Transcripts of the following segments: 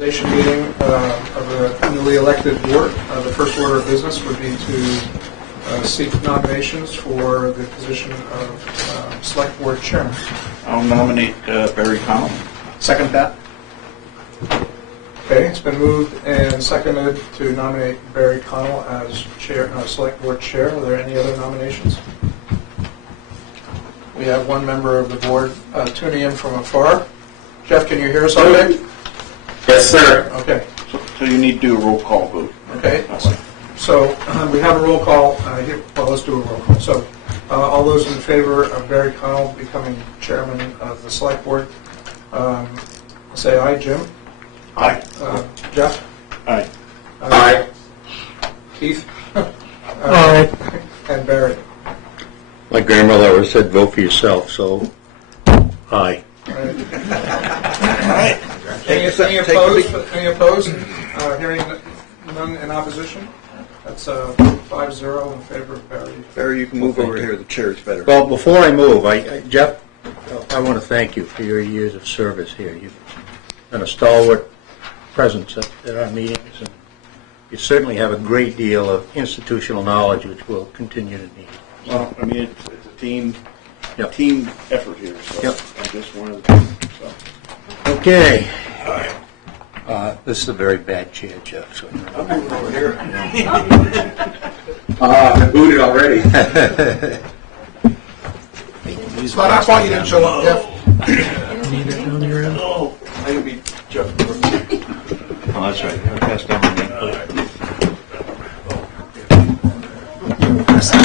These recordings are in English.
Organization meeting of the newly elected board. The first order of business would be to seek nominations for the position of select board chairman. I'll nominate Barry Connell. Second that. Okay, it's been moved and seconded to nominate Barry Connell as chair, select board chair. Are there any other nominations? We have one member of the board tuning in from afar. Jeff, can you hear us all right? Yes, sir. Okay. So you need to do a roll call vote. Okay. So we have a roll call here. Well, let's do a roll call. So all those in favor of Barry Connell becoming chairman of the select board, say aye. Jim? Aye. Jeff? Aye. Aye. Keith? Aye. And Barry? My grandmother always said, vote for yourself, so aye. All right. Any opposed? Any opposed? Hearing none in opposition? That's 5-0 in favor of Barry. Barry, you can move over here. The chair is better. Well, before I move, Jeff, I want to thank you for your years of service here. You've been a stalwart presence at our meetings, and you certainly have a great deal of institutional knowledge, which we'll continue to need. Well, I mean, it's a team effort here, so Yep. I'm just one of the team. So. Okay. This is a very bad chair, Jeff. So I'm moving over here. Been booted already. But I thought you didn't show up, Jeff. Need it down your end? Oh, I can be Jeff. Oh, that's right. I'll pass down the name.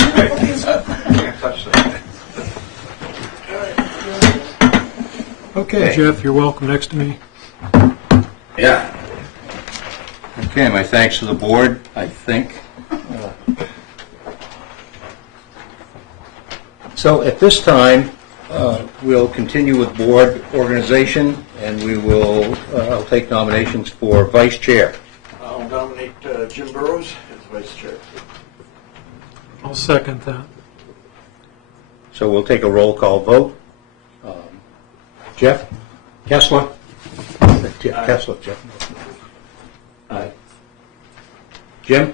Can't touch that. Okay. Jeff, you're welcome next to me. Yeah. Okay, my thanks to the board, I think. So at this time, we'll continue with board organization, and we will, I'll take nominations for vice chair. I'll nominate Jim Burrows as vice chair. I'll second that. So we'll take a roll call vote. Jeff? Kessler? Jeff Kessler, Jeff. Aye. Jim?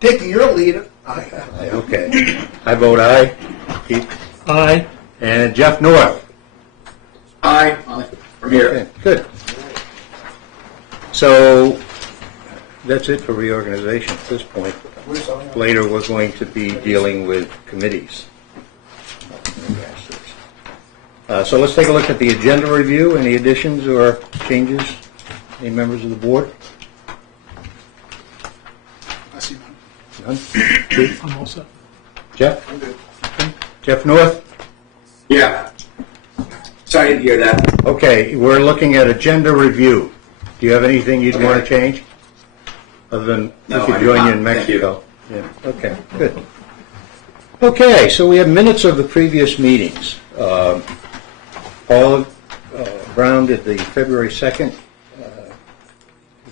Taking your lead. Aye, okay. I vote aye. Keith? Aye. And Jeff North? Aye. From here. Okay, good. So that's it for reorganization at this point. Later, we're going to be dealing with committees. So let's take a look at the agenda review. Any additions or changes? Any members of the board? I see none. None? Keith? I'm all set. Jeff? I'm good. Jeff North? Yeah. Sorry, I didn't hear that. Okay, we're looking at agenda review. Do you have anything you'd want to change? Other than No, we could I do join you not. in Thank you. Mexico? Yeah, okay, good. Okay, so we have minutes of the previous meetings. Paul Brown did the February 2nd,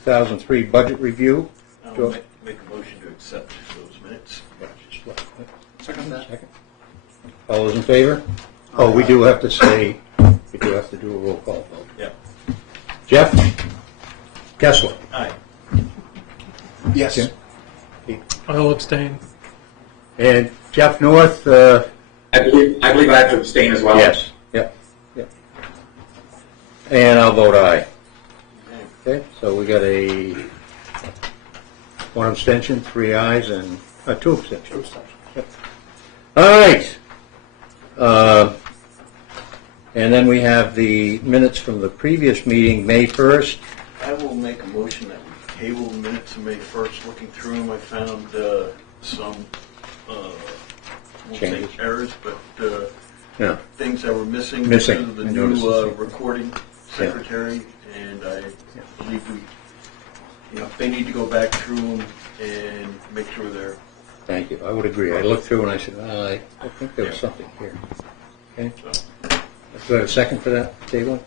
2003 budget review. I'll make a motion to accept those minutes. Second that. Second. All those in favor? Oh, we do have to say, we do have to do a roll call vote. Yeah. Jeff? Kessler? Aye. Yes. Jim? I'll abstain. And Jeff North, I believe I have to abstain as well. yes. Yep. And I'll vote aye. Okay, so we got one abstention, 3 ayes, and 2 abstentions. All right. And then we have the minutes from the previous meeting, May 1st. I will make a motion that we table the minutes of May 1st. Looking through them, I found some won't say Changes. errors, but Yeah. things that were missing. Missing. Because of the I new noticed the same. recording secretary, and I believe they need to go back through them and make sure they're. Thank you. I would agree. I looked through and I said, I think there was something here. Okay. Do I have a second for that table?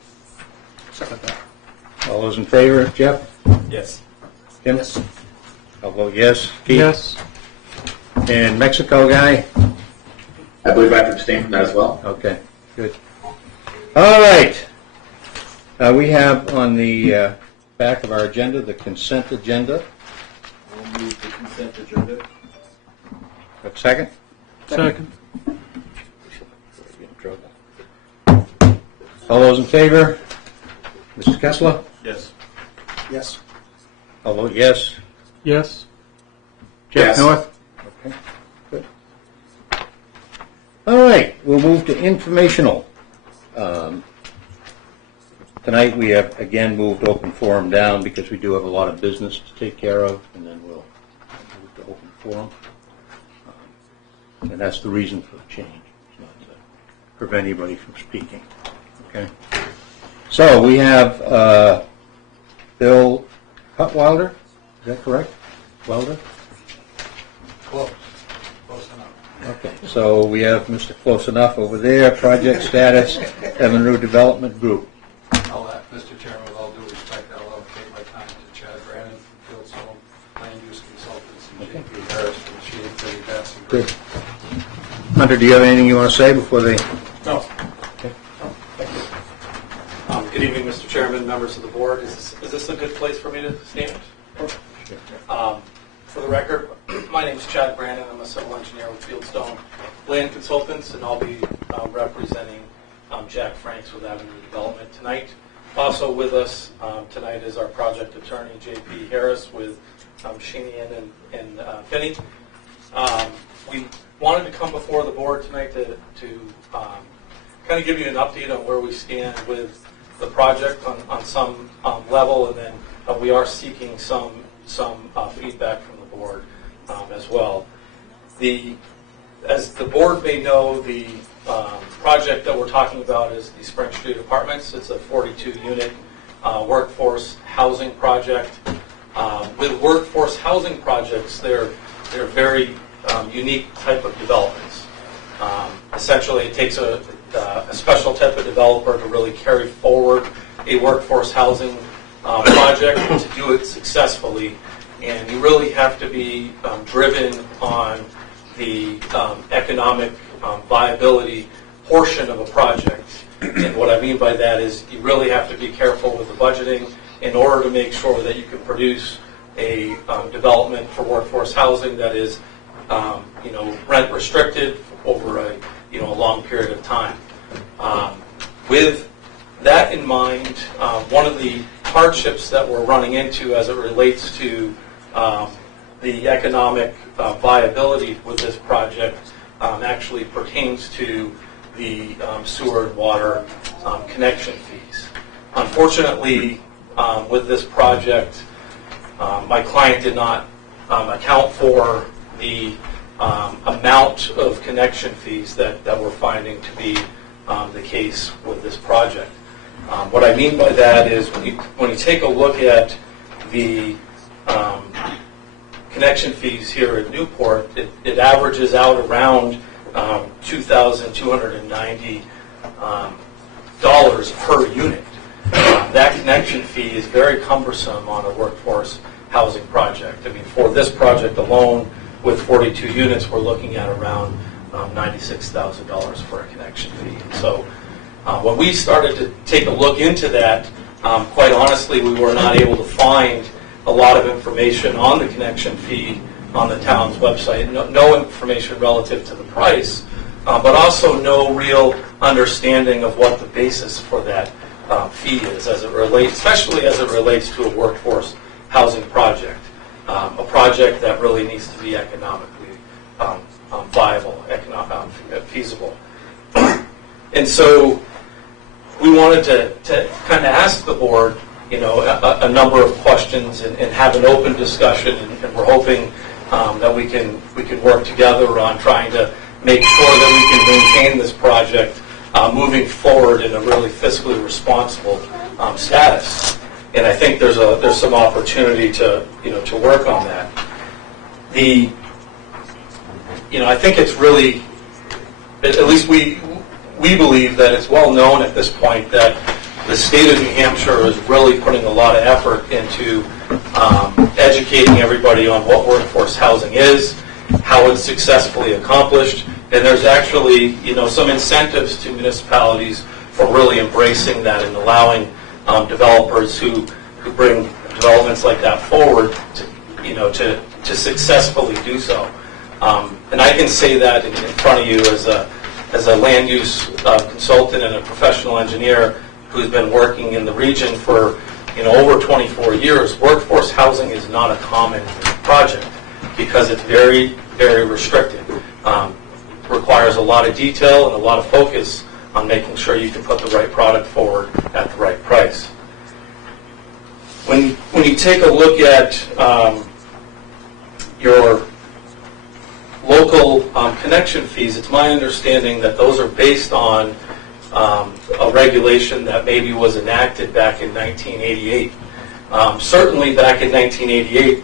Second that. All those in favor? Jeff? Yes. Jim? Yes. I'll vote yes. Keith? Yes. And Mexico guy? I believe I have to abstain from that as well. Okay, good. All right. We have on the back of our agenda, the consent agenda. We'll move the consent agenda. Have a second? Second. All those in favor? Mr. Kessler? Yes. Yes. I'll vote yes. Yes. Jeff Yes. North? Okay, good. All right, we'll move to informational. Tonight we have again moved open forum down because we do have a lot of business to take care of, and then we'll move to open forum. And that's the reason for the change. It's not to prevent anybody from speaking. Okay? So we have Bill Hutwilder, is that correct? Welder? Close enough. Okay, so we have Mr. Close Enough over there, project status, Avenue Development Group. I'll let, Mr. Chairman, with all due respect, I'll allocate my time to Chad Brandon from Fieldstone Land Use Consultants and J.P. Harris from Sheehan City Bassing. Good. Hunter, do you have anything you want to say before they? No. Okay. Thank you. Good evening, Mr. Chairman, members of the board. Is this a good place for me to stand? For the record, my name's Chad Brandon. I'm a civil engineer with Fieldstone Land Consultants, and I'll be representing Jack Franks with Avenue Development tonight. Also with us tonight is our project attorney, J.P. Harris, with Sheenian and Finney. We wanted to come before the board tonight to kind of give you an update on where we stand with the project on some level, and then we are seeking some feedback from the board as well. As the board may know, the project that we're talking about is the Spring Street Apartments. It's a 42-unit workforce housing project. With workforce housing projects, they're very unique type of developments. Essentially, it takes a special type of developer to really carry forward a workforce housing project to do it successfully, and you really have to be driven on the economic viability portion of a project. And what I mean by that is you really have to be careful with the budgeting in order to make sure that you can produce a development for workforce housing that is rent restricted over a long period of time. With that in mind, one of the hardships that we're running into as it relates to the economic viability with this project actually pertains to the sewer and water connection fees. Unfortunately, with this project, my client did not account for the amount of connection fees that we're finding to be the case with this project. What I mean by that is when you take a look at the connection fees here in Newport, it averages out around $2,290 per unit. That connection fee is very cumbersome on a workforce housing project. I mean, for this project alone, with 42 units, we're looking at around $96,000 for a connection fee. So when we started to take a look into that, quite honestly, we were not able to find a lot of information on the connection fee on the town's website. No information relative to the price, but also no real understanding of what the basis for that fee is, as it relates, especially as it relates to a workforce housing project, a project that really needs to be economically viable, feasible. And so we wanted to kind of ask the board, a number of questions and have an open discussion, and we're hoping that we can work together on trying to make sure that we can maintain this project moving forward in a really fiscally responsible status. And I think there's some opportunity to work on that. I think it's really, at least we believe that it's well known at this point that the state of New Hampshire is really putting a lot of effort into educating everybody on what workforce housing is, how it's successfully accomplished, and there's actually some incentives to municipalities for really embracing that and allowing developers who bring developments like that forward to successfully do so. And I can say that in front of you as a land use consultant and a professional engineer who's been working in the region for over 24 years. Workforce housing is not a common project because it's very, very restricted. Requires a lot of detail and a lot of focus on making sure you can put the right product forward at the right price. When you take a look at your local connection fees, it's my understanding that those are based on a regulation that maybe was enacted back in 1988. Certainly back in 1988,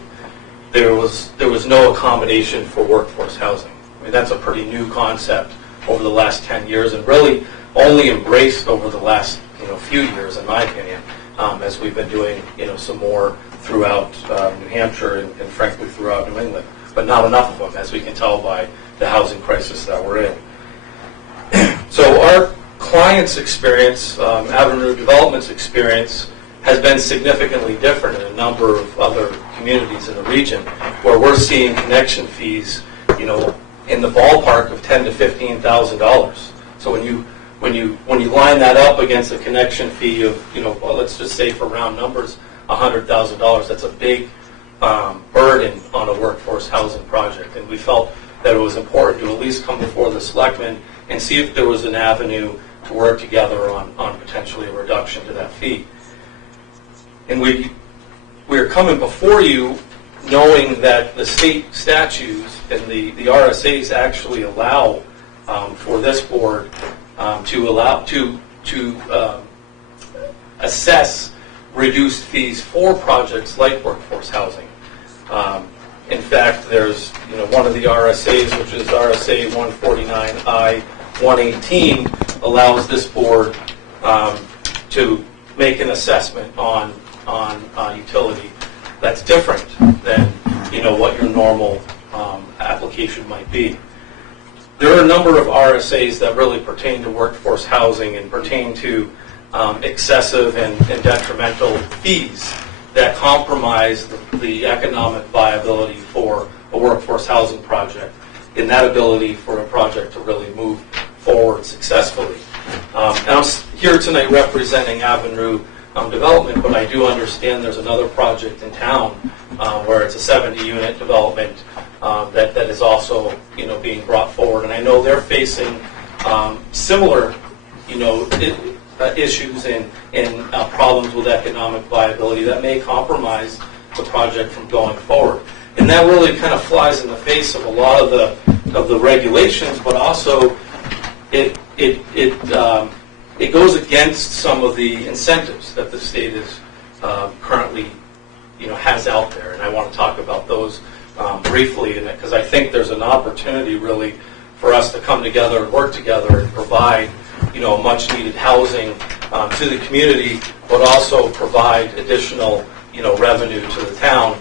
there was no accommodation for workforce housing. I mean, that's a pretty new concept over the last 10 years and really only embraced over the last few years, in my opinion, as we've been doing some more throughout New Hampshire and frankly throughout New England, but not enough of them, as we can tell by the housing crisis that we're in. So our client's experience, Avenue Development's experience, has been significantly different in a number of other communities in the region, where we're seeing connection fees, in the ballpark of $10,000 to $15,000. So when you line that up against a connection fee of, well, let's just say for round numbers, $100,000, that's a big burden on a workforce housing project. And we felt that it was important to at least come before the Selectmen and see if there was an avenue to work together on potentially a reduction to that fee. And we're coming before you knowing that the state statutes and the RSAs actually allow for this board to assess reduced fees for projects like workforce housing. In fact, there's one of the RSAs, which is RSA 149I 118, allows this board to make an assessment on utility that's different than what your normal application might be. There are a number of RSAs that really pertain to workforce housing and pertain to excessive and detrimental fees that compromise the economic viability for a workforce housing project and that ability for a project to really move forward successfully. And I'm here tonight representing Avenue Development, but I do understand there's another project in town where it's a 70-unit development that is also being brought forward, and I know they're facing similar issues and problems with economic viability that may compromise the project from going forward. And that really kind of flies in the face of a lot of the regulations, but also it goes against some of the incentives that the state is currently has out there, and I want to talk about those briefly, because I think there's an opportunity really for us to come together and work together and provide much needed housing to the community, but also provide additional revenue to the town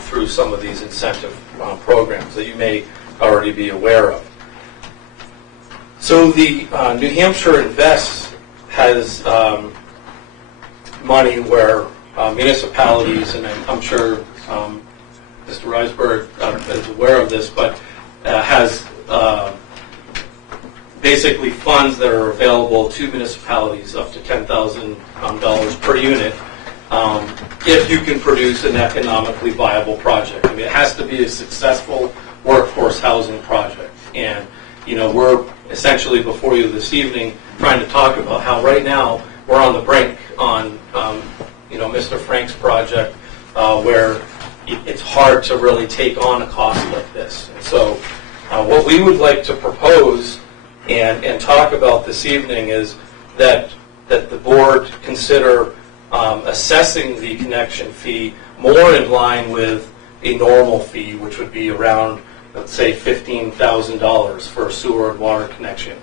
through some of these incentive programs that you may already be aware of. So the New Hampshire Invest has money where municipalities, and I'm sure Mr. Reisberg is aware of this, but has basically funds that are available to municipalities up to $10,000 per unit if you can produce an economically viable project. I mean, it has to be a successful workforce housing project. And we're essentially before you this evening trying to talk about how right now we're on the brink on Mr. Frank's project where it's hard to really take on a cost like this. And so what we would like to propose and talk about this evening is that the board consider assessing the connection fee more in line with a normal fee, which would be around, let's say, $15,000 for a sewer and water connection.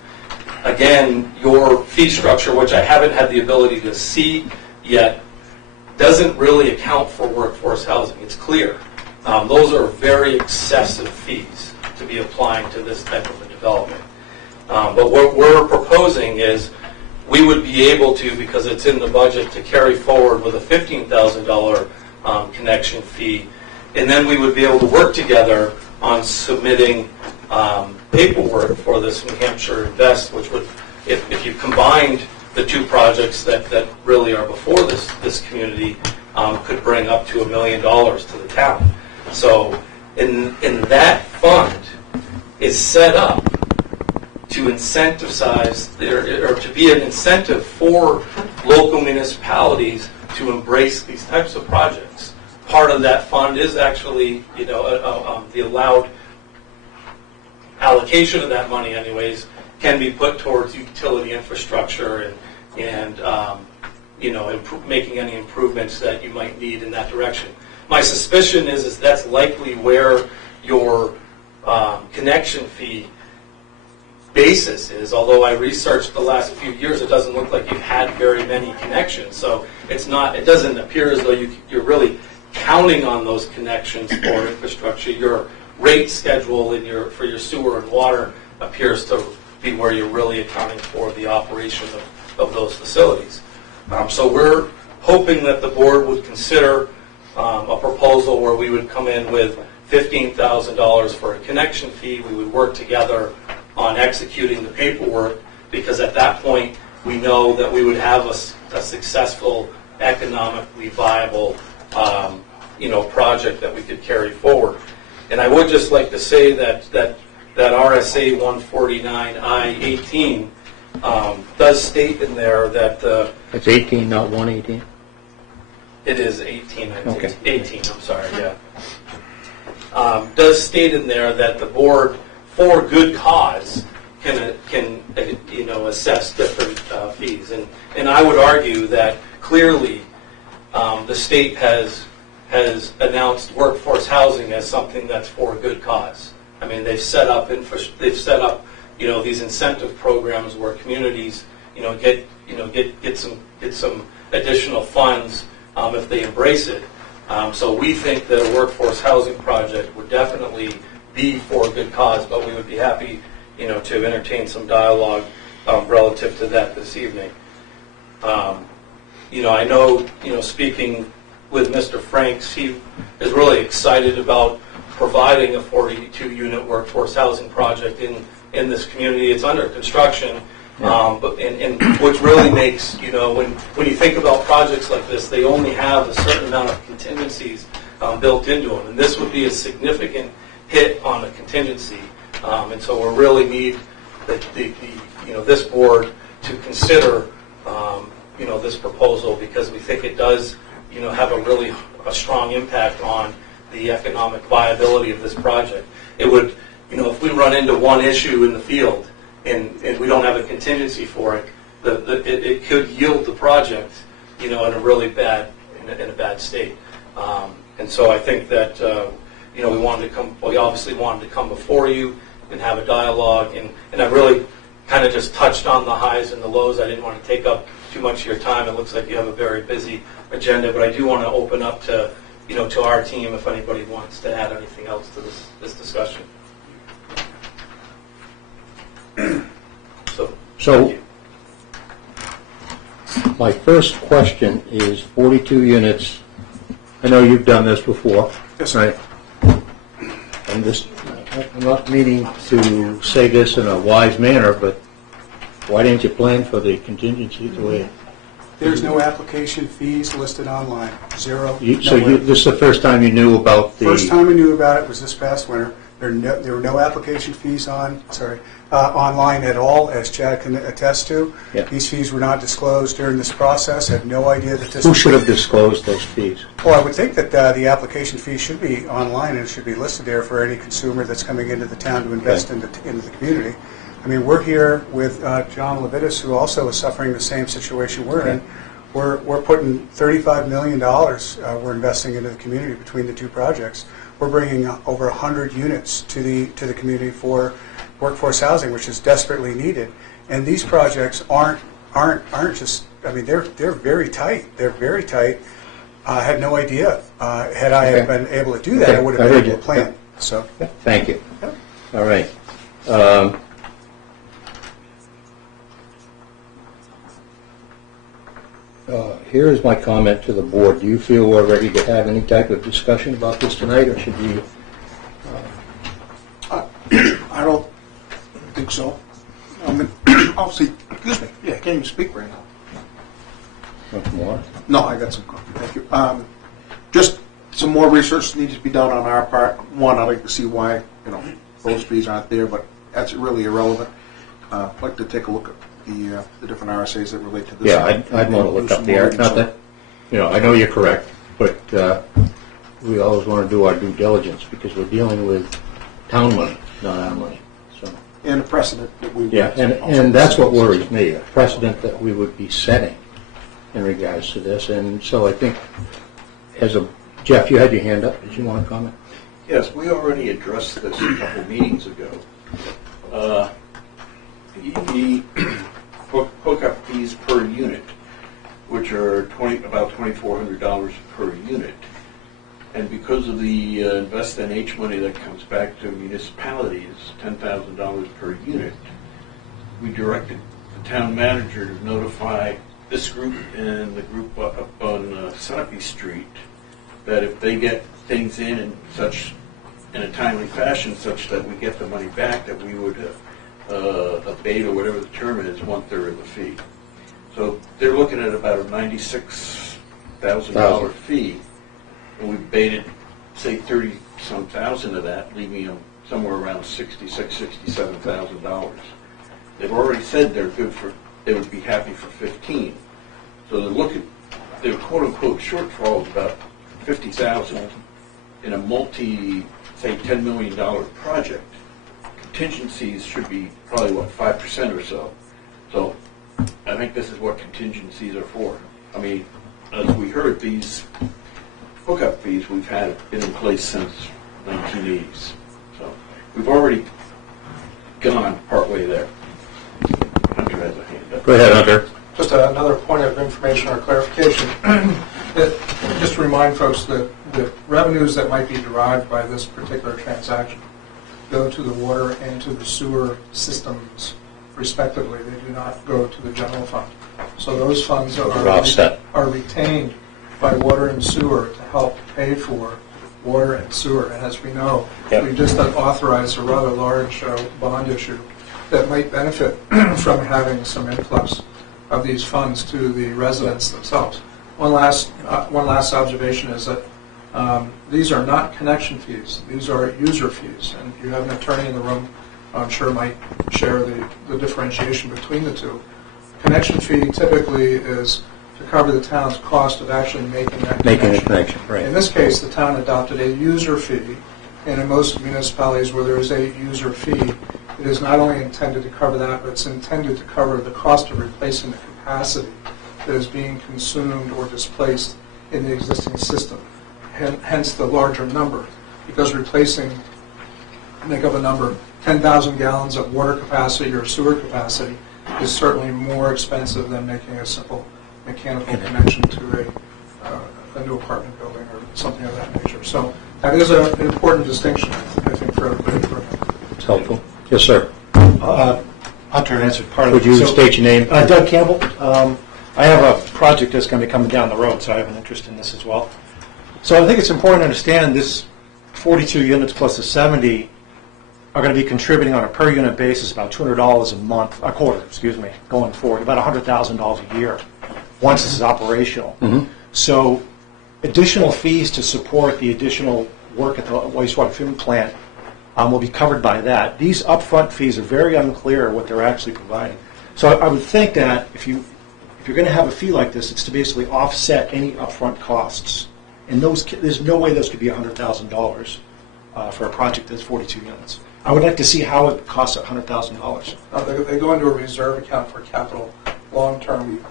Again, your fee structure, which I haven't had the ability to see yet, doesn't really account for workforce housing. It's clear. Those are very excessive fees to be applying to this type of a development. But what we're proposing is we would be able to, because it's in the budget, to carry forward with a $15,000 connection fee. And then we would be able to work together on submitting paperwork for this New Hampshire Invest, which would, if you combined the two projects that really are before this community, could bring up to $1 million to the town. So in that fund is set up to incentivize, or to be an incentive for local municipalities to embrace these types of projects. Part of that fund is actually, the allowed allocation of that money, anyways, can be put towards utility infrastructure and making any improvements that you might need in that direction. My suspicion is that's likely where your connection fee basis is, although I researched the last few years, it doesn't look like you've had very many connections. So it doesn't appear as though you're really counting on those connections for infrastructure. Your rate schedule for your sewer and water appears to be where you're really accounting for the operation of those facilities. So we're hoping that the board would consider a proposal where we would come in with $15,000 for a connection fee. We would work together on executing the paperwork, because at that point we know that we would have a successful, economically viable project that we could carry forward. And I would just like to say that RSA 149I-18 does state in there that It's 18, not 118? it is 18, I think. Okay. 18, I'm sorry, yeah. Does state in there that the board, for good cause, can assess different fees. And I would argue that clearly the state has announced workforce housing as something that's for a good cause. I mean, they've set up these incentive programs where communities get some additional funds if they embrace it. So we think that a workforce housing project would definitely be for a good cause, but we would be happy to entertain some dialogue relative to that this evening. I know, speaking with Mr. Franks, he is really excited about providing a 42-unit workforce housing project in this community. It's under construction, but which really makes, when you think about projects like this, they only have a certain amount of contingencies built into them, and this would be a significant hit on the contingency, and so we really need this board to consider this proposal, because we think it does have a strong impact on the economic viability of this project. It would, if we run into one issue in the field and we don't have a contingency for it, it could yield the project in a really bad state. And so I think that we obviously wanted to come before you and have a dialogue, and I really kind of just touched on the highs and the lows. I didn't want to take up too much of your time. It looks like you have a very busy agenda, but I do want to open up to our team if anybody wants to add anything else to this discussion. So my first question is 42 units. I know you've done this before. Yes, right? I'm not meaning to say this in a wise manner, but why didn't you plan for the contingency the way? There's no application fees listed online, zero. This is the first time you knew about the... First time I knew about it was this past winter. There were no application fees online at all, as Chad can attest to. Yeah. These fees were not disclosed during this process. I had no idea that this... Who should have disclosed those fees? Well, I would think that the application fee should be online, and it should be listed there for any consumer that's coming into the town to invest into the community. I mean, we're here with John Levitas, who also is suffering the same situation we're in. We're putting $35 million we're investing into the community between the two projects. We're bringing over 100 units to the community for workforce housing, which is desperately needed. And these projects aren't just, I mean, they're very tight. They're very tight. I had no idea. Had I been able to do that, I would have been able to plan. So, Thank you. Yep. All right. here is my comment to the board. Do you feel we're ready to have any type of discussion about this tonight, or should we? I don't think so. I mean, obviously, excuse me, yeah, I can't even speak right now. Much more? No, I got some coffee, thank you. Just some more research needs to be done on our part. One, I'd like to see why, those fees aren't there, but that's really irrelevant. I'd like to take a look at the different RSAs that relate to this. Yeah, I'd want to look up the art. Not that, I know you're correct, but we always want to do our due diligence because we're dealing with town money, not our money. So. And a precedent that we. Yeah, and that's what worries me, a precedent that we would be setting in regards to this. And so I think, Jeff, you had your hand up. Did you want to comment? Yes, we already addressed this a couple meetings ago. The hookup fees per unit, which are about $2,400 per unit. And because of the Invest NH money that comes back to municipalities, $10,000 per unit, we directed the town manager to notify this group and the group up on Sunapee Street that if they get things in a timely fashion such that we get the money back, that we would abate, or whatever the term is, 1/3 of the fee. So they're looking at about a $96,000 fee, and we abated, say, 30-some thousand of that, leaving them somewhere around $67,000. They've already said they would be happy for 15. So their quote-unquote shortfall is about 50,000 in a say, $10 million project. Contingencies should be probably, 5% or so. So I think this is what contingencies are for. I mean, as we heard, these hookup fees we've had been in place since 1980s. So we've already gone partway there. Hunter has a hand up. Go ahead, Hunter. Just another point of information or clarification. Just to remind folks that the revenues that might be derived by this particular transaction go to the water and to the sewer systems respectively. They do not go to the general fund. So those funds are retained by water and sewer to help pay for water and sewer. And as we know, we just authorized a rather large bond issue that might benefit from having some influx of these funds to the residents themselves. One last observation is that these are not connection fees. These are user fees. And if you have an attorney in the room, I'm sure might share the differentiation between the two. Connection fee typically is to cover the town's cost of actually making that connection. Making a connection, right. In this case, the town adopted a user fee, and in most municipalities where there is a user fee, it is not only intended to cover that, but it's intended to cover the cost of replacing the capacity that is being consumed or displaced in the existing system. Hence the larger number, because make up a number, 10,000 gallons of water capacity or sewer capacity is certainly more expensive than making a simple mechanical connection to a new apartment building or something of that nature. So that is an important distinction, I think, for everybody to remember. It's helpful. Yes, sir. Hunter answered part of Would it. you state your name? Doug Campbell. I have a project that's going to be coming down the road, so I have an interest in this as well. So I think it's important to understand this 42 units plus the 70 are going to be contributing on a per unit basis about $200 a quarter, going forward, about $100,000 a year once this is operational. Mm-hmm. So additional fees to support the additional work at the wastewater treatment plant will be covered by that. These upfront fees are very unclear what they're actually providing. So I would think that if you're going to have a fee like this, it's to basically offset any upfront costs. And there's no way those could be $100,000 for a project that's 42 units. I would like to see how it costs $100,000. They go into a reserve account for capital long-term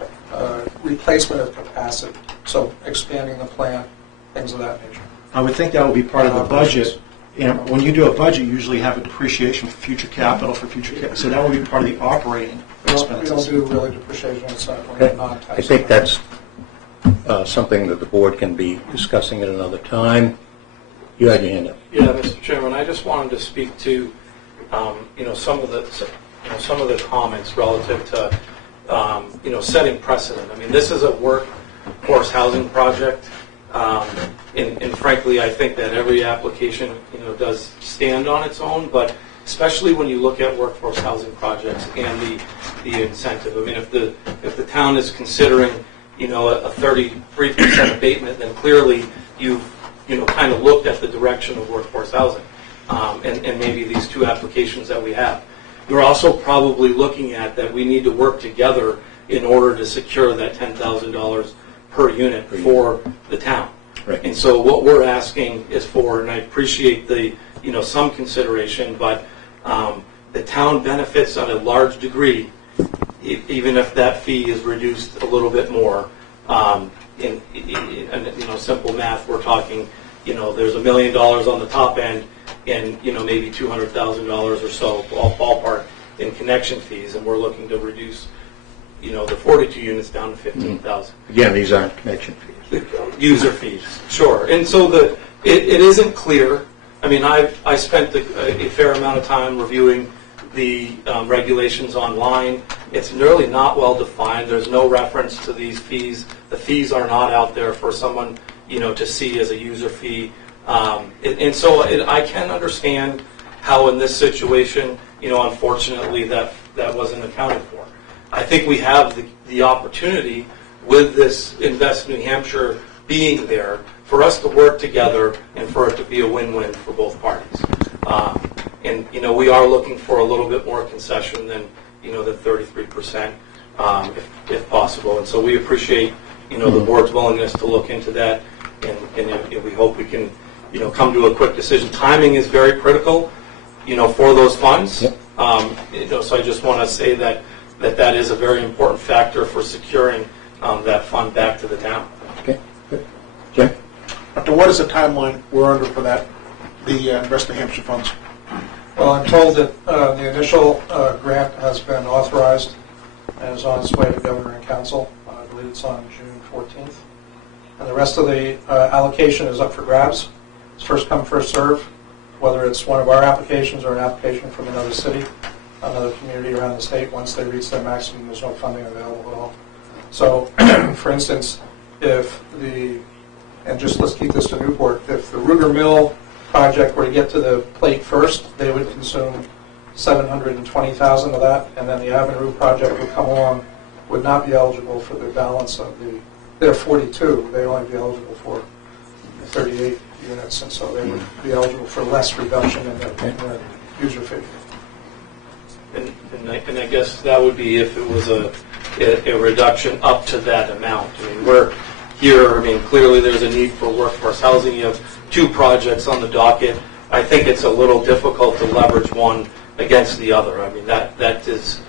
replacement of capacity, so expanding the plant, things of that nature. I would think that would be part of the budget. When you do a budget, you usually have a depreciation for future capital, so that would be part of the operating expenses. We don't do really depreciation on site. Okay. I think that's something that the board can be discussing at another time. You had your hand up. Yeah, Mr. Chairman, I just wanted to speak to some of the comments relative to setting precedent. I mean, this is a workforce housing project, and frankly, I think that every application, does stand on its own, but especially when you look at workforce housing projects and the incentive. I mean, if the town is considering, a 33% abatement, then clearly you've, kind of looked at the direction of workforce housing, and maybe these two applications that we have. We're also probably looking at that we need to work together in order to secure that $10,000 per unit for the town. Right. And so what we're asking is for, and I appreciate the, some consideration, but the town benefits on a large degree, even if that fee is reduced a little bit more. In simple math, we're talking, there's $1 million on the top end, and maybe $200,000 or so, ballpark, in connection fees, and we're looking to reduce, the 42 units down to 15,000. Again, these aren't connection fees. User fees, sure. And so it isn't clear. I mean, I spent a fair amount of time reviewing the regulations online. It's really not well defined. There's no reference to these fees. The fees are not out there for someone, to see as a user fee. And so I can understand how in this situation, unfortunately that wasn't accounted for. I think we have the opportunity with this Invest New Hampshire being there for us to work together and for it to be a win-win for both parties. And we are looking for a little bit more concession than the 33%, if possible. And so we appreciate the board's willingness to look into that, and we hope we can come to a quick decision. Timing is very critical, for those funds. Yep. So I just want to say that is a very important factor for securing that fund back to the town. Okay, good. Jim? Doctor, what is the timeline we're under for that, the Invest New Hampshire funds? Well, I'm told that the initial grant has been authorized and is on its way to Governor and Council. I believe it's on June 14th. And the rest of the allocation is up for grabs. It's first come, first serve, whether it's one of our applications or an application from another city, another community around the state. Once they reach their maximum, there's no funding available at all. So, for instance, and just let's keep this to Newport, if the Ruger Mill project were to get to the plate first, they would consume $720,000 of that, and then the Avenue project would come along, would not be eligible for the balance of they're 42, they'd only be eligible for 38 units, and so they would be eligible for less reduction in the user fee. And I guess that would be if it was a reduction up to that amount. I mean, we're here, clearly there's a need for workforce housing. You have two projects on the docket. I think it's a little difficult to leverage one against the other. I mean, that is,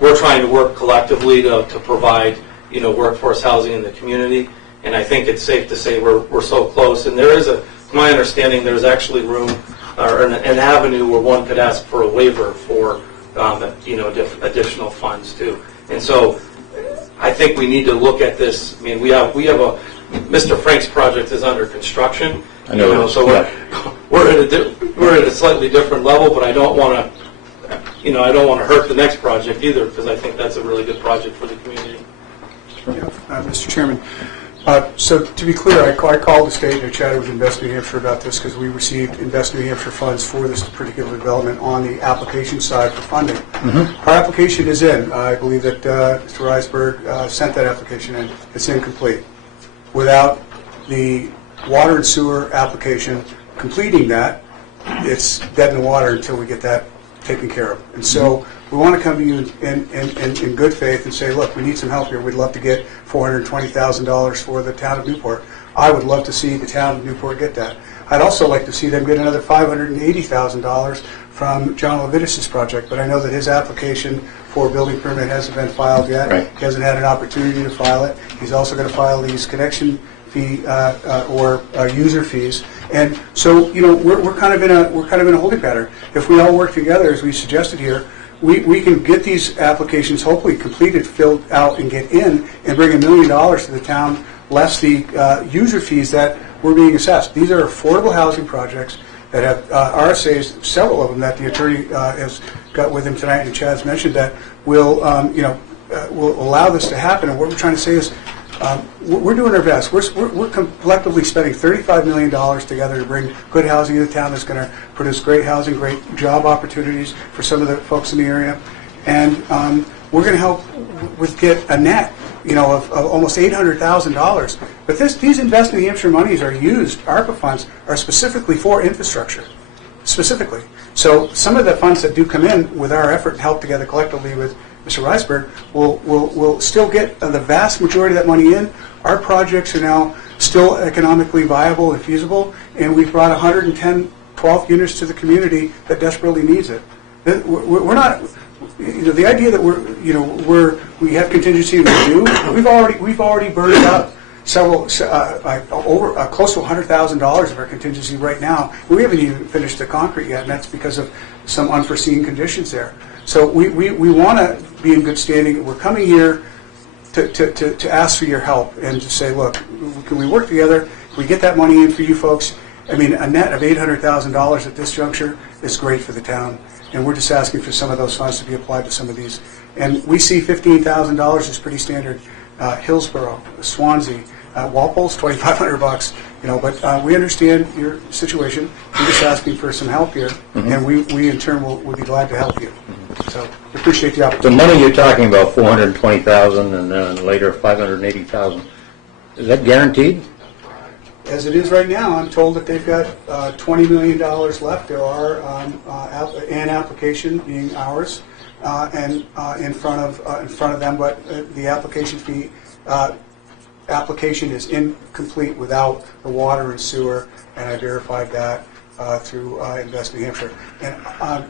we're trying to work collectively to provide, workforce housing in the community, and I think it's safe to say we're so close. And there is to my understanding, there's actually room, or an avenue where one could ask for a waiver for, additional funds too. And so I think we need to look at this. I mean, we have Mr. Frank's project is under construction. I know. So we're at a slightly different level, but I don't want to hurt the next project either, because I think that's a really good project for the community. Mr. Chairman, so to be clear, I called the state and I chatted with Invest New Hampshire about this because we received Invest New Hampshire funds for this particular development on the application side for funding. Our application is in. I believe that Mr. Reisberg sent that application in. It's incomplete. Without the water and sewer application completing that, it's dead in the water until we get that taken care of. And so we want to come to you in good faith and say, look, we need some help here. We'd love to get $420,000 for the town of Newport. I would love to see the town of Newport get that. I'd also like to see them get another $580,000 from John Levitas' project, but I know that his application for a building permit hasn't been filed yet. Right. He hasn't had an opportunity to file it. He's also going to file these connection fee or user fees, and so we're kind of in a holding pattern. If we all work together, as we suggested here, we can get these applications hopefully completed, filled out, and get in, and bring $1 million to the town, less the user fees that we're being assessed. These are affordable housing projects that have RSAs, several of them that the attorney has got with him tonight, and Chad's mentioned that will will allow this to happen. And what we're trying to say is, we're doing our best. We're collectively spending $35 million together to bring good housing to the town that's going to produce great housing, great job opportunities for some of the folks in the area. And we're going to help with get a net, of almost $800,000. But these Invest in New Hampshire monies are used, ARPA funds, are specifically for infrastructure, specifically. So some of the funds that do come in with our effort and help together collectively with Mr. Reisberg will still get the vast majority of that money in. Our projects are now still economically viable and feasible, and we've brought 110 12 units to the community that desperately needs it. We're not, the idea that we have contingency, and we do. We've already burned up several over close to $100,000 of our contingency right now. We haven't even finished the concrete yet, and that's because of some unforeseen conditions there. So we want to be in good standing. We're coming here to ask for your help and to say, look, can we work together? Can we get that money in for you folks? I mean, a net of $800,000 at this juncture is great for the town, and we're just asking for some of those funds to be applied to some of these. And we see $15,000 is pretty standard. Hillsborough, Swansea, Walpole's $2,500. But we understand your situation. We're just asking for some help here, and we in turn will be glad to help you. So we appreciate the The opportunity. money you're talking about, $420,000 and then later $580,000, is that guaranteed? As it is right now, I'm told that they've got $20 million left. There are an application being ours, and in front of them, but the application fee application is incomplete without the water and sewer, and I verified that through Invest New Hampshire. And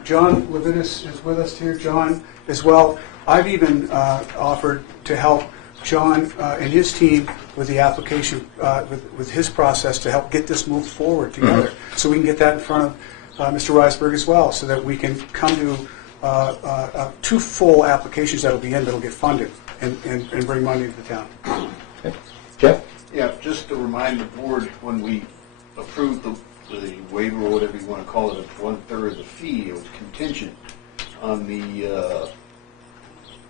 John Levinas is with us here. John as well. I've even offered to help John and his team with the application, with his process to help get this moved forward together, so we can get that in front of Mr. Reisberg as well, so that we can come to 2 full applications that'll be in, that'll get funded and bring money to the town. Okay. Jeff? Yeah, just to remind the board, when we approved the waiver, or whatever you want to call it, of 1/3 of the fee, it was contingent on the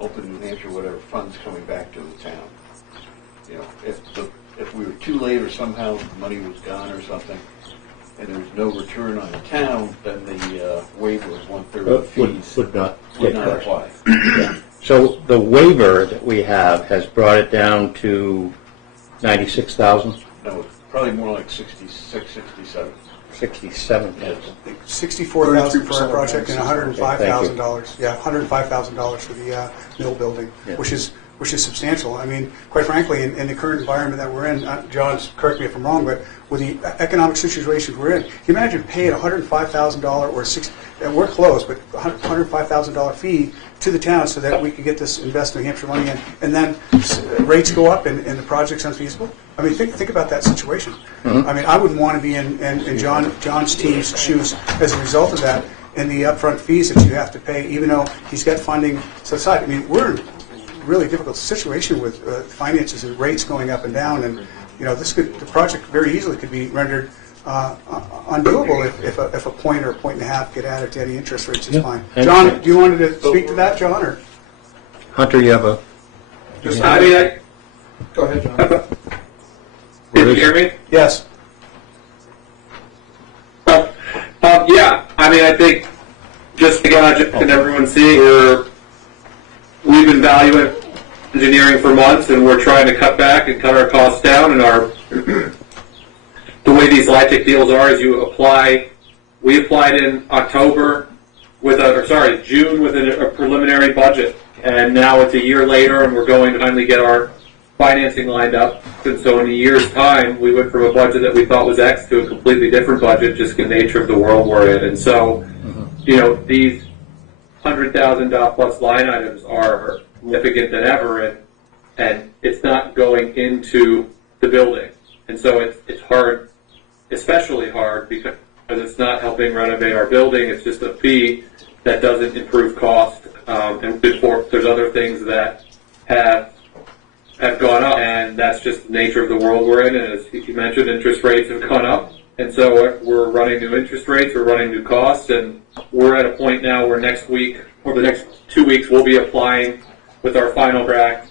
Open New Hampshire, whatever, funds coming back to the town. If we were too late or somehow the money was gone or something, and there was no return on the town, then the waiver of 1/3 of the fees Would not would take not place. apply. So the waiver that we have has brought it down to 96,000, No, it's probably more like 66, 67. 67,000. 64,000 for our project and Thank $105,000. Yeah, $105,000 for the mill building, Yeah. which is substantial. I mean, quite frankly, in the current environment that we're in, John, correct me if I'm wrong, but with the economic situation we're in, can you imagine paying $105,000 or and we're close, but $105,000 fee to the town so that we can get this Invest New Hampshire money in, and then rates go up and the project's unfeasible? I mean, think about that situation. I mean, I wouldn't want to be in John's team's shoes as a result of that, and the upfront fees that you have to pay, even though he's got funding set aside. I mean, we're in a really difficult situation with finances and rates going up and down, and the project very easily could be rendered undoable if a point or a point and a half get added to any interest rates is fine. John, do you want to speak to that, John, or? Hunter, you have a... Go ahead, John. Can you hear me? Yes. Yeah, I think just again, and everyone see, we've been value engineering for months, and we're trying to cut back and cut our costs down. And the way these LIHTC deals are is we applied in October June with a preliminary budget, and now it's a year later, and we're going to finally get our financing lined up. And so in a year's time, we went from a budget that we thought was X to a completely different budget, just the nature of the world we're in. And so, these $100,000 plus line items are significant than ever, and it's not going into the building. And so it's hard, especially hard, because it's not helping renovate our building. It's just a fee that doesn't improve cost. And before, there's other things that have gone up, and that's just the nature of the world we're in. And as you mentioned, interest rates have gone up, and so we're running new interest rates, we're running new costs, and we're at a point now where next week, or the next 2 weeks, we'll be applying with our final track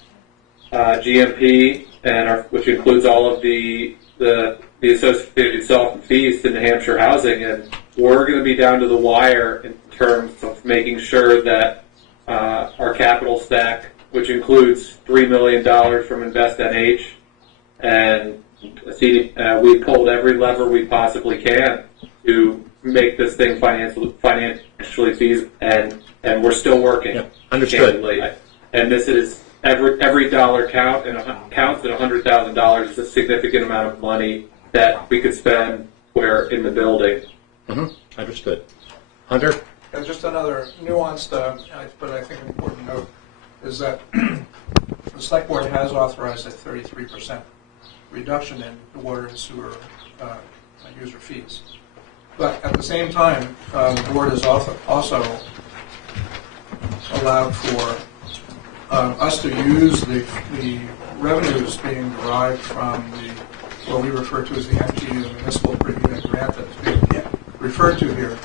GMP, which includes all of the associated soft fees to New Hampshire Housing, and we're going to be down to the wire in terms of making sure that our capital stack, which includes $3 million from Invest NH, and we pulled every lever we possibly can to make this thing financially feasible, and we're still working. Yep. Understood. Candidly. And this is every dollar counts, and counts at $100,000 is a significant amount of money that we could spend where in the building. Understood. Hunter? And just another nuanced, but I think important note, is that the Select Board has authorized a 33% reduction in the water and sewer user fees. But at the same time, the board has also allowed for us to use the revenues being derived from what we refer to as the MTU, the Municipal Per Unit Grant that is being referred to here.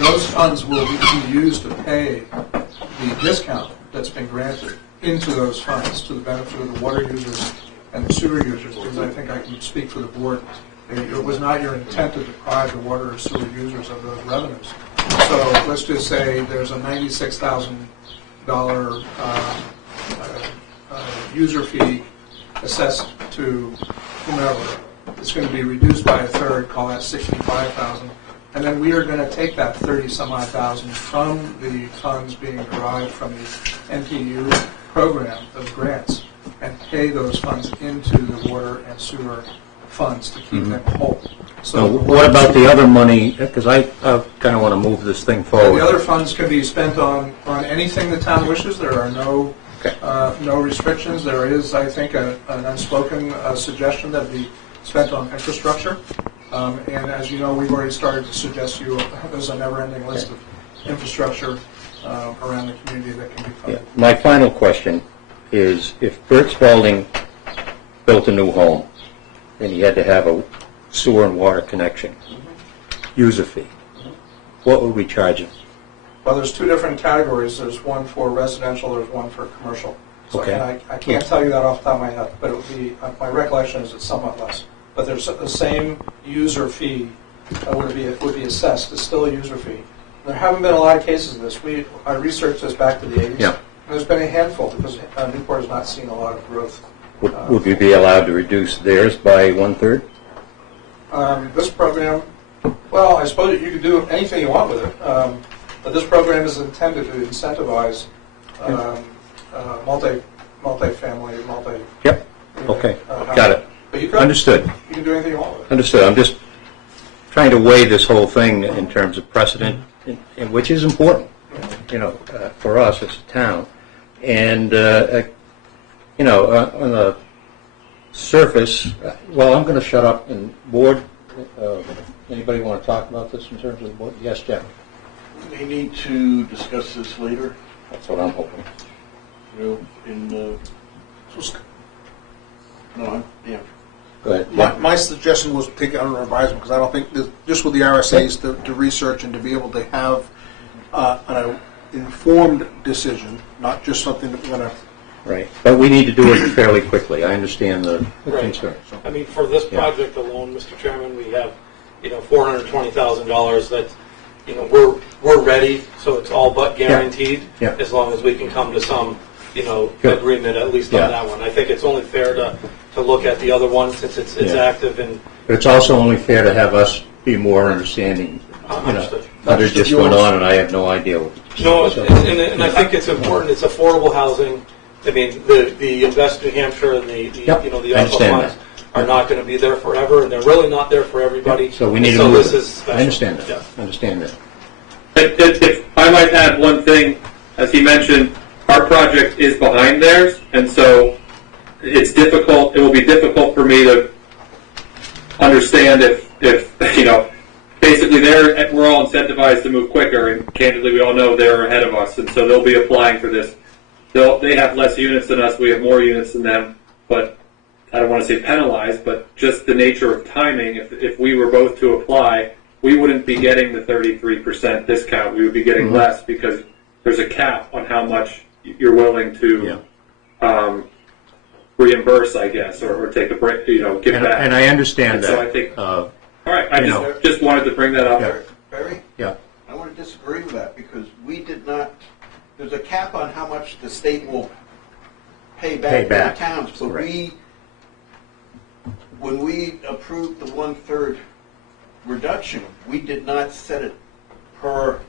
Those funds will be used to pay the discount that's been granted into those funds to the benefit of the water users and the sewer users, because I think I can speak for the board. It was not your intent to deprive the water or sewer users of those revenues. So let's just say there's a $96,000 user fee assessed to whomever. It's going to be reduced by a third, call that $65,000. And then we are going to take that 30-some-odd thousand from the funds being derived from the NPU program, those grants, and pay those funds into the water and sewer funds to keep them whole. So what about the other money? Because I kind of want to move this thing forward. The other funds can be spent on anything the town wishes. There are no restrictions. There is, I think, an unspoken suggestion that be spent on infrastructure. And as you know, we've already started to suggest to you there's a never-ending list of infrastructure around the community that can be funded. Yeah. My final question is, if Bert Spalding built a new home and he had to have a sewer and water connection, user fee, what would we charge him? Well, there's two different categories. There's one for residential, there's one for commercial. So, Okay. and I can't tell you that off the top of my head, but it would be, my recollection is it's somewhat less. But there's the same user fee would be assessed. It's still a user fee. There haven't been a lot of cases of this. I researched this back to the 80s. Yeah. There's been a handful because Newport has not seen a lot of growth. Would we be allowed to reduce theirs by 1/3? This program, well, I suppose you could do anything you want with it. But this program is intended to incentivize multi-family. Yep. Okay. Got it. But you could. Understood. You can do anything you want with it. Understood. I'm just trying to weigh this whole thing in terms of precedent, and which is important, for us as a town. And, on the surface, well, I'm going to shut up. And board, anybody want to talk about this in terms of the board? Yes, Jeff. We need to discuss this later, That's what I'm hoping. Go ahead. My suggestion was take it under advisement, because I don't think, just with the RSAs, to research and to be able to have an informed decision, not just something that we're going to... Right. But we need to do it fairly quickly. I understand the Right. concern. I mean, for this project alone, Mr. Chairman, we have, $420,000 that, we're ready, so it's all but guaranteed, Yeah. as long as we can come to some, Good. agreement, at least Yeah. on that one. I think it's only fair to look at the other one, since it's Yeah. active and But it's also only fair to have us be more understanding. understood. Hunter just went on, and I have no idea what. No, and I think it's important, it's affordable housing. I mean, the Invest New Hampshire and the Yep, the I ARPA understand funds are not going to be there forever, and they're really not there for everybody. So we need to So move this it. is special. I understand that. Yeah. I understand that. If I might add one thing, as he mentioned, our project is behind theirs, and so it's difficult. It will be difficult for me to understand if basically we're all incentivized to move quicker, and candidly, we all know they're ahead of us, and so they'll be applying for this. They have less units than us. We have more units than them, but I don't want to say penalized, but just the nature of timing. If we were both to apply, we wouldn't be getting the 33% discount. We would be getting less, because there's a cap on how much you're willing to reimburse, I guess, or take a break, give back. And I understand And that. so I think, all right, I you know. just wanted to bring that up. Yeah. Barry? Yeah. I want to disagree with that because we did not, there's a cap on how much the state will pay back to the towns. So Correct. when we approved the 1/3 reduction, we did not set it per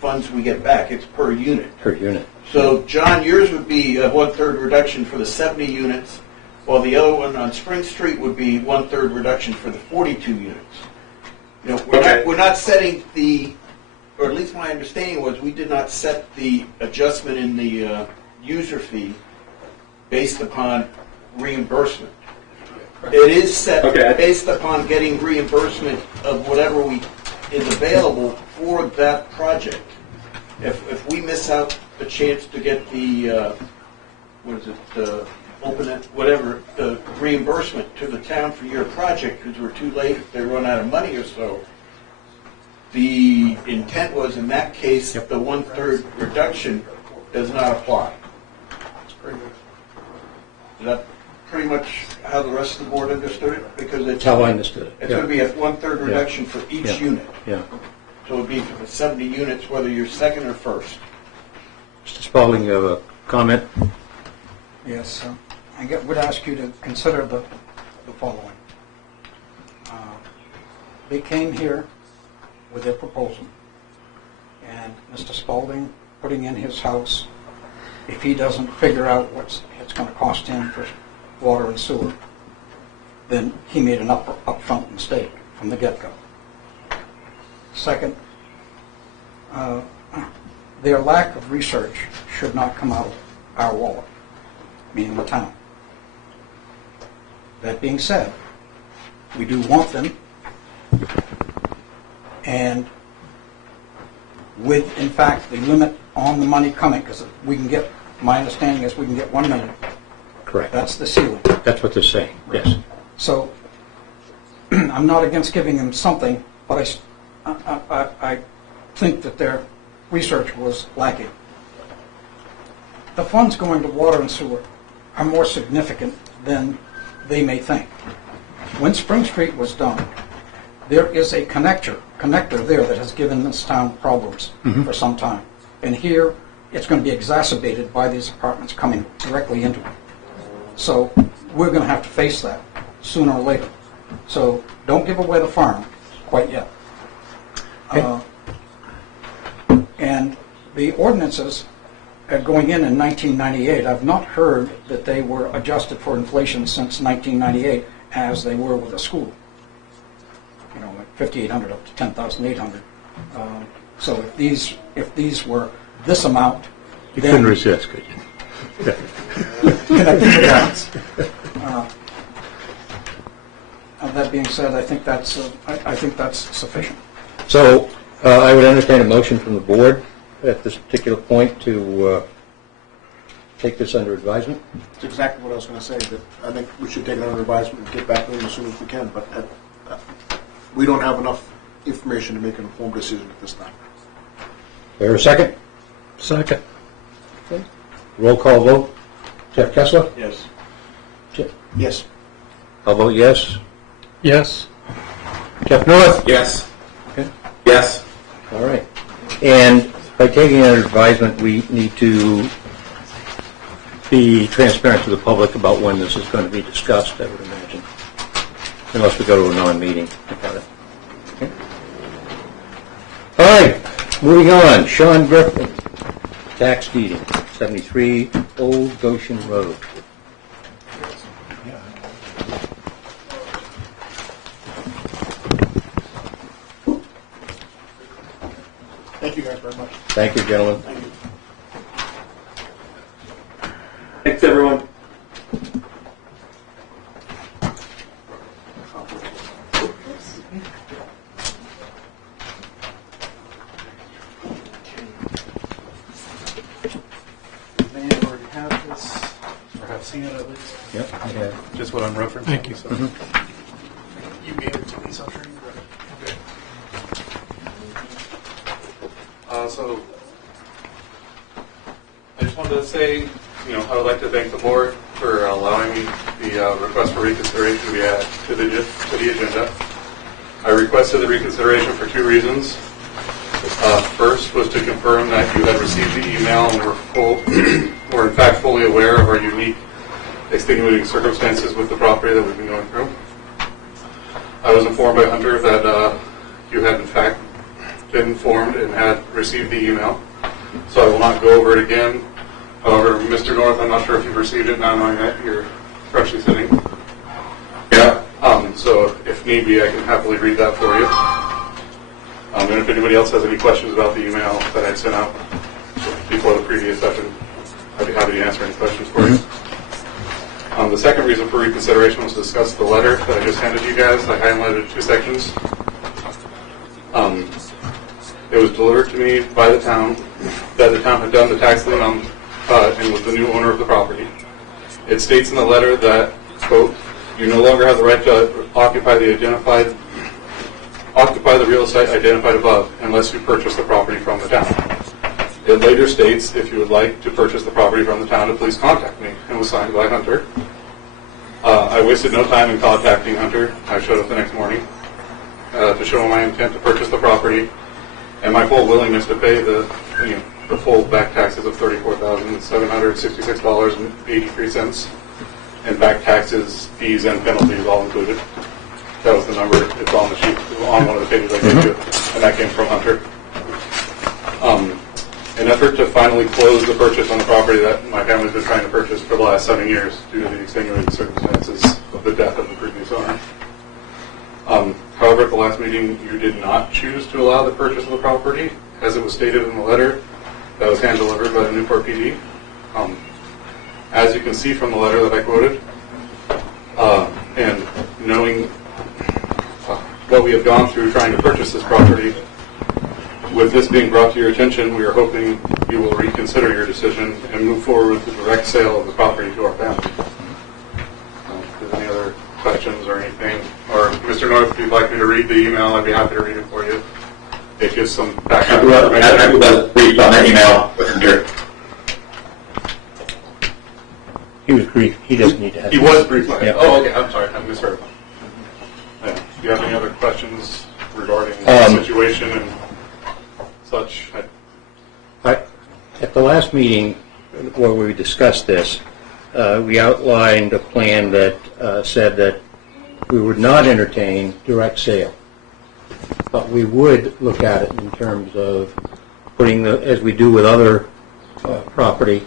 funds we get back. It's per unit. Per unit. So, John, yours would be a 1/3 reduction for the 70 units, while the other one on Spring Street would be 1/3 reduction for the 42 units. We're not setting the, or at least my understanding was, we did not set the adjustment in the user fee based upon reimbursement. It is set based upon getting reimbursement of whatever is available for that project. If we miss out the chance to get the, open it, whatever, the reimbursement to the town for your project because we're too late, if they run out of money or so, the intent was in that case, the 1/3 reduction does not apply. That's pretty good. Is that pretty much how the rest of the board understood it? Because That's how I understood it. it's going to be a 1/3 reduction for each unit. Yeah. So it would be for the 70 units, whether you're second or first. Mr. Spaulding, you have a comment? Yes, I would ask you to consider the following. They came here with their proposal, and Mr. Spaulding putting in his house, if he doesn't figure out what it's going to cost him for water and sewer, then he made an upfront mistake from the get-go. Second, their lack of research should not come out of our wallet, meaning the town. That being said, we do want them, and with, in fact, the limit on the money coming, because we can get, my understanding is we can get 1 million. Correct. That's the ceiling. That's what they're saying, yes. So I'm not against giving them something, but I think that their research was lacking. The funds going to water and sewer are more significant than they may think. When Spring Street was done, there is a connector there that has given this town problems for some time. And here, it's going to be exacerbated by these apartments coming directly into it. So we're going to have to face that sooner or later. So don't give away the farm quite yet. And the ordinances going in 1998, I've not heard that they were adjusted for inflation since 1998 as they were with the school. You know, like 5,800 up to 10,800. So if these were this amount, You couldn't resist, could you? connected accounts. That being said, I think that's sufficient. So I would entertain a motion from the board at this particular point to take this under advisement. It's exactly what I was going to say, that I think we should take it under advisement and get back to them as soon as we can, but we don't have enough information to make an informed decision at this time. There a second? Second. Roll call vote. Jeff Kessler? Yes. Yes. I'll vote yes. Yes. Jeff North? Yes. Okay. Yes. All right. And by taking under advisement, we need to be transparent to the public about when this is going to be discussed, I would imagine, unless we go to a non-meeting about it. Okay. All right, moving on. Sean Griffin, tax deeding, 73 Old Goshen Road. Thank you guys very much. Thank you, gentlemen. Thanks, everyone. May have already had this, or have seen it at least. Yep. Okay. Just what I'm referencing. Thank you. So. You gave it to me, so I'm sure you read it. Okay. So, I just just wanted to say, I would like to thank the board for allowing me the request for reconsideration to be added to the agenda. I requested the reconsideration for two reasons. First was to confirm that you had received the email and were in fact fully aware of our unique extenuating circumstances with the property that we've been going through. I was informed by Hunter that you had in fact been informed and had received the email, so I will not go over it again. However, Mr. North, I'm not sure if you've received it, now knowing that you're freshly sitting. Yeah. So if need be, I can happily read that for you. And if anybody else has any questions about the email that I sent out before the previous session, I'd be happy to answer any questions for you. The second reason for reconsideration was to discuss the letter that I just handed you guys. I highlighted two sections. It was delivered to me by the town that the town had done the tax lien on and was the new owner of the property. It states in the letter that, quote, you no longer have the right to occupy the real estate identified above unless you purchase the property from the town. It later states if you would like to purchase the property from the town to please contact me, and was signed by Hunter. I wasted no time in contacting Hunter. I showed up the next morning to show him my intent to purchase the property and my full willingness to pay the full back taxes of $34,766.83, and back taxes, fees, and penalties all included. That was the number. It's on the sheet, on one of the pages I gave you, and that came from Hunter. An effort to finally close the purchase on the property that my family's been trying to purchase for the last 7 years due to the extenuating circumstances of the death of the previous owner. However, at the last meeting, you did not choose to allow the purchase of the property, as it was stated in the letter that was hand-delivered by the Newport PD. As you can see from the letter that I quoted, and knowing what we have gone through trying to purchase this property, with this being brought to your attention, we are hoping you will reconsider your decision and move forward with the direct sale of the property to our family. If there's any other questions or anything, or Mr. North, if you'd like me to read the email, I'd be happy to read it for you. It gives some background information. I was briefed on that email with Hunter. He was brief. He doesn't need to have. He was briefed. Yeah. Oh, okay. I'm sorry. I misheard. Yeah. Do you have any other questions regarding the situation and such? At the last meeting where we discussed this, we outlined a plan that said that we would not entertain direct sale, but we would look at it in terms of putting as we do with other property,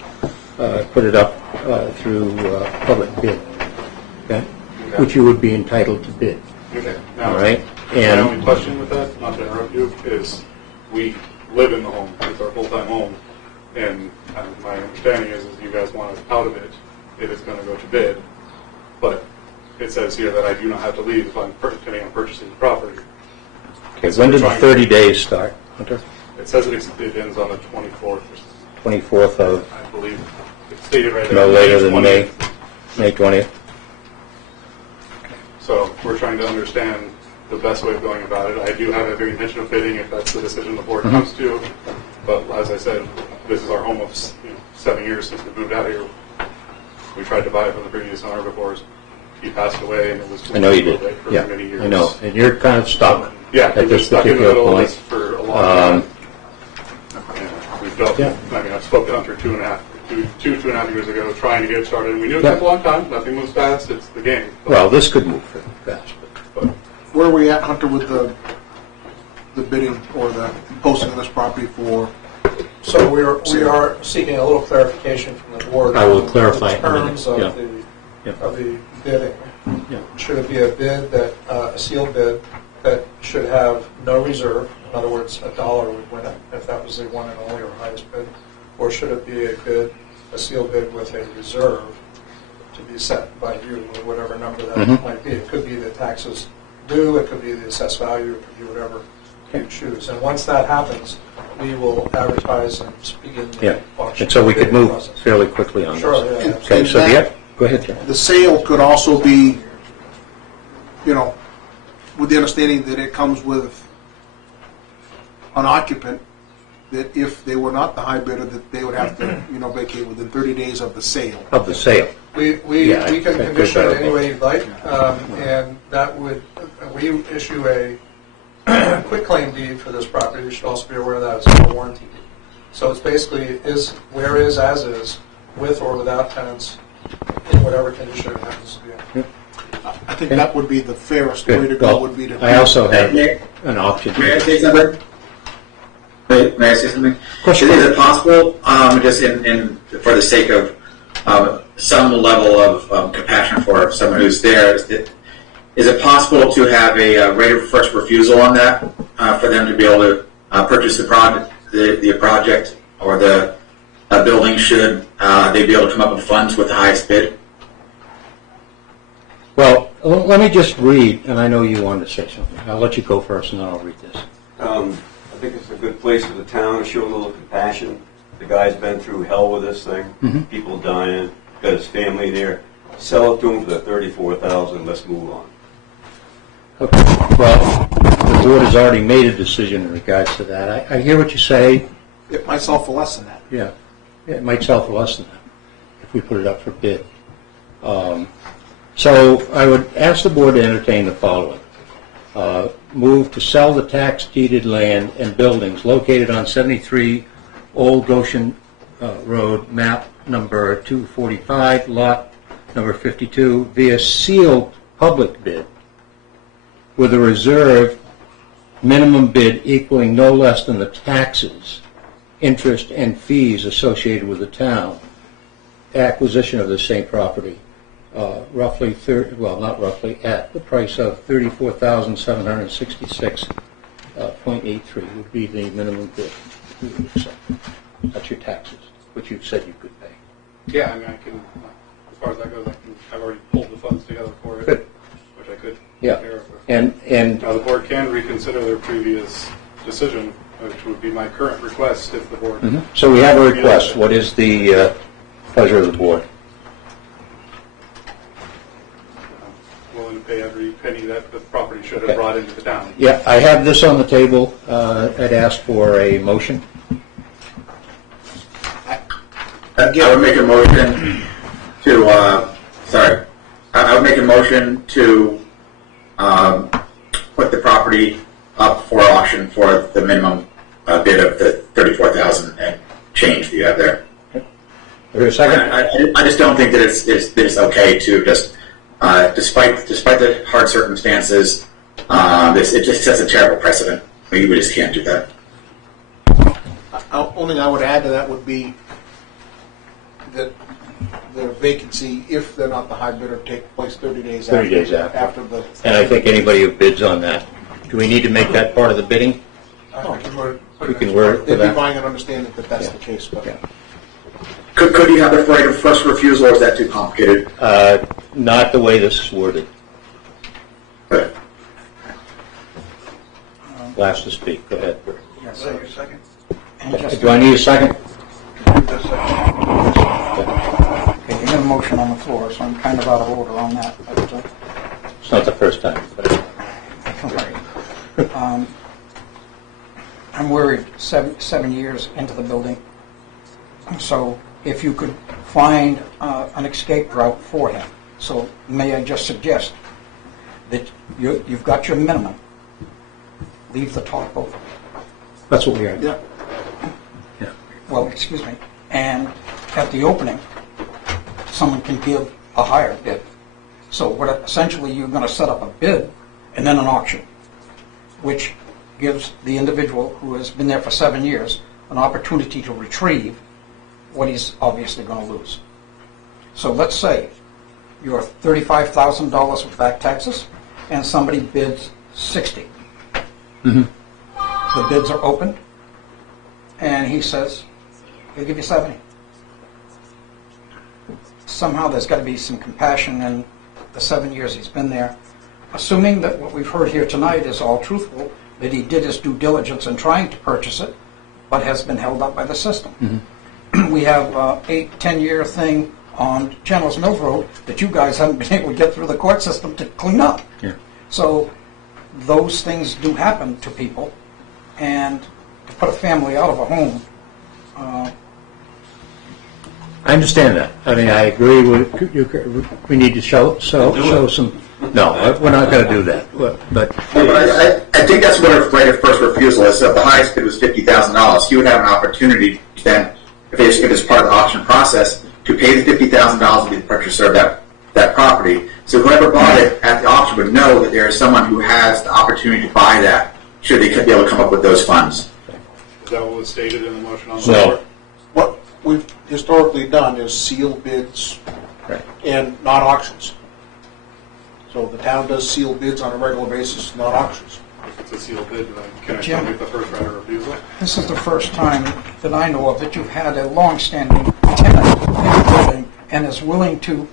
put it up through public bid, okay? Which you would be entitled to bid. Okay. Now, all right. My And only question with that, not to interrupt you, is we live in the home. It's our full-time home. And my understanding is you guys want us out of it if it's going to go to bid. But it says here that I do not have to leave if I'm intending on purchasing the property. okay, when did the 30 days start, Hunter? It says it ends on the 24th. 24th of I believe it's stated right there. no later than 20th. May 20th. So we're trying to understand the best way of going about it. I do have every intention of bidding if that's the decision the board comes to. But as I said, this is our home of 7 years since we moved out here. We tried to buy it from the previous owner before he passed away, and it was I know you did. for Yeah, many years. I know. And you're kind of stuck Yeah, at we've been this stuck in the particular middle of point. this for a long time. And we've dealt. Yeah. I mean, I've spoken to Hunter 2.5 years ago, trying to get started. We knew it Yeah. took a long time. Nothing moves fast. It's the game. Well, this could move fast. But Where are we at, Hunter, with the bidding or the posting of this property for? So we are seeking a little clarification from the board. I will on clarify the in a minute. terms of Yeah. of the bidding. Yeah. Should it be a bid that, a sealed bid that should have no reserve? In other words, $1 would win it if that was the one and only or highest bid. Or should it be a sealed bid with a reserve to be set by you or whatever number that might be? It could be the taxes due, it could be the assessed value, it could be whatever you choose. And once that happens, we will advertise and begin Yeah. the auction. And so we could bidding move process. fairly quickly on Sure, this. yeah. Okay, so go ahead, John. The sale could also be, with the understanding that it comes with an occupant that if they were not the high bidder, that they would have to, vacate within 30 days of the sale. Of the sale. We Yeah, I can think condition we're it any way you'd like, and that would, we issue a quitclaim deed for this property. You should also be aware of that, it's a warranty deed. So it's basically where is as is, with or without tenants, in whatever condition it happens to be in. I think that would be the fairest way to Good. go, Well, would be to... I also have an option. May I say something? May I say something? course. Is it possible, just for the sake of some level of compassion for someone who's there, is it possible to have a right of first refusal on that for them to be able to purchase the project or the building should they be able to come up with funds with the highest bid? Well, let me just read, and I know you wanted to say something. I'll let you go first, and then I'll read this. I think it's a good place for the town to show a little compassion. The guy's been through hell with this thing. People dying, got his family there. Sell it to him for the $34,000. Let's move on. Okay. Well, the board has already made a decision in regards to that. I hear what you say. It might sell for less than that. Yeah, it might sell for less than that if we put it up for bid. So I would ask the board to entertain the following. Move to sell the tax deeded land and buildings located on 73 Old Goshen Road, map number 245, lot number 52, via sealed public bid with a reserve minimum bid equaling no less than the taxes, interest, and fees associated with the town acquisition of the same property, at the price of $34,766.83 would be the minimum bid. That's your taxes, which you said you could pay. Yeah, I mean, I can, as far as that goes, I've already pulled the funds together for it, Good. which I could Yeah. take care of. And Now, the board can reconsider their previous decision, which would be my current request if the board... so we have a request. What is the pleasure of the board? willing to pay every penny that the property should have brought into the town. Yeah, I have this on the table. I'd ask for a motion. I would make a motion to, I would make a motion to put the property up for auction for the minimum bid of the $34,000 and change that you have there. Is there a second? I just don't think that it's okay to just, despite the hard circumstances, it just sets a terrible precedent. We just can't do that. Only thing I would add to that would be that the vacancy, if they're not the high bidder, take place 30 days 30 days after. the... And I think anybody who bids on that, do we need to make that part of the bidding? We can word it for They'd be that. buying and understanding that that's the case, but... Yeah. Could you have the right of first refusal, or is that too complicated? Not the way this is worded. But Last to speak. Go ahead. Yes. Second. Do I need a second? Okay, you have a motion on the floor, so I'm kind of out of order on that. But, It's not the first time. But right. I'm worried 7 years into the building. So if you could find an escape route for him. So may I just suggest that you've got your minimum. Leave the top open. that's what we are. Yeah. Well, excuse me. And at the opening, someone can give a higher bid. So what essentially you're going to set up a bid and then an auction, which gives the individual who has been there for 7 years an opportunity to retrieve what he's obviously going to lose. So let's say you're $35,000 with back taxes and somebody bids 60. The bids are open and he says, he'll give you 70. Somehow there's got to be some compassion in the 7 years he's been there. Assuming that what we've heard here tonight is all truthful, that he did his due diligence in trying to purchase it, but has been held up by the system. We have an 8-10 year thing on Chandler's Mills Road that you guys haven't been able to get through the court system to clean up. Yeah. So those things do happen to people, and put a family out of a home. I understand that. I mean, I agree with you. We need to show some. No, we're not going to do that. But I think that's what a right of first refusal is. So if the highest bid was $50,000, he would have an opportunity then, if it's part of the auction process, to pay the $50,000 to be the purchaser of that property. So whoever bought it at the auction would know that there is someone who has the opportunity to buy that, should they be able to come up with those funds. Is that what was stated in the motion on the No. floor? What we've historically done is seal bids Right. and not auctions. So the town does seal bids on a regular basis, not auctions. If it's a sealed bid, then can I Jim? still make the first right of refusal? This is the first time that I know of that you've had a long-standing tenant in the building and is willing to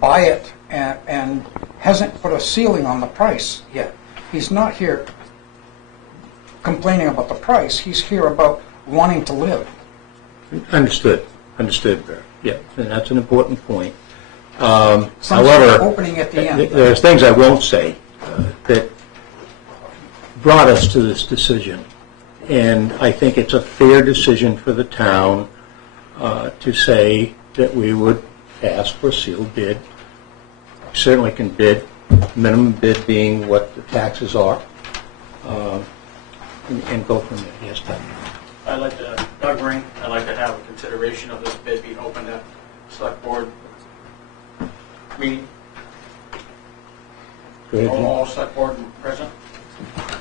buy it and hasn't put a ceiling on the price yet. He's not here complaining about the price, he's here about wanting to live. understood, Barry. Yeah, and that's an important point. Some sort of However, opening at the end. there's things I won't say that brought us to this decision, and I think it's a fair decision for the town to say that we would ask for a sealed bid. We certainly can bid, minimum bid being what the taxes are, and go from there. Yes, Doug. I'd like to, Doug Ring, I'd like to have a consideration of this bid being open to select board meeting. Go ahead, Jim. All select board present.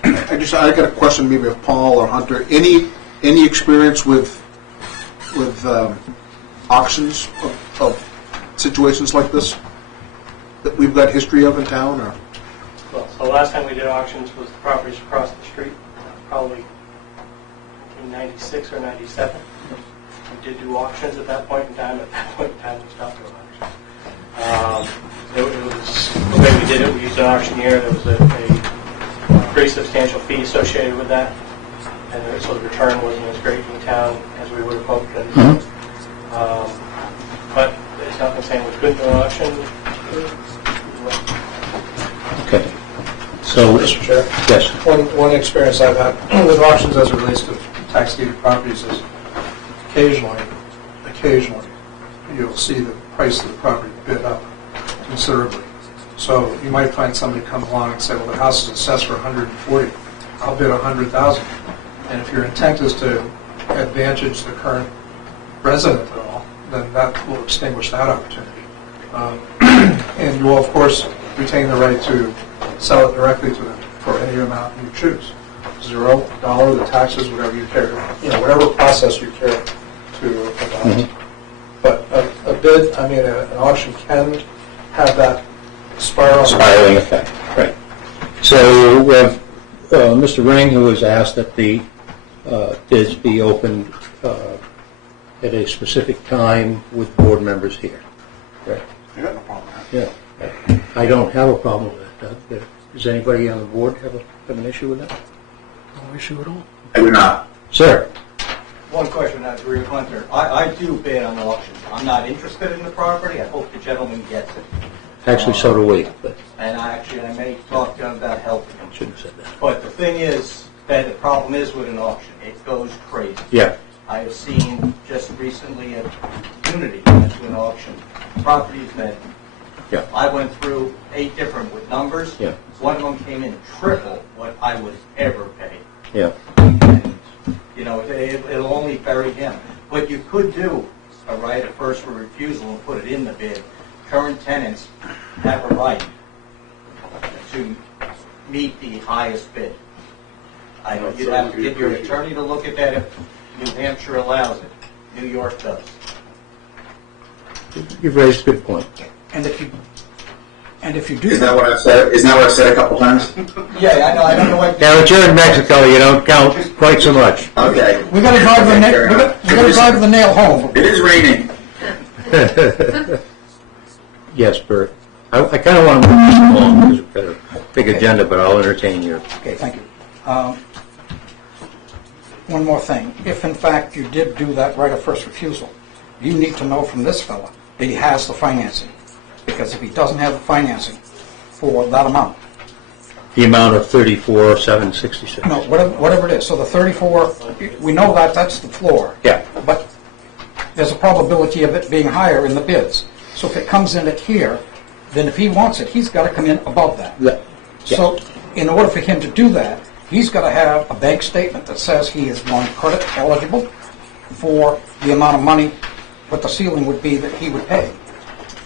I got a question maybe of Paul or Hunter. Any experience with auctions of situations like this that we've got history of in town, or? Well, so the last time we did auctions was the properties across the street, probably in 96 or 97. We did do auctions at that point in time. At that point in time, we stopped doing auctions. It was, the way we did it, we used an auctioneer. There was a pretty substantial fee associated with that. And so the return wasn't as great in the town as we would have hoped. But there's nothing saying we couldn't do an auction. Okay. So, Mr. Chair? yes. One experience I've had with auctions as it relates to tax deeded properties is occasionally, you'll see the price of the property bid up considerably. So you might find somebody come along and say, well, the house is assessed for $140,000. I'll bid $100,000. And if your intent is to advantage the current resident at all, then that will extinguish that opportunity. And you will, of course, retain the right to sell it directly to them for any amount you choose. $0, the taxes, whatever you care, whatever process you care to adopt. But a bid, an auction can have that Spiraling effect, right. So we have Mr. Ring, who has asked that the bids be opened at a specific time with board members here. Right. I got no problem with that. Yeah. I don't have a problem with that, Doug. Does anybody on the board have an issue with that? No issue at all? I do not. Sir? One question, that's Rear Hunter. I do bid on auctions. I'm not interested in the property. I hope the gentleman gets it. Actually, so do we. But And I may talk to him about helping him. shouldn't have said that. But the thing is, that the problem is with an auction, it goes crazy. Yeah. I have seen just recently at Unity, went to an auction, properties that Yeah. I went through 8 different with numbers. Yeah. One of them came in triple what I would ever pay. Yeah. And, it'll only bury him. What you could do, a right of first refusal and put it in the bid. Current tenants have a right to meet the highest bid. I know you'd have to get your attorney to look at that if New Hampshire allows it. New York does. You've raised a good point. And if you do Isn't that what I've said? Isn't that what I've said a couple times? Yeah, I know. I don't know what. Now that you're in Mexico, you don't count quite so much. Okay. we got to drive the nail. We got to drive the nail home. It is raining. Yes, Bert. I kind of want to move this along because we've got a big agenda, but I'll entertain you. Okay, thank you. One more thing. If in fact you did do that right of first refusal, you need to know from this fella that he has the financing. Because if he doesn't have the financing for that amount, the amount of 34,766. No, whatever it is. So the 34, we know that that's the floor. Yeah. But there's a probability of it being higher in the bids. So if it comes in at here, then if he wants it, he's got to come in above that. Yeah. So in order for him to do that, he's got to have a bank statement that says he is non-credit eligible for the amount of money, what the ceiling would be that he would pay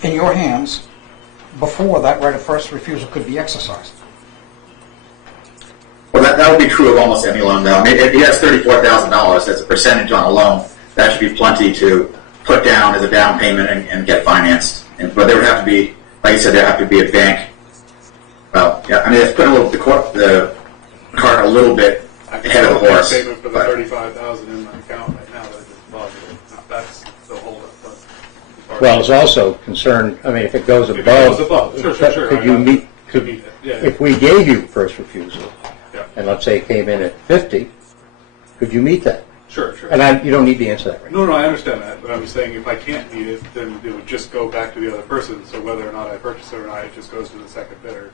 in your hands before that right of first refusal could be exercised. Well, that would be true of almost any loan, though. I mean, if he has $34,000 as a percentage on a loan, that should be plenty to put down as a down payment and get financed. But there would have to be, like you said, there would have to be a bank. Well, yeah, I mean, it's putting the cart a little bit ahead of the horse. Statement for the $35,000 in my account right now that I just budgeted. That's the whole. Well, it's also concerned, I mean, if it goes above. If it goes above, sure. Could you meet, if we gave you first refusal, Yeah. and let's say it came in at 50, could you meet that? Sure. And you don't need to answer that right now. No, I understand that, but I'm saying if I can't meet it, then it would just go back to the other person. So whether or not I purchase it or not, it just goes to the second bidder.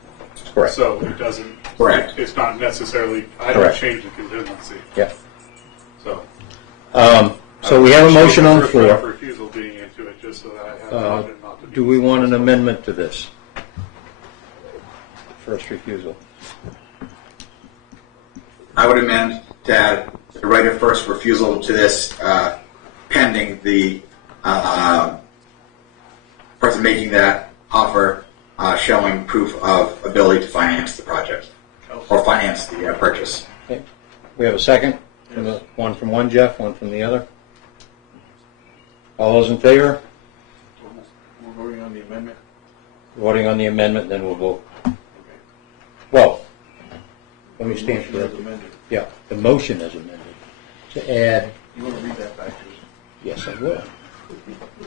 Correct. So it doesn't. Correct. It's not necessarily. I don't Correct. change the contingency. Yeah. So. So we have a motion on the First right of floor. refusal being into it, just so that I have the option not to. Do we want an amendment to this? First refusal. I would amend to add the right of first refusal to this pending the person making that offer showing proof of ability to finance the project or finance the purchase. Okay. We have a second? One from one Jeff, one from the other. All those in favor? We're voting on the amendment. Voting on the amendment, then we'll vote. Well, let me stand for Motion that. is amended. Yeah, the motion is amended to add. You want to read that back to us? Yes, I will.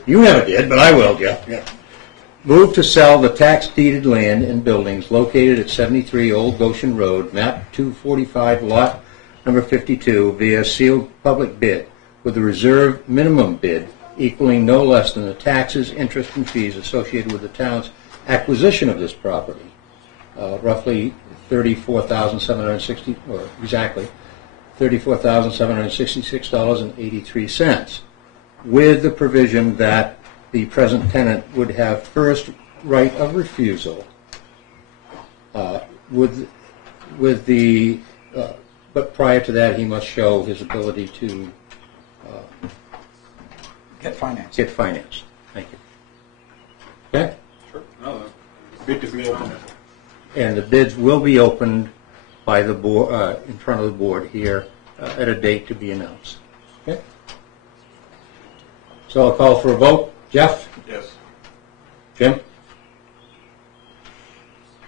You never did, but I will, Jeff. Yeah. Move to sell the tax deeded land and buildings located at 73 Old Goshen Road, map 245, lot number 52, via sealed public bid, with a reserve minimum bid equaling no less than the taxes, interest, and fees associated with the town's acquisition of this property, roughly $34,760, or exactly $34,766.83, with the provision that the present tenant would have first right of refusal, but prior to that he must show his ability to Get financed. get financed. Thank you. Okay? Sure. No, bid to be open. And the bids will be opened by the board, in front of the board here, at a date to be announced. Okay? So I'll call for a vote. Jeff? Yes. Jim?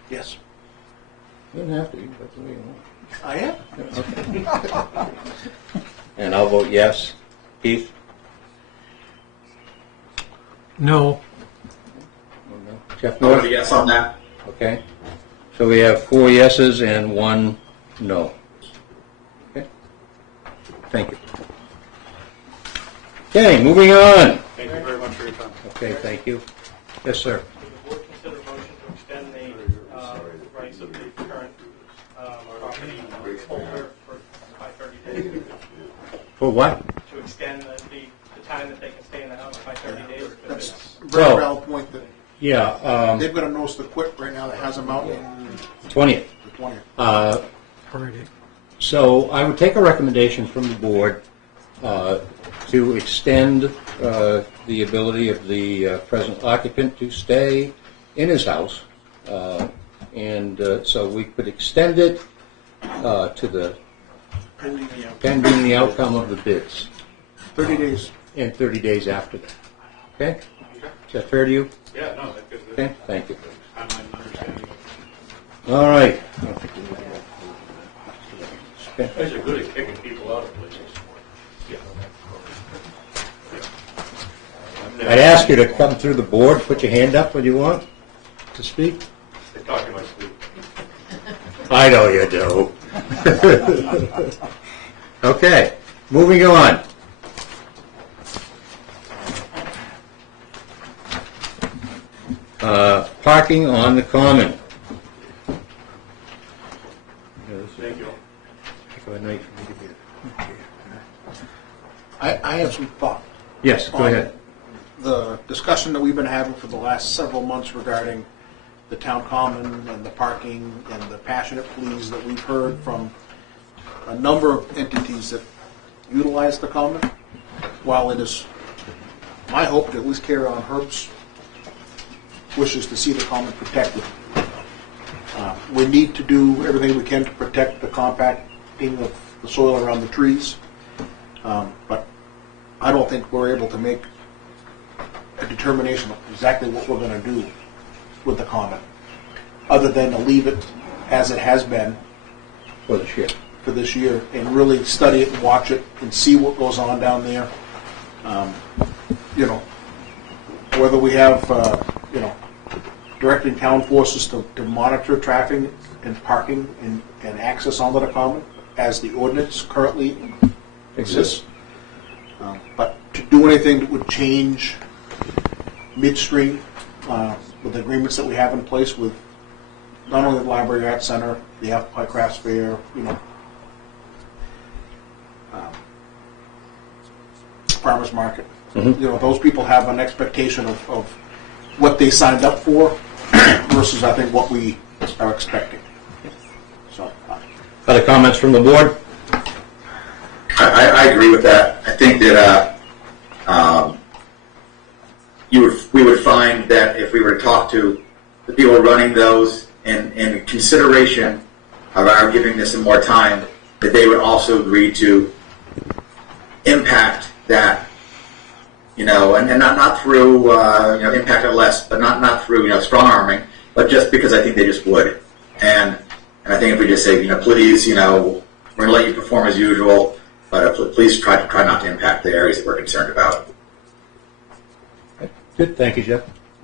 Yes. You don't have to, you can vote the way you want. I am. Okay. And I'll vote yes. Keith? No. Jeff I'll vote North? yes on that. Okay. So we have 4 yeses and 1 no. Okay. Thank you. Okay, moving on. Thank you very much for your time. Okay, thank you. Yes, sir. Would the board consider a motion to extend the rights of the current property holder by 30 days? For what? To extend the time that they can stay in the house by 30 days? That's a very Well, valid point that Yeah, they've got a notice to quit right now that has them out in 20th. the 20th. Alrighty. So I would take a recommendation from the board to extend the ability of the present occupant to stay in his house. And so we could extend it to the pending the outcome of the bids. 30 days. And 30 days after that. Okay? Is that fair to you? Yeah, no, that's good. Okay, thank you. I'm understanding. All right. You guys are good at kicking people out of places. I'd ask you to come through the board, put your hand up when you want to speak. They talk in my sleep. I know you do. Okay, moving on. Parking on the common. Thank you. Have a night for me to be. I have some thought. Yes, go ahead. The discussion that we've been having for the last several months regarding the town common and the parking and the passionate pleas that we've heard from a number of entities that utilize the common, while it is my hope to at least carry on Herb's wishes to see the common protected. We need to do everything we can to protect the compacting of the soil around the trees, but I don't think we're able to make a determination of exactly what we're going to do with the common, other than to leave it as it has been For this year. and really study it and watch it and see what goes on down there. Whether we have, directing town forces to monitor traffic and parking and access onto the common as the ordinance currently exists. But to do anything that would change midstream with the agreements that we have in place with not only the Library Arts Center, the Apple Pie Crafts Fair, farmers market. Those people have an expectation of what they signed up for versus, I think, what we are expecting. So, Other comments from the board? I agree with that. I think that we would find that if we were to talk to the people running those in consideration of our giving this some more time, that they would also agree to impact that, and not through, impact it less, but not through, strong arming, but just because I think they just would. And I think if we just say, please, we're going to let you perform as usual, but please try not to impact the areas that we're concerned about. Good, thank you, Jeff.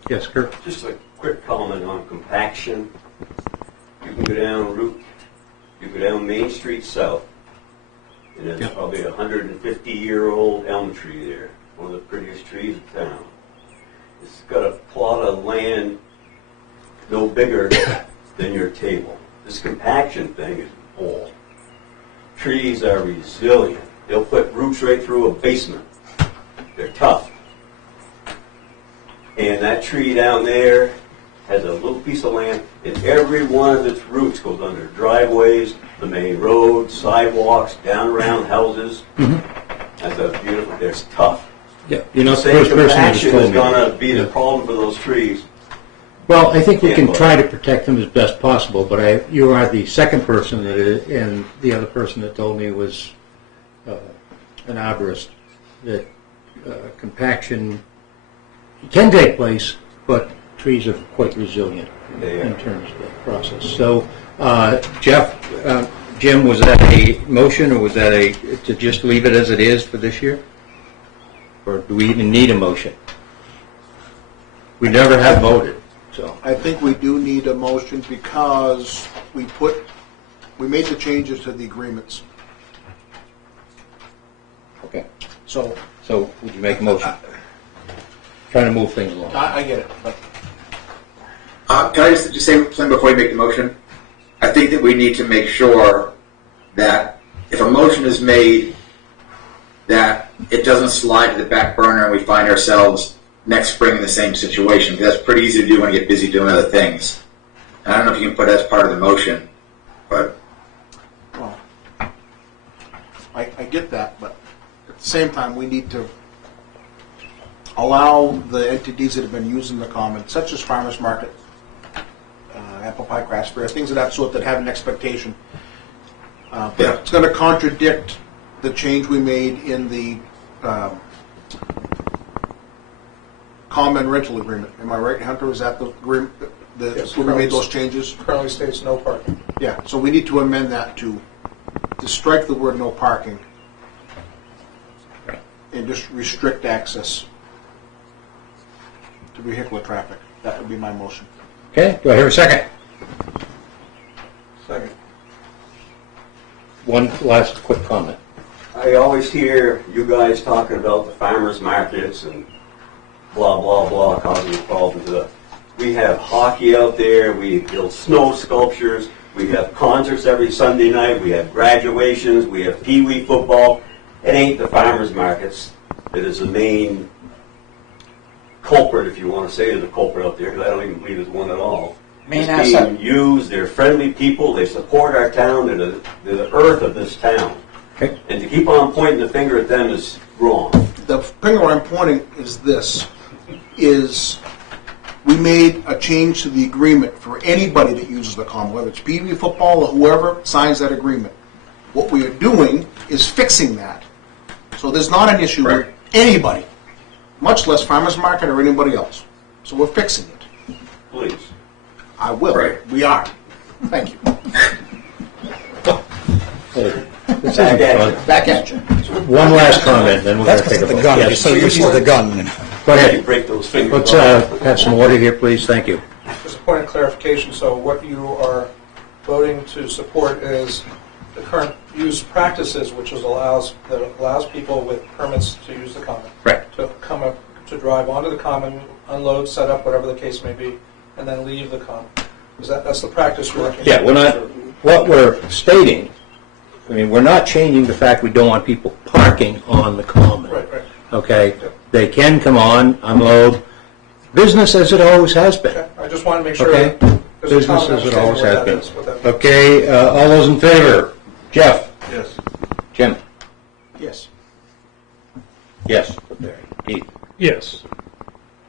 Yes, Kurt? Just a quick comment on compaction. You can go down Main Street South, and there's probably a 150-year-old elm tree there, one of the prettiest trees in town. It's got a plot of land no bigger than your table. This compaction thing is bull. Trees are resilient. They'll put roots right through a basement. They're tough. And that tree down there has a little piece of land, and every one of its roots goes under driveways, the main road, sidewalks, down around houses. That's a beautiful, it's tough. Yeah, you're not the first person who's Compaction told is me. going to be the problem for those trees. Well, I think we can try to protect them as best possible, but you are the second person and the other person that told me was an arborist, that compaction can take place, but trees are quite resilient in terms of that process. So, Jeff, Jim, was that a motion, or was that to just leave it as it is for this year? Or do we even need a motion? We never have voted. So I think we do need a motion because we made the changes to the agreements. Okay. So would you make a motion? Trying to move things along. I get it, but Can I just say something before you make the motion? I think that we need to make sure that if a motion is made, that it doesn't slide to the back burner and we find ourselves next spring in the same situation. Because that's pretty easy to do when you get busy doing other things. And I don't know if you can put that as part of the motion, but well, I get that, but at the same time, we need to allow the entities that have been using the common, such as farmers market, apple pie crafts fair, things of that sort that have an expectation. But it's going to contradict the change we made in the common rental agreement. Am I right, Hunter? Is that the agreement Yes, where we made those changes? Currently states no parking. Yeah, so we need to amend that to strike the word no parking and just restrict access to vehicular traffic. That would be my motion. Okay, do I hear a second? Second. One last quick comment. I always hear you guys talking about the farmers markets and blah, blah, blah, causing problems. We have hockey out there, we build snow sculptures, We have concerts every Sunday night, we have graduations, we have pee-wee football. It ain't the farmers markets that is the main culprit, if you want to say there's a culprit out there, because I don't even believe there's one at all. Main It's asset. being used, they're friendly people, they support our town, they're the earth of this town. Okay. And to keep on pointing the finger at them is wrong. The finger I'm pointing is this, is we made a change to the agreement for anybody that uses the common, whether it's PV football or whoever signs that agreement. What we are doing is fixing that. So there's not an issue with anybody, much less farmers market or anybody else. So we're fixing it. Please. I will. Right. We are. Thank you. This isn't fun. Back at you. One last comment, then we're going That's to take a because of the vote. gun. You're Yes. so used to the gun. Go You ahead. break those fingers Let's off. have some order here, please. Thank you. Just a point of clarification, so what you are voting to support is the current use practices, which allows people with permits to use the common. Right. To come up, to drive onto the common, unload, set up, whatever the case may be, and then leave the common. That's the practice you're working. Yeah, we're not, what we're stating, I mean, we're not changing the fact we don't want people parking on the common. Right. Okay? They can come on, unload, business as it always has been. Okay, I just want to make sure. Okay? that there's a Business common as it always has understanding been. what that is, what that means. Okay, all those in favor? Jeff? Yes. Jim? Yes. Yes. Barry. Keith? Yes.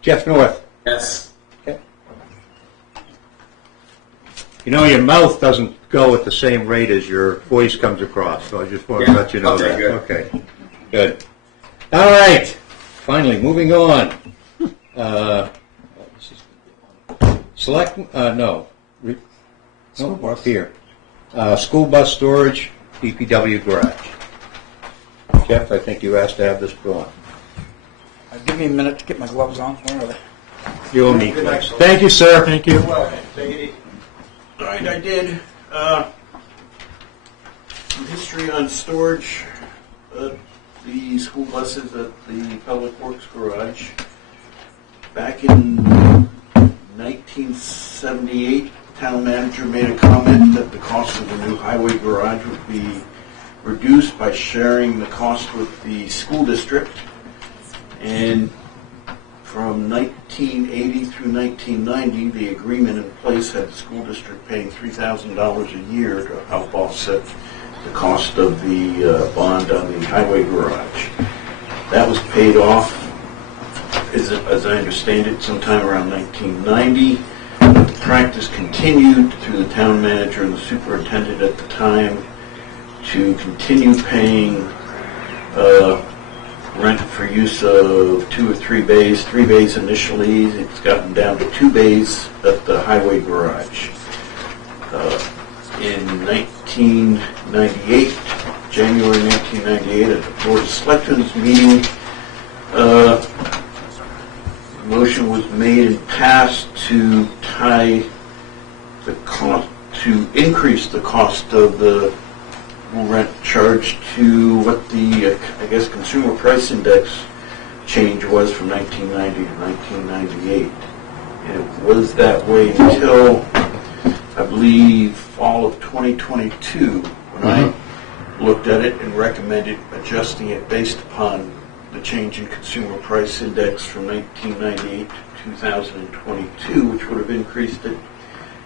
Jeff North? Yes. Okay. You know, your mouth doesn't go at the same rate as your voice comes across, so I just want to Yeah. let you know Okay, that. good. Okay, good. All right, finally, moving on. Select, no. No, we're up here. School bus storage, DPW garage. Jeff, I think you asked to have this put on. Give me a minute to get my gloves on. Where are they? You owe me. Thank you, sir. Thank you. All right, I did some history on storage, the school buses at the Public Works Garage. Back in 1978, the town manager made a comment that the cost of the new highway garage would be reduced by sharing the cost with the school district. And from 1980 through 1990, the agreement in place had the school district paying $3,000 a year to help offset the cost of the bond on the highway garage. That was paid off, as I understand it, sometime around 1990. But the practice continued through the town manager and the superintendent at the time to continue paying rent for use of 2 or 3 bays, 3 bays initially. It's gotten down to 2 bays at the highway garage. In 1998, January 1998, at the Board of Selectmen's meeting, a motion was made and passed to tie the cost, to increase the cost of the rent charge to what the, I guess, consumer price index change was from 1990 to 1998. And it was that way until, I believe, fall of 2022, when I looked at it and recommended adjusting it based upon the change in consumer price index from 1998 to 2022, which would have increased it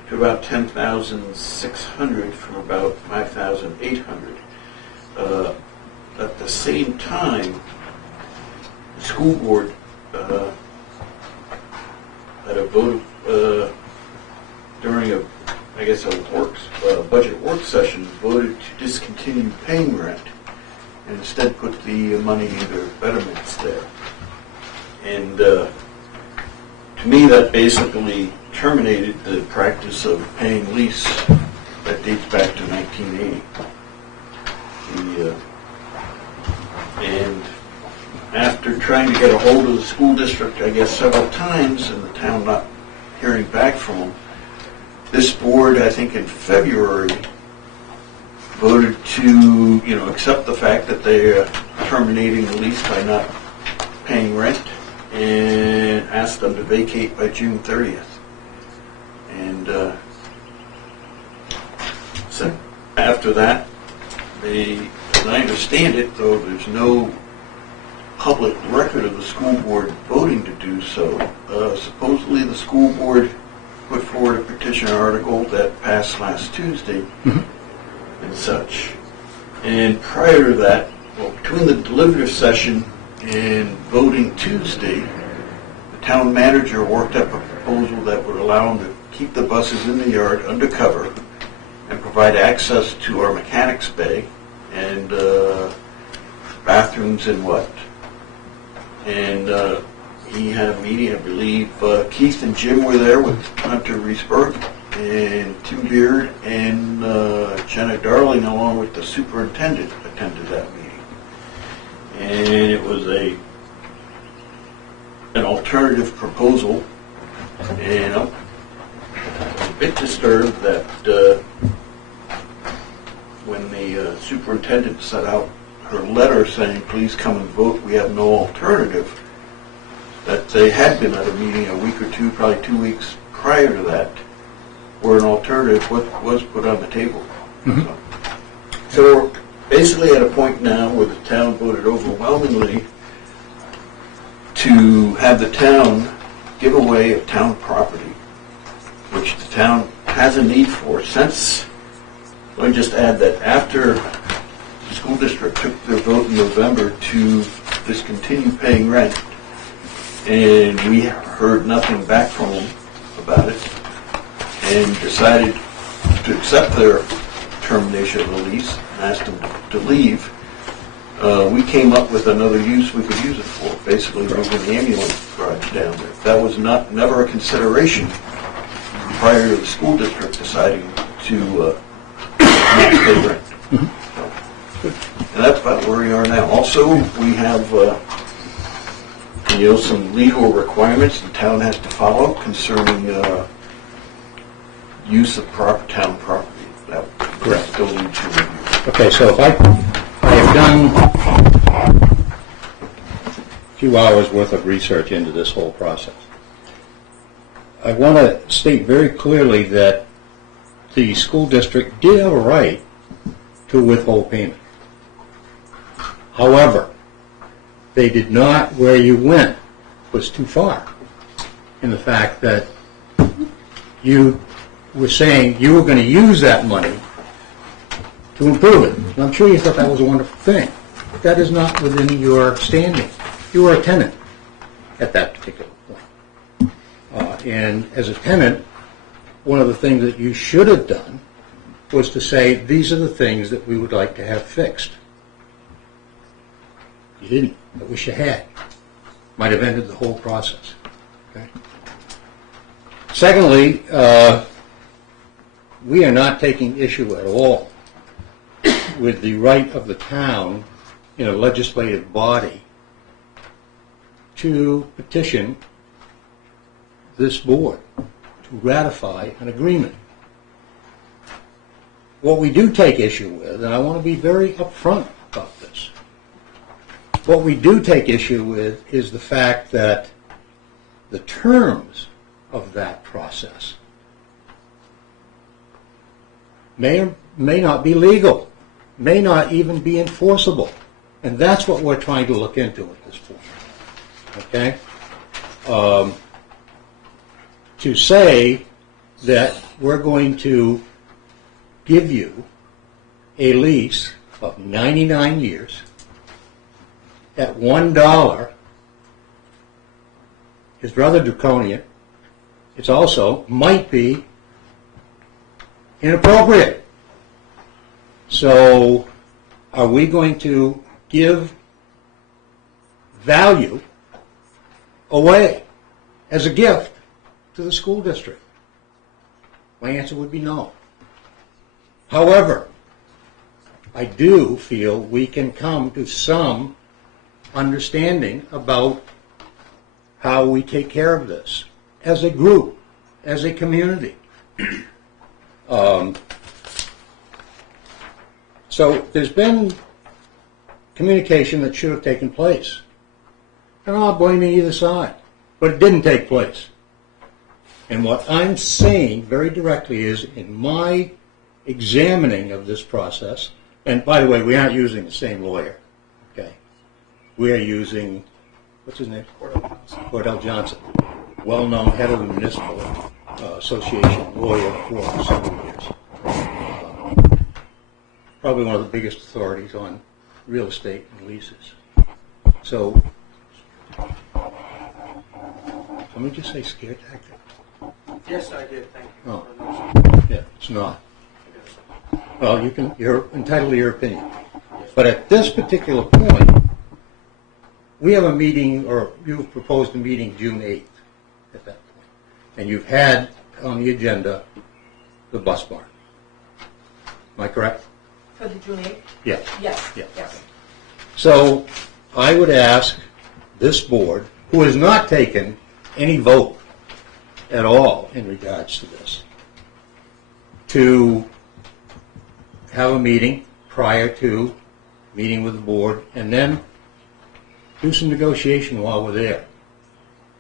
to about 10,600 from about 5,800. At the same time, the school board had a vote during a budget work session, voted to discontinue paying rent and instead put the money into betterments there. And to me, that basically terminated the practice of paying lease that dates back to 1980. And after trying to get a hold of the school district, I guess several times, and the town not hearing back from them, this board, I think in February, voted to, accept the fact that they're terminating the lease by not paying rent and asked them to vacate by June 30th. And So after that, they, as I understand it, though there's no public record of the school board voting to do so, supposedly the school board put forward a petition article that passed last Tuesday and such. And prior to that, well, between the deliberative session and voting Tuesday, the town manager worked up a proposal that would allow them to keep the buses in the yard undercover and provide access to our mechanics bay and bathrooms and what. And he had a meeting, I believe Keith and Jim were there with Hunter Reesberg and Tim Beard and Jenna Darling, along with the superintendent, attended that meeting. And it was an alternative proposal, and I'm a bit disturbed that when the superintendent set out her letter saying, please come and vote, we have no alternative, that they had been at a meeting a week or two, probably 2 weeks prior to that, where an alternative was put on the table. So we're basically at a point now where the town voted overwhelmingly to have the town give away of town property, which the town has a need for. Since, let me just add that after the school district took their vote in November to discontinue paying rent, and we heard nothing back from them about it, and decided to accept their termination of the lease and asked them to leave, we came up with another use we could use it for, basically moving the ambulance garage down there. That was never a consideration prior to the school district deciding to not pay rent. And that's about where we are now. Also, we have some legal requirements the town has to follow concerning use of town property. That still needs to review. Okay, so if I have done a few hours worth of research into this whole process, I want to state very clearly that the school district did have a right to withhold payment. However, they did not, where you went was too far in the fact that you were saying you were going to use that money to improve it. And I'm sure you thought that was a wonderful thing. But that is not within your standing. You were a tenant at that particular point. And as a tenant, one of the things that you should have done was to say, these are the things that we would like to have fixed. You didn't. I wish you had. Might have ended the whole process. Okay? Secondly, we are not taking issue at all with the right of the town in a legislative body to petition this board to ratify an agreement. What we do take issue with, and I want to be very upfront about this, what we do take issue with is the fact that the terms of that process may or may not be legal, may not even be enforceable. And that's what we're trying to look into at this point. Okay? To say that we're going to give you a lease of 99 years at $1 is rather draconian. It's also might be inappropriate. So are we going to give value away as a gift to the school district? My answer would be no. However, I do feel we can come to some understanding about how we take care of this as a group, as a community. So there's been communication that should have taken place. And I'm not blaming either side, but it didn't take place. And what I'm saying very directly is, in my examining of this process. And by the way, we aren't using the same lawyer, okay? We are using, what's his name? Cordell Johnson, well-known head of the Municipal Association lawyer for several years. Probably one of the biggest authorities on real estate and leases. So, let me just say scare tactic. Yes, I did, thank you. Oh, yeah, it's not. Well, you're entitled to your opinion. But at this particular point, we have a meeting, or you've proposed a meeting June 8th at that point. And you've had on the agenda the bus barn. Am I correct? For the June 8th? Yes. Yes, Yes. yes. So I would ask this board, who has not taken any vote at all in regards to this, to have a meeting prior to meeting with the board, and then do some negotiation while we're there.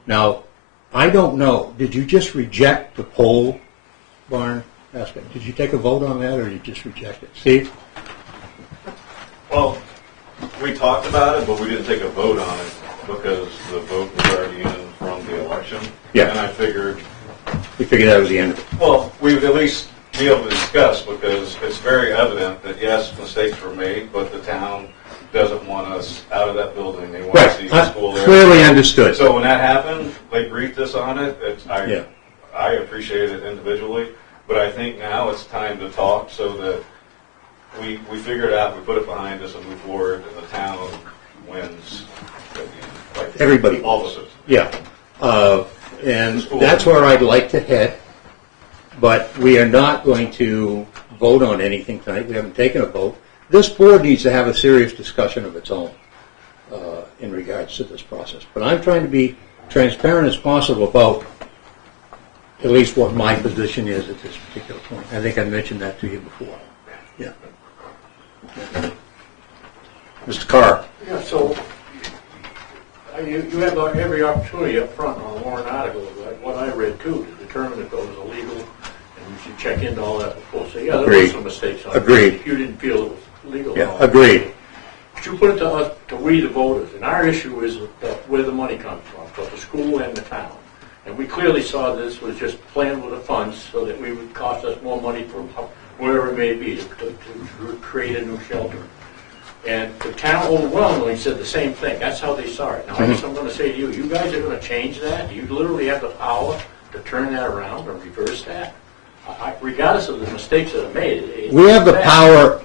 Now, I don't know, did you just reject the pole barn aspect? Did you take a vote on that, or did you just reject it? Steve? Well, we talked about it, but we didn't take a vote on it because the vote was already in from the election. Yeah. And I figured, We figured that was the end of it. well, we would at least be able to discuss, because it's very evident that, yes, mistakes were made, but the town doesn't want us out of that building. They want to see the school there. Clearly understood. So when that happened, they briefed us on it. Yeah. I appreciate it individually, but I think now it's time to talk so that we figure it out, we put it behind us and move forward, and the town wins. Like Everybody all of us. Yeah. And that's where I'd like to head, but we are not going to vote on anything tonight. We haven't taken a vote. This board needs to have a serious discussion of its own in regards to this process. But I'm trying to be transparent as possible about at least what my position is at this particular point. I think I mentioned that to you before. Yeah. Mr. Carr. Yeah, so you have every opportunity up front on a warrant article, like what I read too, to determine if it was illegal, and you should check into all that before. So yeah, there were some mistakes on it. Agreed. You didn't feel it was legal. Yeah, agreed. But you put it to us, to we the voters, and our issue is that where the money comes from, for the school and the town. And we clearly saw this was just playing with the funds so that we would cost us more money for wherever it may be to create a new shelter. And the town overwhelmingly said the same thing. That's how they saw it. Now, I guess I'm going to say to you, you guys are going to change that? You literally have the power to turn that around or reverse that? Regardless of the mistakes that are made. We have the power.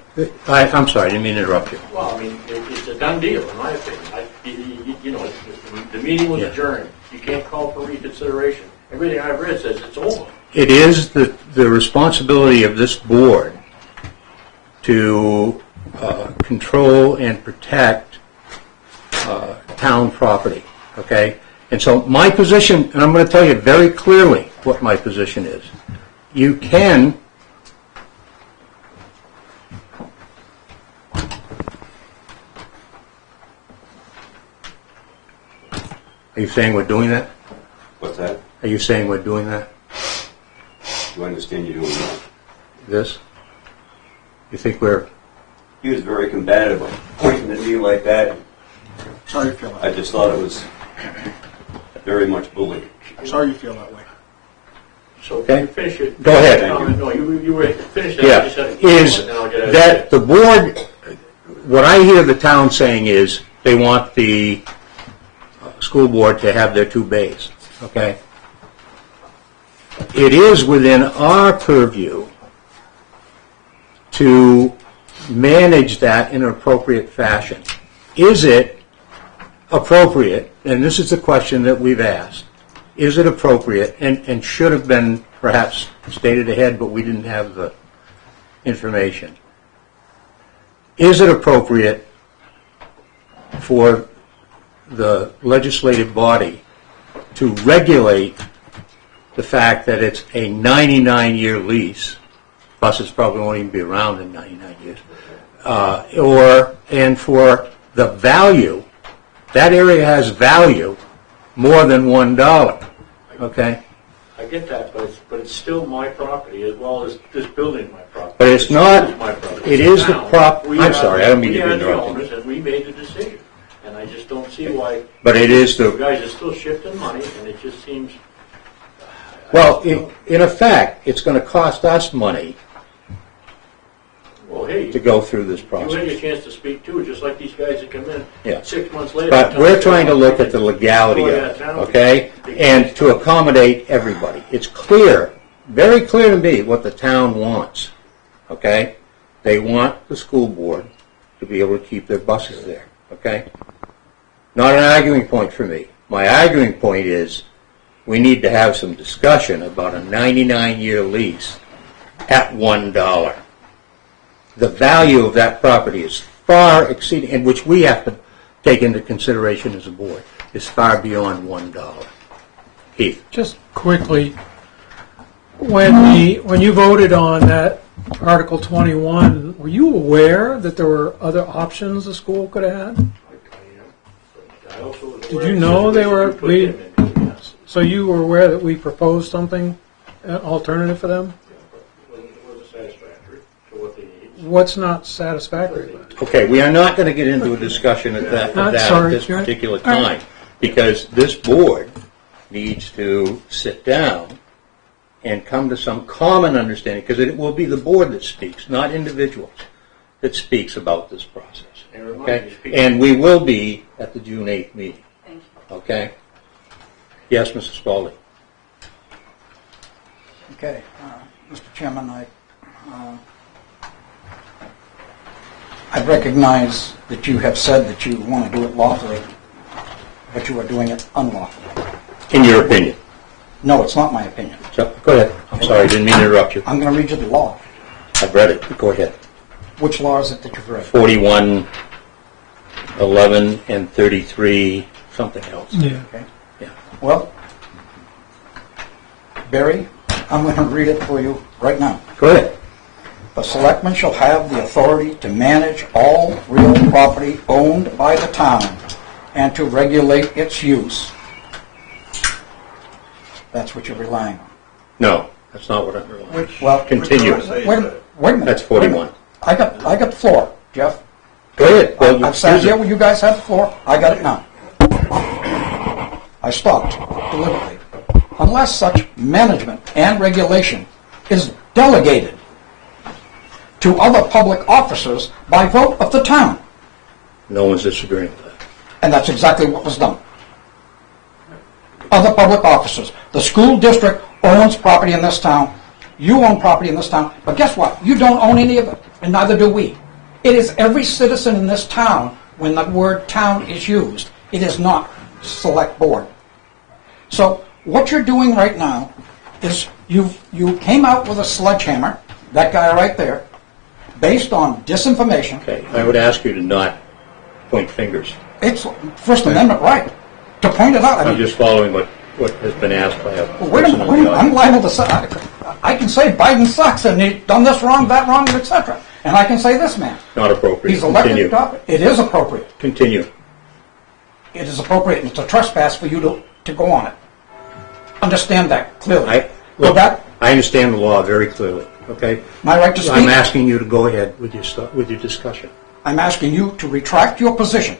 I'm sorry, I didn't mean to interrupt you. Well, I mean, it's a done deal, in my opinion. The meeting was adjourned. You can't call for reconsideration. Everything I've read says it's over. It is the responsibility of this board to control and protect town property, okay? And so my position, and I'm going to tell you very clearly what my position is. You can Are you saying we're doing that? What's that? Are you saying we're doing that? Do I understand you doing that? This? You think we're... He was very combative, pointing at me like that. Sorry you feel that I just thought it was very much bullying. way. Sorry you feel that way. So Okay. you finish it. Go ahead. No, you were finished that. Yeah, I just had a is comment, then I'll get out of that the board, what I hear the town saying is they want the school board to have their two bays, okay? It is within our purview to manage that in an appropriate fashion. Is it appropriate, and this is the question that we've asked, is it appropriate, and should have been perhaps stated ahead, but we didn't have the information. Is it appropriate for the legislative body to regulate the fact that it's a 99-year lease, buses probably won't even be around in 99 years, and for the value, that area has value more than $1, okay? I get that, but it's still my property as well as this building my property. But it's not, my property. it is the Now, I'm sorry, I don't mean to We are the interrupt you. owners, and we made the decision, and I just don't see why. But it is You the, guys are still shifting money, and it just seems. well, in effect, it's going to cost us money Well, hey, to go through this you had process. your chance to speak too, just like these guys that come in Yeah. 6 months later. But tell we're us trying to about look it. at the legality Go of ahead, it, town. okay? And to accommodate everybody. It's clear, very clear to me what the town wants, okay? They want the school board to be able to keep their buses there, okay? Not an arguing point for me. My arguing point is we need to have some discussion about a 99-year lease at $1. The value of that property is far exceeding, and which we have to take into consideration as a board, is far beyond $1. Keith? Just quickly, when you voted on that Article 21, were you aware that there were other options the school could have had? I also was Did aware you of know the they were, situation you put them in, yes. so you were aware that we proposed something, an alternative for them? It wasn't satisfactory to what they need. What's not satisfactory about it? Okay, we are not going to get into a discussion of that at Sorry, this you're right. particular All right. time, because this board needs to sit down and come to some common understanding, because it will be the board that speaks, not individuals, that speaks about this process. And remind Okay? these people- And we will be at the June 8th meeting. Okay? Yes, Mrs. Spalding? Okay, Mr. Chairman, I recognize that you have said that you want to do it lawfully, but you are doing it unlawfully. In your opinion? No, it's not my opinion. So, go ahead. I'm sorry, I didn't mean to interrupt you. I'm going to read you the law. I've read it. Go ahead. Which law is it that you've read? 41, 11, and 33, something else. Yeah. Okay. Yeah. Well, Barry, I'm going to read it for you right now. Go ahead. The selectmen shall have the authority to manage all real property owned by the town and to regulate its use. That's what you're relying on. No, that's not what I'm relying. Well, Continue. wait a minute. That's 41. I got the floor, Jeff. Go ahead. Well, I've sat use it. here when you guys had the floor. I got it now. I stopped deliberately. Unless such management and regulation is delegated to other public officers by vote of the town. No one's disagreeing with that. And that's exactly what was done. Other public officers. The school district owns property in this town. You own property in this town. But guess what? You don't own any of it, and neither do we. It is every citizen in this town when the word town is used. It is not select board. So what you're doing right now is you came out with a sledgehammer, that guy right there, based on disinformation. Okay, I would ask you to not point fingers. It's First Amendment right to point it out. I I'm mean, just following what has been asked by a well, wait a person minute, in wait a the minute. I'm audience. liable to say, I can say Biden sucks and he's done this wrong, that wrong, etc. And I can say this man. Not appropriate. He's elected Continue. to office. It is appropriate. Continue. It is appropriate, and it's a trespass for you to go on it. Understand that clearly. Look, that, I understand the law very clearly, okay? my right to speak. I'm asking you to go ahead with your discussion. I'm asking you to retract your position.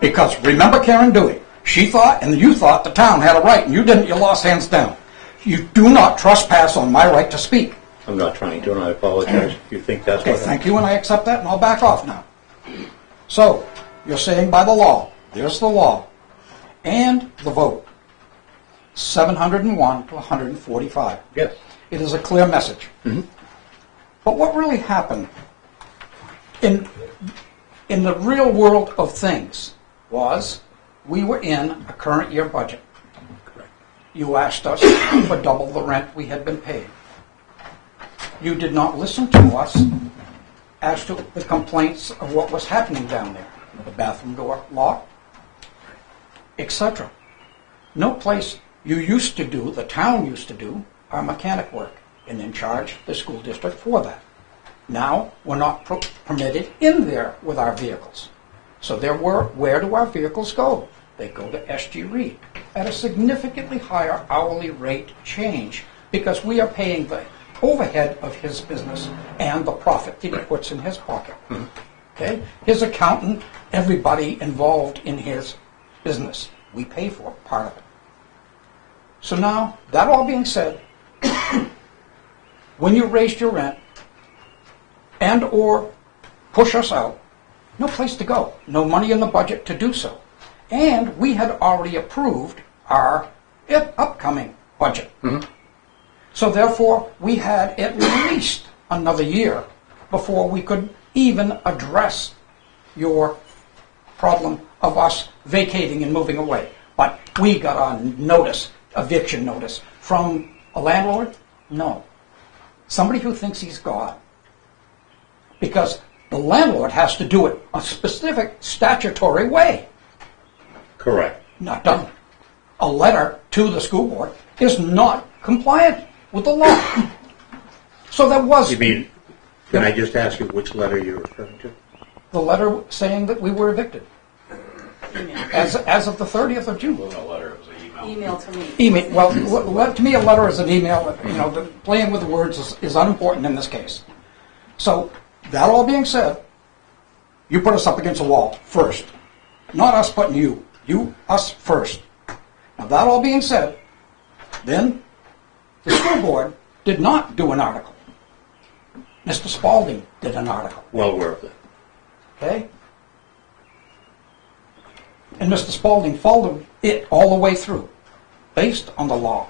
Because remember Karen Dewey. She thought and you thought the town had a right, and you didn't. You lost hands down. You do not trespass on my right to speak. I'm not trying to, and I apologize if you think that's Okay, what thank you, and I accept that, and I'll back off now. So, you're saying by the law, there's the law, and the vote, 701 to 145. Yes. It is a clear message. Mhm. But what really happened in the real world of things was we were in a current year budget. You asked us for double the rent we had been paid. You did not listen to us as to the complaints of what was happening down there. The bathroom door locked, etc. No place you used to do, the town used to do, our mechanic work and then charge the school district for that. Now, we're not permitted in there with our vehicles. So where do our vehicles go? They go to SG Reed. at a significantly higher hourly rate change because we are paying the overhead of his business and the profit that he puts in his pocket. Okay? His accountant, everybody involved in his business. We pay for part of it. So now, that all being said, when you raised your rent and or push us out, no place to go, no money in the budget to do so. And we had already approved our upcoming budget. So therefore, we had at least another year before we could even address your problem of us vacating and moving away. But we got on notice, eviction notice, from a landlord? No. Somebody who thinks he's God. Because the landlord has to do it a specific statutory way. Correct. Not done. A letter to the school board is not compliant with the law. So there was... You mean, can I just ask you which letter you're referring to? The letter saying that we were evicted. As of the 30th of June. It wasn't a letter, it was an email. Email to me. Email. Well, to me, a letter is an email. You know, the playing with the words is unimportant in this case. So, that all being said, you put us up against a wall first. Not us putting you. You, us first. Now, that all being said, then the school board did not do an article. Mr. Spalding did an article. Well worth it. Okay? And Mr. Spalding followed it all the way through, based on the law.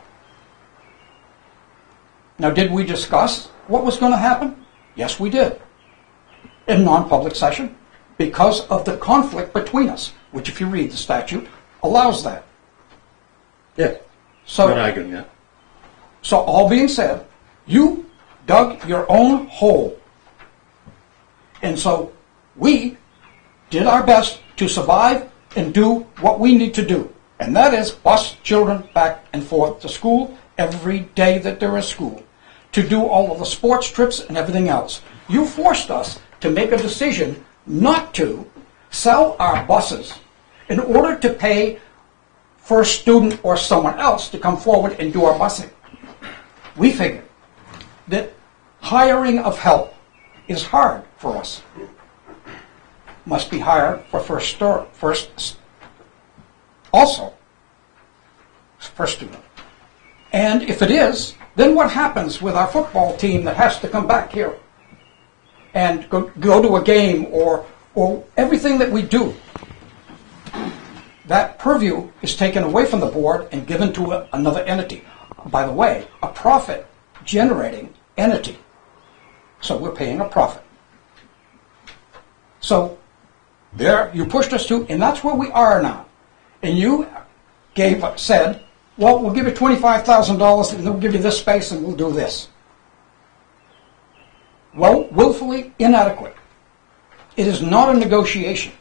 Now, did we discuss what was going to happen? Yes, we did. In non-public session, because of the conflict between us, which if you read the statute, allows that. Yeah. So, Not arguing that. So all being said, you dug your own hole. And so we did our best to survive and do what we need to do. And that is bus children back and forth to school every day that there is school. To do all of the sports trips and everything else. You forced us to make a decision not to sell our buses in order to pay for a student or someone else to come forward and do our busing. We figured that hiring of help is hard for us. Must be hired for first student. And if it is, then what happens with our football team that has to come back here and go to a game or everything that we do? That purview is taken away from the board and given to another entity. By the way, a profit-generating entity. So we're paying a profit. So there, you pushed us to, and that's where we are now. And you said, well, we'll give you $25,000 and we'll give you this space and we'll do this. Well, willfully inadequate. It is not a negotiation.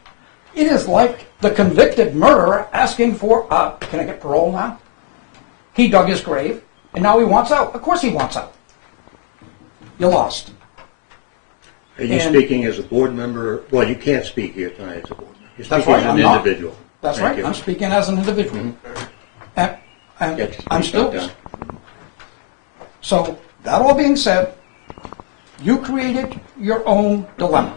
It is like the convicted murderer asking for, can I get parole now? He dug his grave, and now he wants out. Of course he wants out. You lost. Are you speaking as a board member? Well, you can't speak here tonight as a board member. You're That's speaking right, as I'm an not. individual. That's Thank right. you. I'm speaking as an individual. And I'm still. So, that all being said, you created your own dilemma.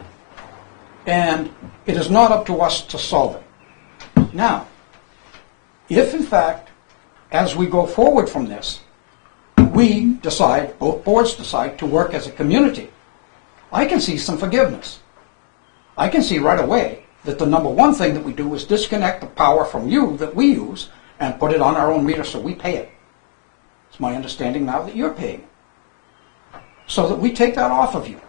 And it is not up to us to solve it. Now, if in fact, as we go forward from this, we decide, both boards decide, to work as a community, I can see some forgiveness. I can see right away that the number one thing that we do is disconnect the power from you that we use and put it on our own meter so we pay it. It's my understanding now that you're paying it. So that we take that off of you.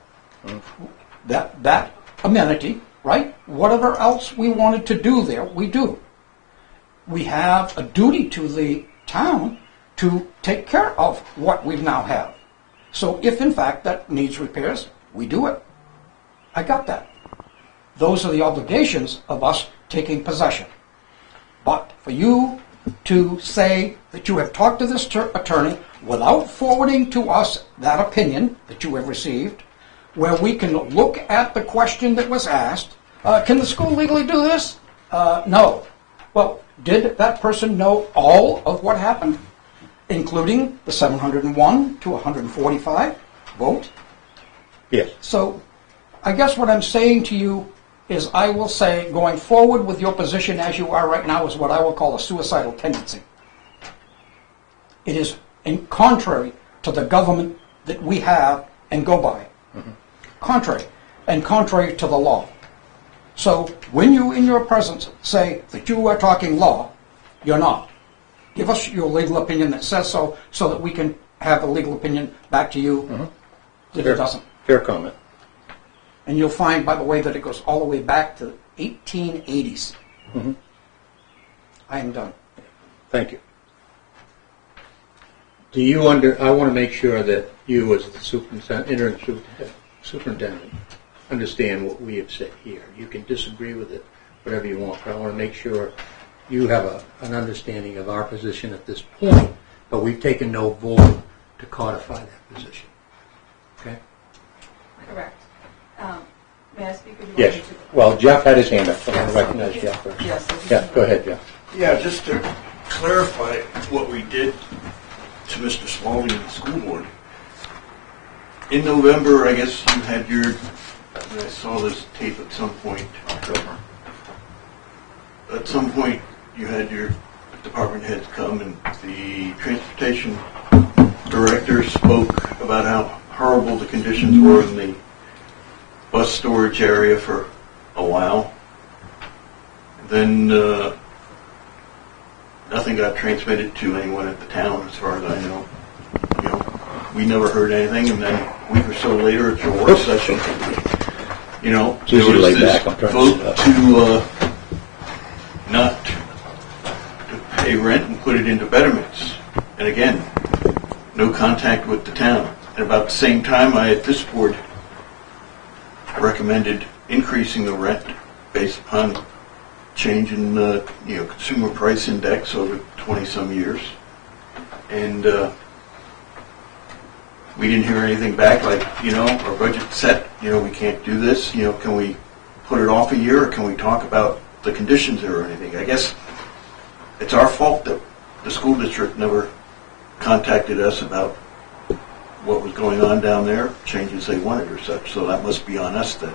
That amenity, right? Whatever else we wanted to do there, we do. We have a duty to the town to take care of what we now have. So if in fact that needs repairs, we do it. I got that. Those are the obligations of us taking possession. But for you to say that you have talked to this attorney without forwarding to us that opinion that you have received, where we can look at the question that was asked, can the school legally do this? No. Well, did that person know all of what happened, including the 701 to 145 vote? Yes. So I guess what I'm saying to you is I will say going forward with your position as you are right now is what I will call a suicidal tendency. It is in contrary to the government that we have and go by. Contrary. And contrary to the law. So when you in your presence say that you are talking law, you're not. Give us your legal opinion that says so that we can have a legal opinion back to you that it doesn't. Fair comment. And you'll find, by the way, that it goes all the way back to 1880s. I am done. Thank you. Do you I want to make sure that you as the interim superintendent understand what we have said here. You can disagree with it, whatever you want, but I want to make sure you have an understanding of our position at this point, but we've taken no vote to codify that position. Okay? Correct. May I speak? Or do you Yes. want me to? Well, Jeff had his hand up, so I Yes. recognize Jeff first. Yes. Yeah, go ahead, Jeff. Yeah, just to clarify what we did to Mr. Smalley and the school board. In November, I guess you had I saw this tape at some point. At some point, you had your department heads come and the transportation director spoke about how horrible the conditions were in the bus storage area for a while. Then nothing got transmitted to anyone at the town, as far as I know. You know, we never heard anything, and then a week or so later, at your work session, you know, It's there usually was laid this back. I'm trying vote to not to pay rent and put it into betterments. And again, no contact with the town. And about the same time, I, at this board, recommended increasing the rent based upon change in the consumer price index over 20-some years. And we didn't hear anything back like, our budget's set, we can't do this, can we put it off a year, or can we talk about the conditions there or anything? I guess it's our fault that the school district never contacted us about what was going on down there, changes they wanted or such. So that must be on us that,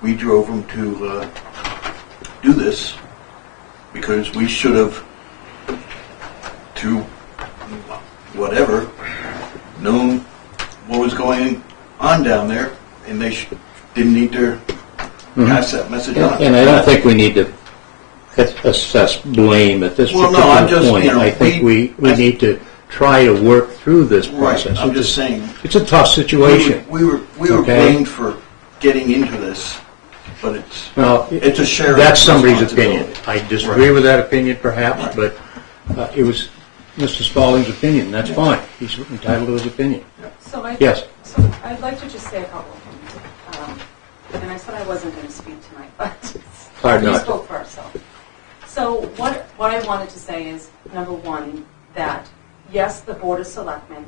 we drove them to do this because we should have, to whatever, known what was going on down there, and they didn't need to pass that message on. And I don't think we need to assess blame at this Well, no, particular I'm just, point. I think we need to try to work through this process. Right, I'm just saying. It's a tough situation. We were okay? blamed for getting into this, but it's a shared That's somebody's responsibility. opinion. I disagree with that opinion, perhaps, but it was Mr. Spaulding's opinion. That's fine. He's entitled to his opinion. Yes. So I'd like to just say a couple of things. And I said I wasn't going to speak tonight, but Hard you not. spoke for yourself. So what I wanted to say is, number one, that yes, the Board of Selectmen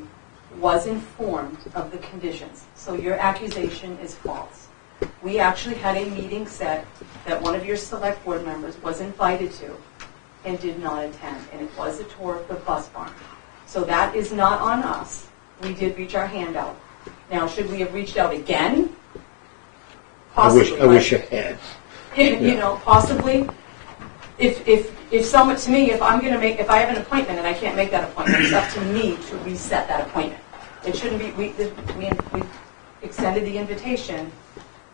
was informed of the conditions. So your accusation is false. We actually had a meeting set that one of your select board members was invited to and did not attend, and it was a tour of the bus barn. So that is not on us. We did reach our hand out. Now, should we have reached out again? Possibly. I wish I had. Possibly. If someone, to me, if I have an appointment and I can't make that appointment, it's up to me to reset that appointment. It shouldn't be, we extended the invitation.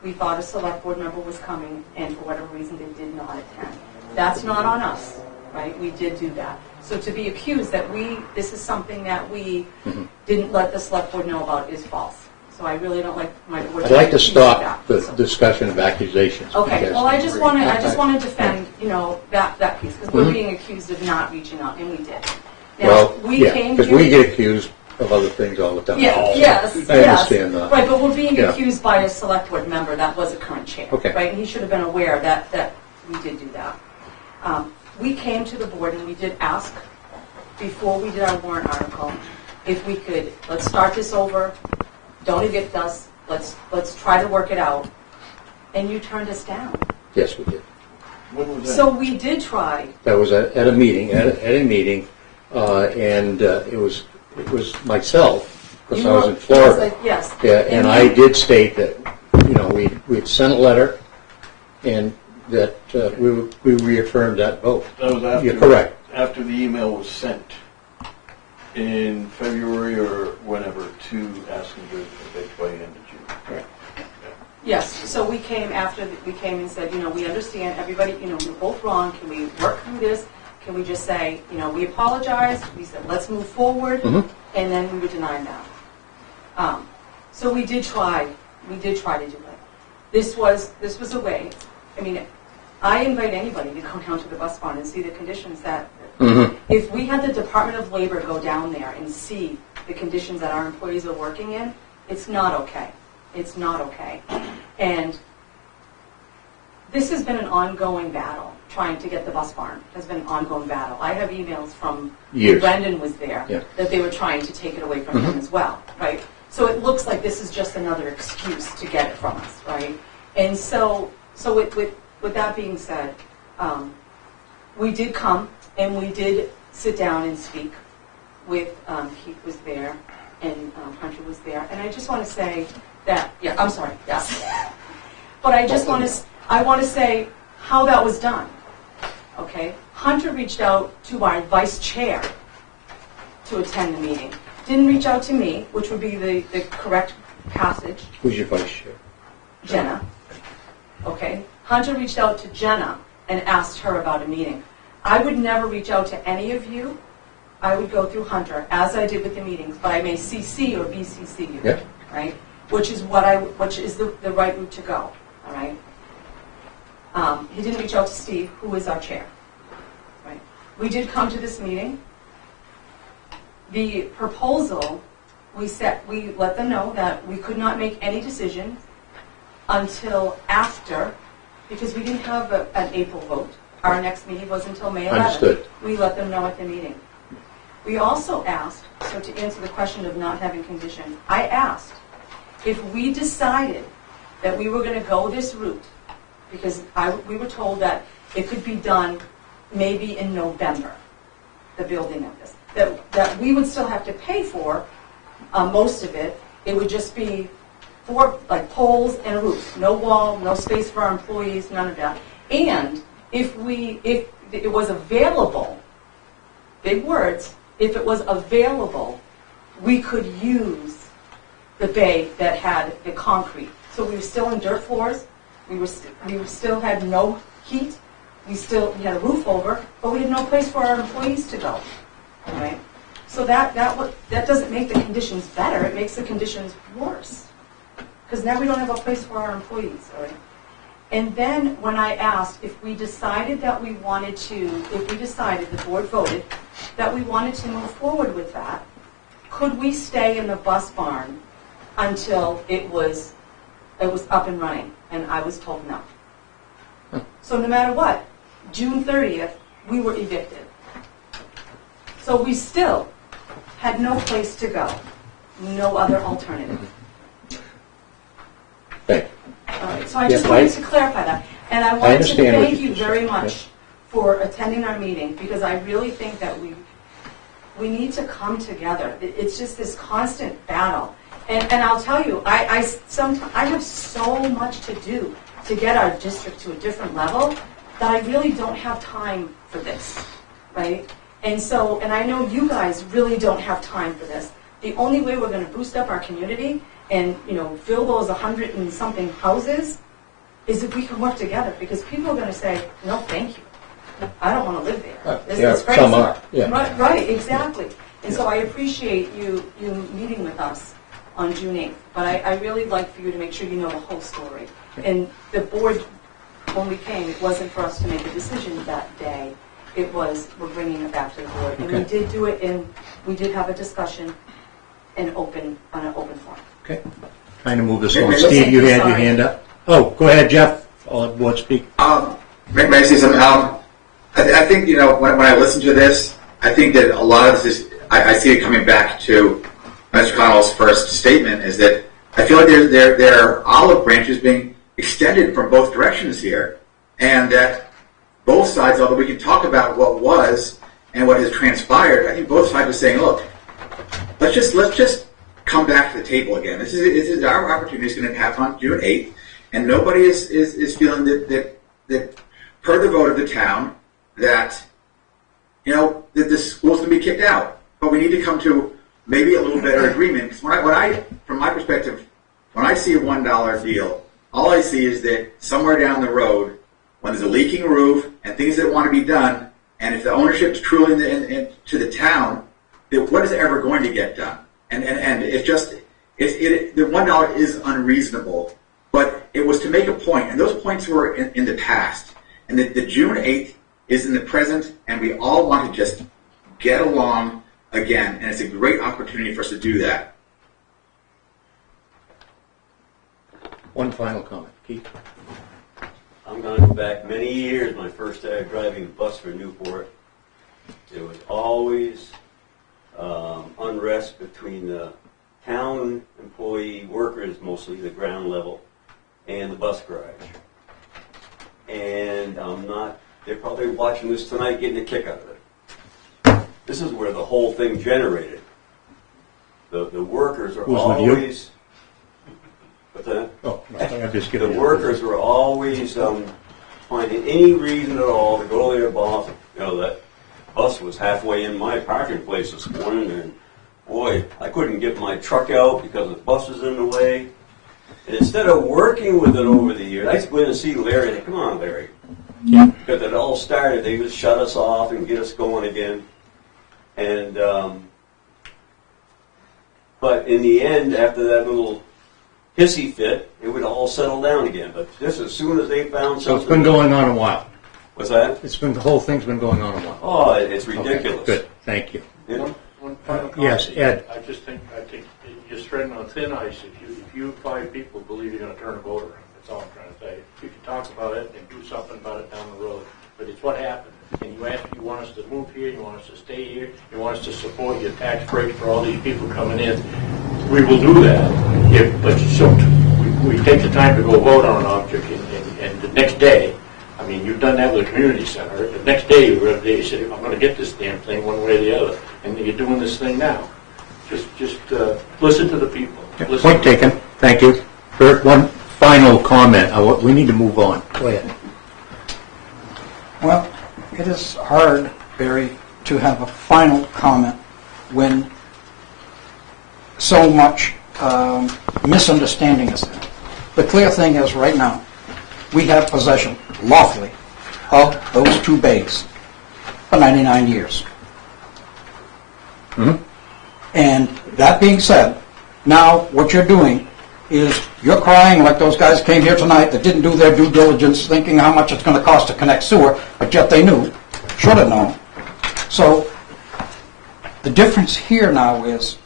We thought a select board member was coming, and for whatever reason, they did not attend. That's not on us, right? We did do that. So to be accused that this is something that we didn't let the select board know about is false. So I really don't like my board. I'd like to stop that. the discussion of accusations. Okay, because well, I just want to defend, that piece, because we're being accused of not reaching out, and we did. Now, Well, we yeah, came because here. we get accused of other things all the time. Yes. I understand that. Right, but we're being Yeah. accused by a select board member that was a current chair. Okay. Right, and he should have been aware that we did do that. We came to the board and we did ask, before we did our warrant article, if we could, let's start this over, don't evict us, let's try to work it out. And you turned us down. Yes, we did. When was that? So we did try. That was at a meeting, and it was myself, because I was in Florida. Yes. Yeah, and I did state that, we'd sent a letter, and that we reaffirmed that vote. That was after. You're correct. After the email was sent in February or whenever to asking to abate by the end of June. Right. Yes, so we came and said, we understand everybody, we're both wrong, can we work through this? Can we just say, we apologize, we said, let's move forward, and then we were denied that. So we did try to do it. This was a way, I invite anybody to go down to the bus barn and see the conditions that, if we had the Department of Labor go down there and see the conditions that our employees are working in, it's not okay. It's not okay. And this has been an ongoing battle. Trying to get the bus barn has been an ongoing battle. I have emails from when Brendan was there that they were trying to take it away from him as well, right? So it looks like this is just another excuse to get it from us, right? And so with that being said, we did come and we did sit down and speak with Keith was there and Hunter was there, and I just want to say that I'm sorry, yes, but I want to say how that was done. Okay, Hunter reached out to our vice chair to attend the meeting. Didn't reach out to me, which would be the correct passage. Who's your vice chair? Jenna. Okay, Hunter reached out to Jenna and asked her about a meeting. I would never reach out to any of you. I would go through Hunter, as I did with the meetings, but I may CC or BCC you, right? Which is the right route to go, all right? He didn't reach out to Steve, who is our chair, right? We did come to this meeting. The proposal, we let them know that we could not make any decision until after, because we didn't have an April vote. Our next meeting was until May 11th. Understood. We let them know at the meeting. We also asked, so to answer the question of not having conditions, I asked if we decided that we were going to go this route, because we were told that it could be done maybe in November, the building of this, that we would still have to pay for most of it. It would just be for poles and a roof, no wall, no space for our employees, none of that. And if it was available, big words, if it was available, we could use the bay that had the concrete. So we were still in dirt floors. We still had no heat. We had a roof over, but we had no place for our employees to go. All right. So that doesn't make the conditions better. It makes the conditions worse, because now we don't have a place for our employees. All right. And then when I asked if we decided the board voted that we wanted to move forward with that, could we stay in the bus barn until it was up and running? And I was told no. So no matter what, June 30th, we were evicted. So we still had no place to go, no other alternative. Thank you. All right, so I just wanted to clarify that. And I wanted to thank you very much for attending our meeting, because I really think that we need to come together. It's just this constant battle. And I'll tell you, I have so much to do to get our district to a different level that I really don't have time for this, right? And I know you guys really don't have time for this. The only way we're going to boost up our community and fill those 100 and something houses is if we can work together, because people are going to say, no, thank you. I don't want to live there. This is crazy. Some are. Yeah. Right, exactly. And so I appreciate you meeting with us on June 8th. But I really like for you to make sure you know the whole story. And the board, when we came, it wasn't for us to make a decision that day. It was, we're bringing it back to the board. And we did do it we did have a discussion on an open forum. Okay. Trying to move this along. Steve, you had your hand up. Oh, go ahead, Jeff. I'll let the board speak. May I say something? I think, when I listen to this, I think that a lot of this is, I see it coming back to Mr. Connell's first statement, is that I feel like there are olive branches being extended from both directions here, and that both sides, although we can talk about what was and what has transpired, I think both sides are saying, look, let's just come back to the table again. This is our opportunity. It's going to happen on June 8th, and nobody is feeling that per the vote of the town that that the school's going to be kicked out. But we need to come to maybe a little better agreement. Because from my perspective, when I see a $1 deal, all I see is that somewhere down the road, when there's a leaking roof and things that want to be done, and if the ownership is truly to the town, that what is ever going to get done? And it's just the $1 is unreasonable, but it was to make a point, and those points were in the past, and that the June 8th is in the present, and we all want to just get along again, and it's a great opportunity for us to do that. One final comment, Keith. I'm going to go back many years when I first started driving the bus for Newport. There was always unrest between the town employee workers, mostly the ground level, and the bus garage. And they're probably watching this tonight getting a kick out of it. This is where the whole thing generated. The workers are always... What's that? Oh, no, I'm just The kidding. workers were always finding any reason at all to go to their boss. That bus was halfway in my parking place this morning, and boy, I couldn't get my truck out because the bus was in the way. And instead of working with it over the years, I used to go in and see Larry and say, come on, Larry. Yeah. Because it all started, they would shut us off and get us going again. And, but in the end, after that little hissy fit, it would all settle down again. But just as soon as they found something... So it's been going on a while. What's that? The whole thing's been going on a while. Oh, it's ridiculous. Okay, good, thank you. You know? One final comment. Yes, Ed. I think you're treading on thin ice if you 5 people believe you're going to turn a vote around. That's all I'm trying to say. You can talk about it and do something about it down the road, but it's what happened. And you want us to move here, you want us to stay here, you want us to support your tax breaks for all these people coming in. We will do that. But we take the time to go vote on an object, and the next day, I mean, you've done that with a community center. The next day, you say, I'm going to get this damn thing one way or the other. And you're doing this thing now. Just listen to the people. Point taken. Thank you. Bert, one final comment. We need to move on. Go ahead. Well, it is hard, Barry, to have a final comment when so much misunderstanding is there. The clear thing is right now, we have possession, lawfully, of those 2 bays for 99 years. Mm-hmm. And that being said, now what you're doing is you're crying like those guys came here tonight that didn't do their due diligence, thinking how much it's going to cost to connect sewer, but yet they knew, should have known. So the difference here now is,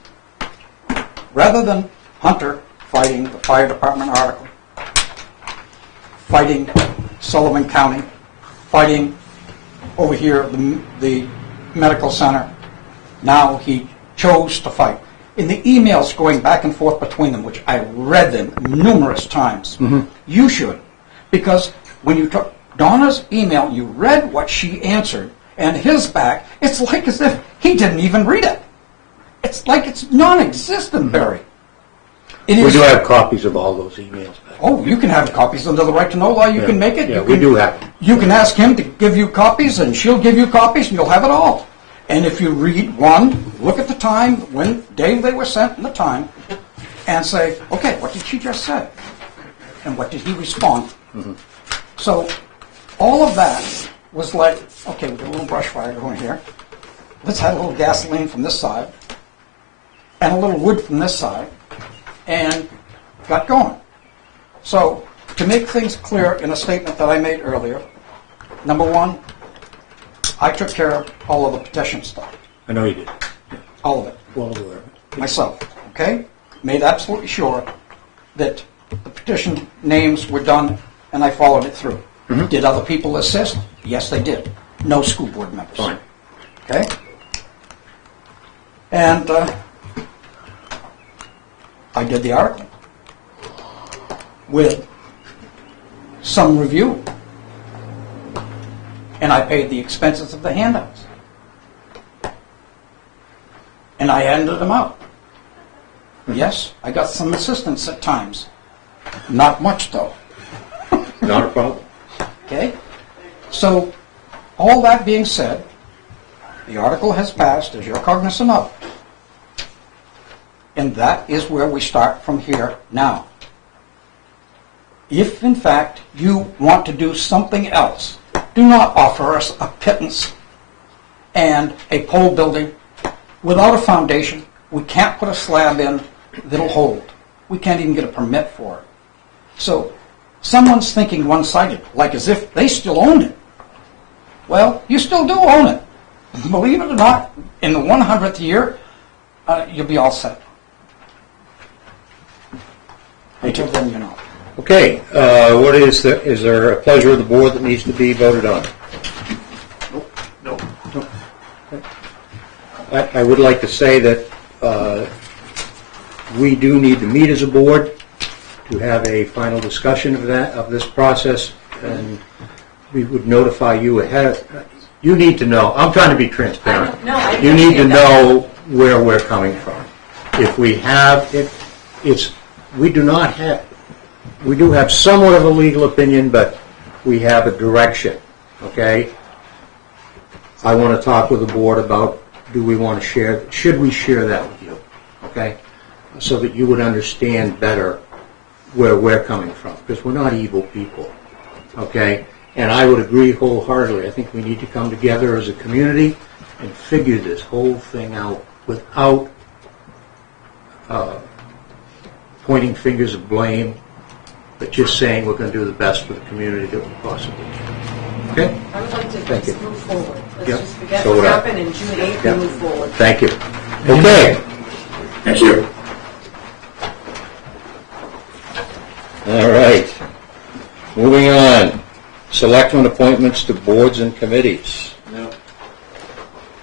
rather than Hunter fighting the fire department article, fighting Sullivan County, fighting over here the medical center, now he chose to fight. In the emails going back and forth between them, which I read them numerous times, you should, because when you took Donna's email, you read what she answered, and his back, it's like as if he didn't even read it. It's like it's non-existent, Barry. We do have copies of all those emails. Oh, you can have copies under the right to know law. You can make it. Yeah, we do have them. You can ask him to give you copies, and she'll give you copies, and you'll have it all. And if you read one, look at the time, when day they were sent, and the time, and say, okay, what did she just say? And what did he respond? So all of that was like, okay, we got a little brush fire going here. Let's add a little gasoline from this side, and a little wood from this side, and got going. So to make things clear in a statement that I made earlier, number 1, I took care of all of the petition stuff. I know you did. All of it. Well aware of it. Myself, okay? Made absolutely sure that the petition names were done and I followed it through. Did other people assist? Yes, they did. No school board members. Fine. Okay? And I did the article with some review. and I paid the expenses of the handouts. And I handed them out. Yes, I got some assistance at times. Not much, though. Not a problem. Okay? So, all that being said, the article has passed, as you're cognizant of. And that is where we start from here now. If, in fact, you want to do something else, do not offer us a pittance and a pole building without a foundation. We can't put a slab in that'll hold. We can't even get a permit for it. So, someone's thinking one-sided, like as if they still own it. Well, you still do own it. Believe it or not, in the 100th year, you'll be all set. Until then, you know. Okay, what is there a pleasure of the board that needs to be voted on? No. I would like to say that we do need to meet as a board to have a final discussion of this process, and we would notify you ahead. You need to know. I'm trying to be transparent. You need to know where we're coming from. If we have we do have somewhat of a legal opinion, but we have a direction. Okay. I want to talk with the board about, do we want to share, should we share that with you? Okay? So that you would understand better where we're coming from, because we're not evil people. Okay? And I would agree wholeheartedly. I think we need to come together as a community and figure this whole thing out without pointing fingers of blame, but just saying we're going to do the best for the community that we possibly can. Okay? I would like to Thank just you. move forward. Let's Yep. just forget So what would I. happened in June 8th Yep. and move forward. Thank you. Okay. Thank you. All right. Moving on. Selectmen appointments to boards and committees. No.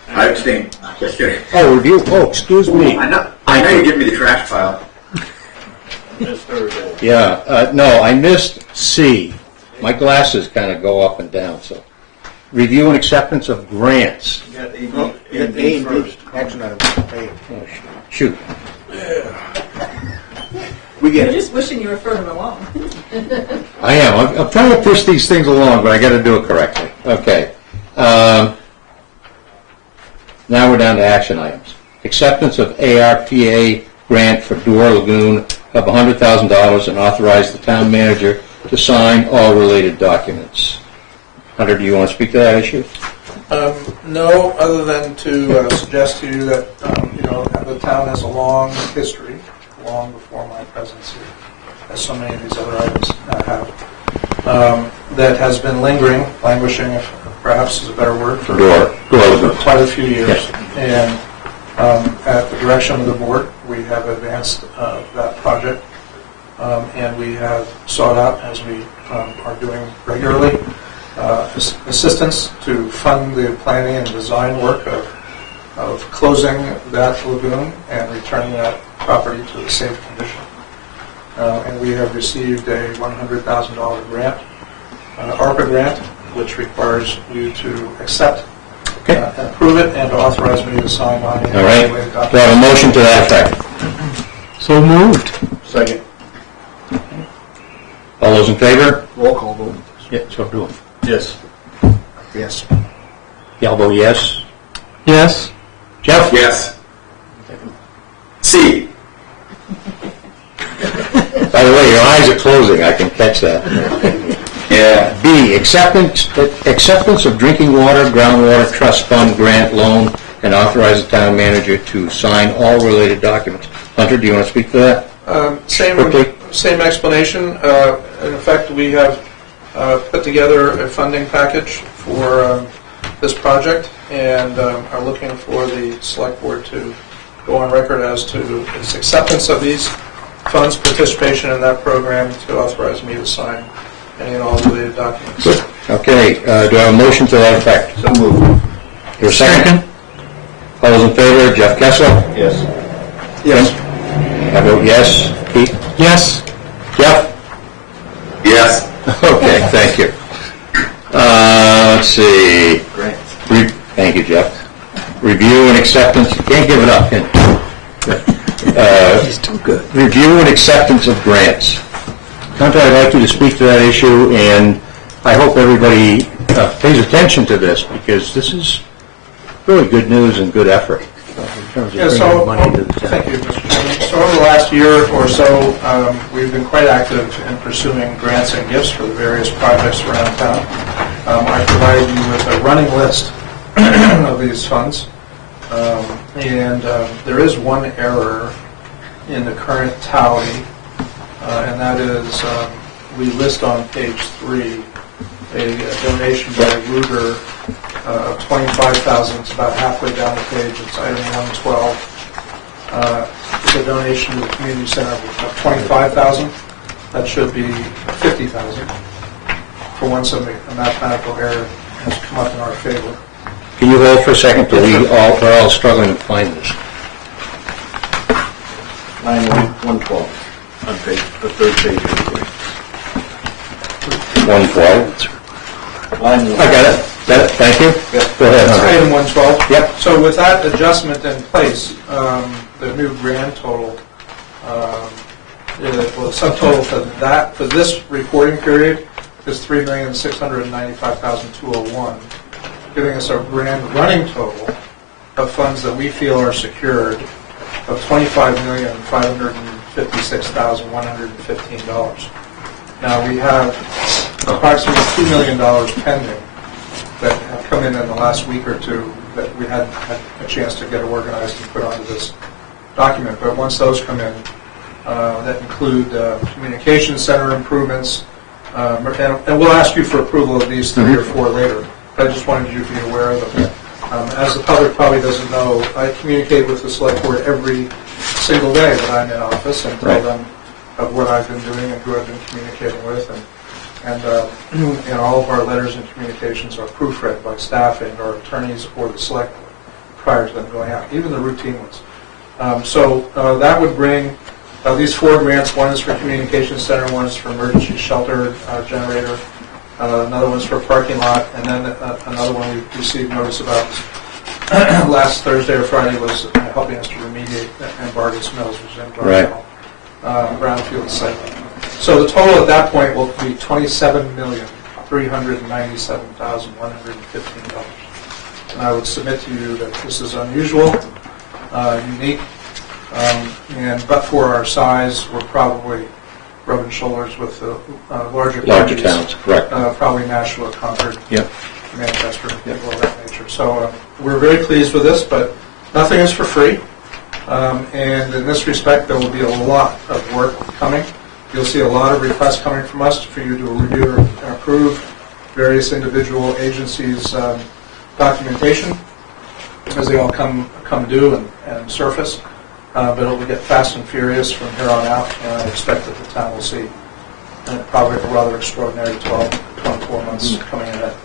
I abstain. Just kidding. Oh, review. Oh, excuse me. I know you give me the trash pile. This Thursday. Yeah. No, I missed C. My glasses kind of go up and down. So, review and acceptance of grants. You got A, Oh, B, A, and B first. Action item A. Oh, shoot. We You're get just wishing you were further along. I am. I'm trying to push these things along, but I got to do it correctly. Okay. Now we're down to action items. Acceptance of ARPA grant for Door Lagoon of $100,000 and authorize the town manager to sign all related documents. Hunter, do you want to speak to that issue? No, other than to suggest to you that, the town has a long history, long before my presence here, as so many of these other items have, that has been languishing, if perhaps is a better word, for quite a few years. Yes. And at the direction of the board, we have advanced that project, and we have sought out, as we are doing regularly, assistance to fund the planning and design work of closing that lagoon and returning that property to a safe condition. And we have received a $100,000 grant, ARPA grant, which requires you to accept, approve it, and to authorize me to sign on it. All right. Do I have a motion to that effect? So moved. second. All those in favor? Roll call vote. Yeah, so do it. Yes. Yes. Y'all vote yes. Yes. Jeff? Yes. C. By the way, your eyes are closing. I can catch that. Yeah. B, acceptance of drinking water, groundwater trust fund grant loan, and authorize the town manager to sign all related documents. Hunter, do you want to speak to that? Quickly. Same explanation. In effect, we have put together a funding package for this project, and are looking for the select board to go on record as to its acceptance of these funds, participation in that program, to authorize me to sign any and all related documents. Good. Okay, do I have a motion to that effect? So moved. Your second? All those in favor, Jeff Kessler? Yes. Yes. I vote yes. Keith? Yes. Jeff? Yes. Okay, thank you. let's see. Grants. Thank you, Jeff. Review and acceptance, you can't give it up, can you? He's too good. Review and acceptance of grants. Hunter, I'd like you to speak to that issue, and I hope everybody pays attention to this, because this is really good news and good effort in terms of bringing money to the town. Thank you, Mr. Chairman. So over the last year or so, we've been quite active in pursuing grants and gifts for the various projects around town. I provided you with a running list of these funds, and there is one error in the current tally, and that is we list on page 3 a donation by Ruger of $25,000. It's about halfway down the page. It's item 112. It's a donation to the community center of $25,000. That should be $50,000. For once, a mathematical error has come up in our favor. Can you hold for a second till we're all struggling to find this? Line 112 on page, the third page of the grant. 112? Line I got it. Thank you. Yep. Go ahead, That's Hunter. item 112. Yep. So with that adjustment in place, the new grand total, well, subtotal for this reporting period is $3,695,201, giving us a grand running total of funds that we feel are secured of $25,556,115. Now, we have approximately $2 million pending that have come in the last week or two that we hadn't had a chance to get organized and put onto this document. But once those come in, that include communication center improvements, and we'll ask you for approval of these 3 or 4 later. But I just wanted you to be aware of them. As the public probably doesn't know, I communicate with the select board every single day that I'm in office and tell them of what I've been doing and who I've been communicating with. And all of our letters and communications are proofread by staff and our attorneys or the select board prior to them going out, even the routine ones. So that would bring these 4 grants. One is for communication center, one is for emergency shelter generator, another one's for parking lot, and then another one we received notice about last Thursday or Friday was helping us to remediate Vargas Mills, which is in brownfield site. So the total at that point will be $27,397,115. And I would submit to you that this is unusual, unique, but for our size, we're probably rubbing shoulders with the larger towns, correct. Probably Nashua, Concord, Yep. Manchester, people of that nature. So we're very pleased with this, but nothing is for free. And in this respect, there will be a lot of work coming. You'll see a lot of requests coming from us for you to review and approve various individual agencies' documentation as they all come due and surface. But it will get fast and furious from here on out, and I expect that the town will see probably a rather extraordinary 12-24 months coming ahead.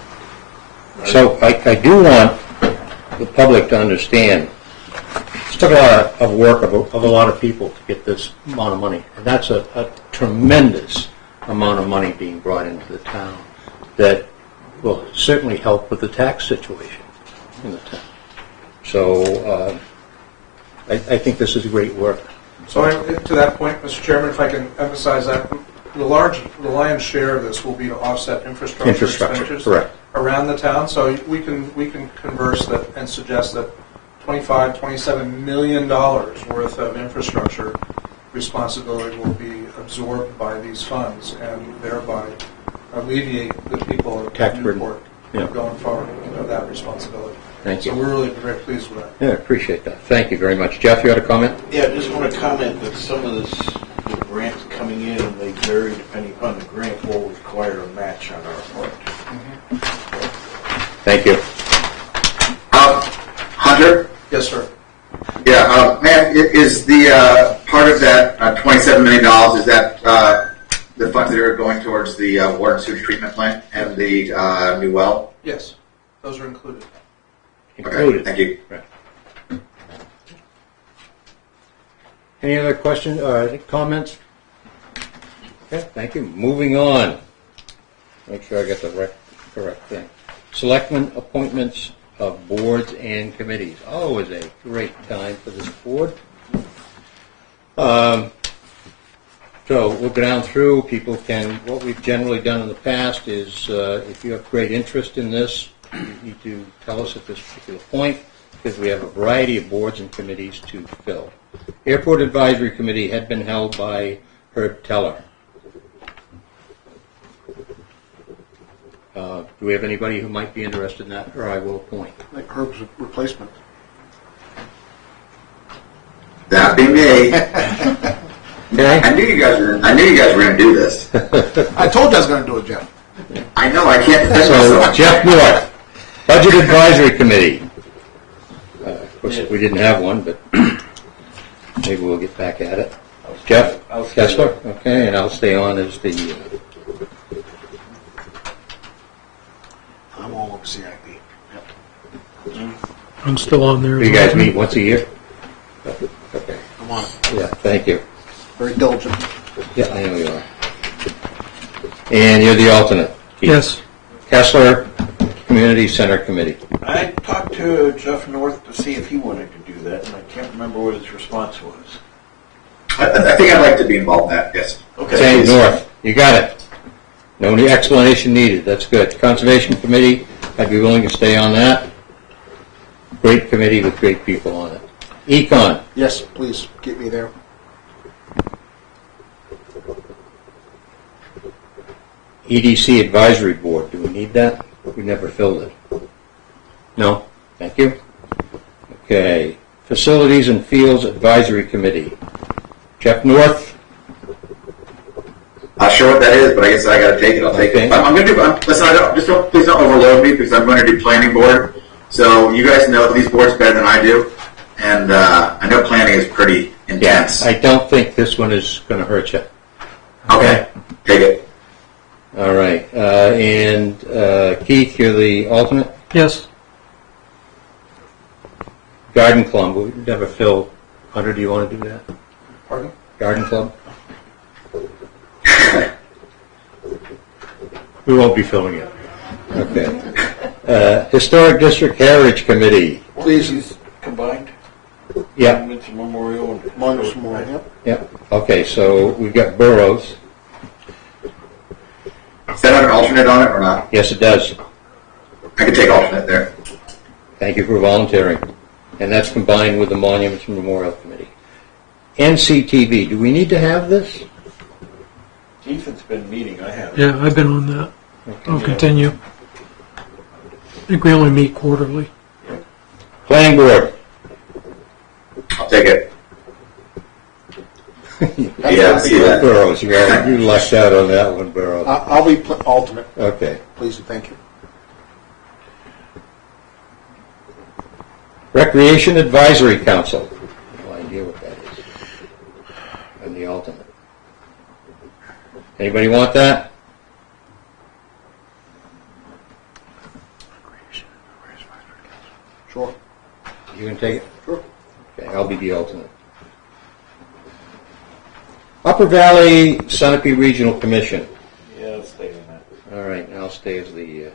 So I do want the public to understand, it took a lot of work of a lot of people to get this amount of money. And that's a tremendous amount of money being brought into the town that will certainly help with the tax situation in the town. So I think this is great work. So to that point, Mr. Chairman, if I can emphasize that, the lion's share of this will be to offset infrastructure expenditures correct. around the town. So we can converse that and suggest that $27 million worth of infrastructure responsibility will be absorbed by these funds and thereby alleviate the people of Newport going forward of that responsibility. Thank you. So we're really very pleased with that. Yeah, I appreciate that. Thank you very much. Jeff, you had a comment? Yeah, I just want to comment that some of the grants coming in, and they vary depending upon the grant, will require a match on our part. Thank you. Hunter? Yes, sir. Yeah, man, is the part of that $27 million, is that the funds that are going towards the water and sewage treatment plant and the new well? Yes, those are included. Okay, thank you. Right. Any other questions or comments? Okay, thank you. Moving on. Make sure I get the correct thing. Selectmen appointments of boards and committees. Always a great time for this board. So we'll go down through. People can, what we've generally done in the past is if you have great interest in this, you need to tell us at this particular point, because we have a variety of boards and committees to fill. Airport Advisory Committee had been held by Herb Teller. Do we have anybody who might be interested in that, or I will appoint? Like Herb's replacement. That'd be me. Okay. I knew you guys were going to do this. I told you I was going to do it, Jeff. I know. I can't defend So myself. Jeff North, Budget Advisory Committee. Of course, we didn't have one, but maybe we'll get back at it. Jeff Kessler, okay, and I'll stay on as the. I'm all over CIP. Yep. I'm still on there. You guys meet once a year? Okay. I'm on it. Yeah, thank you. Very diligent. Yeah, I know you are. And you're the alternate. Keith. Yes. Kessler, Community Center Committee. I talked to Jeff North to see if he wanted to do that, and I can't remember what his response was. I think I'd like to be involved in that. Yes. Okay. Saying North, you got it. No explanation needed. That's good. Conservation Committee, I'd be willing to stay on that. Great committee with great people on it. Econ. Yes, please get me there. EDC Advisory Board. Do we need that? We never filled it. No? Thank you. Okay. Facilities and Fields Advisory Committee. Jeff North. Not sure what that is, but I guess I got to take it. I'll take Okay. it. I'm going to do. Listen, please don't overload me because I'm going to do planning board. So you guys know these boards better than I do, and I know planning is pretty intense. I don't think this one is going to hurt you. Okay, take it. All right. And Keith, you're the alternate? Yes. Garden Club. We never fill. Hunter, do you want to do that? Pardon? Garden Club? We won't be filling it. Okay. Historic District Heritage Committee. Please. Combined? Yeah. Monuments and Memorial and Monuments and Memorial. Yeah. Okay, so we've got boroughs. Does that have an alternate on it or not? Yes, it does. I can take alternate there. Thank you for volunteering. And that's combined with the Monuments and Memorial Committee. NCTV, do we need to have this? Ethan's been meeting, I haven't. Yeah, I've been on that. I'll continue. I think we only meet quarterly. Planning Board. I'll take it. Yeah, I see that. Boroughs, you lucked out on that one, Borough. I'll be alternate. Okay. Please and thank you. Recreation Advisory Council. No idea what that is. I'm the alternate. Anybody want that? Sure. You can take it? Sure. Okay, I'll be the alternate. Upper Valley Sunapee Regional Commission. Yeah, I'll stay in that. All right, and I'll stay as the,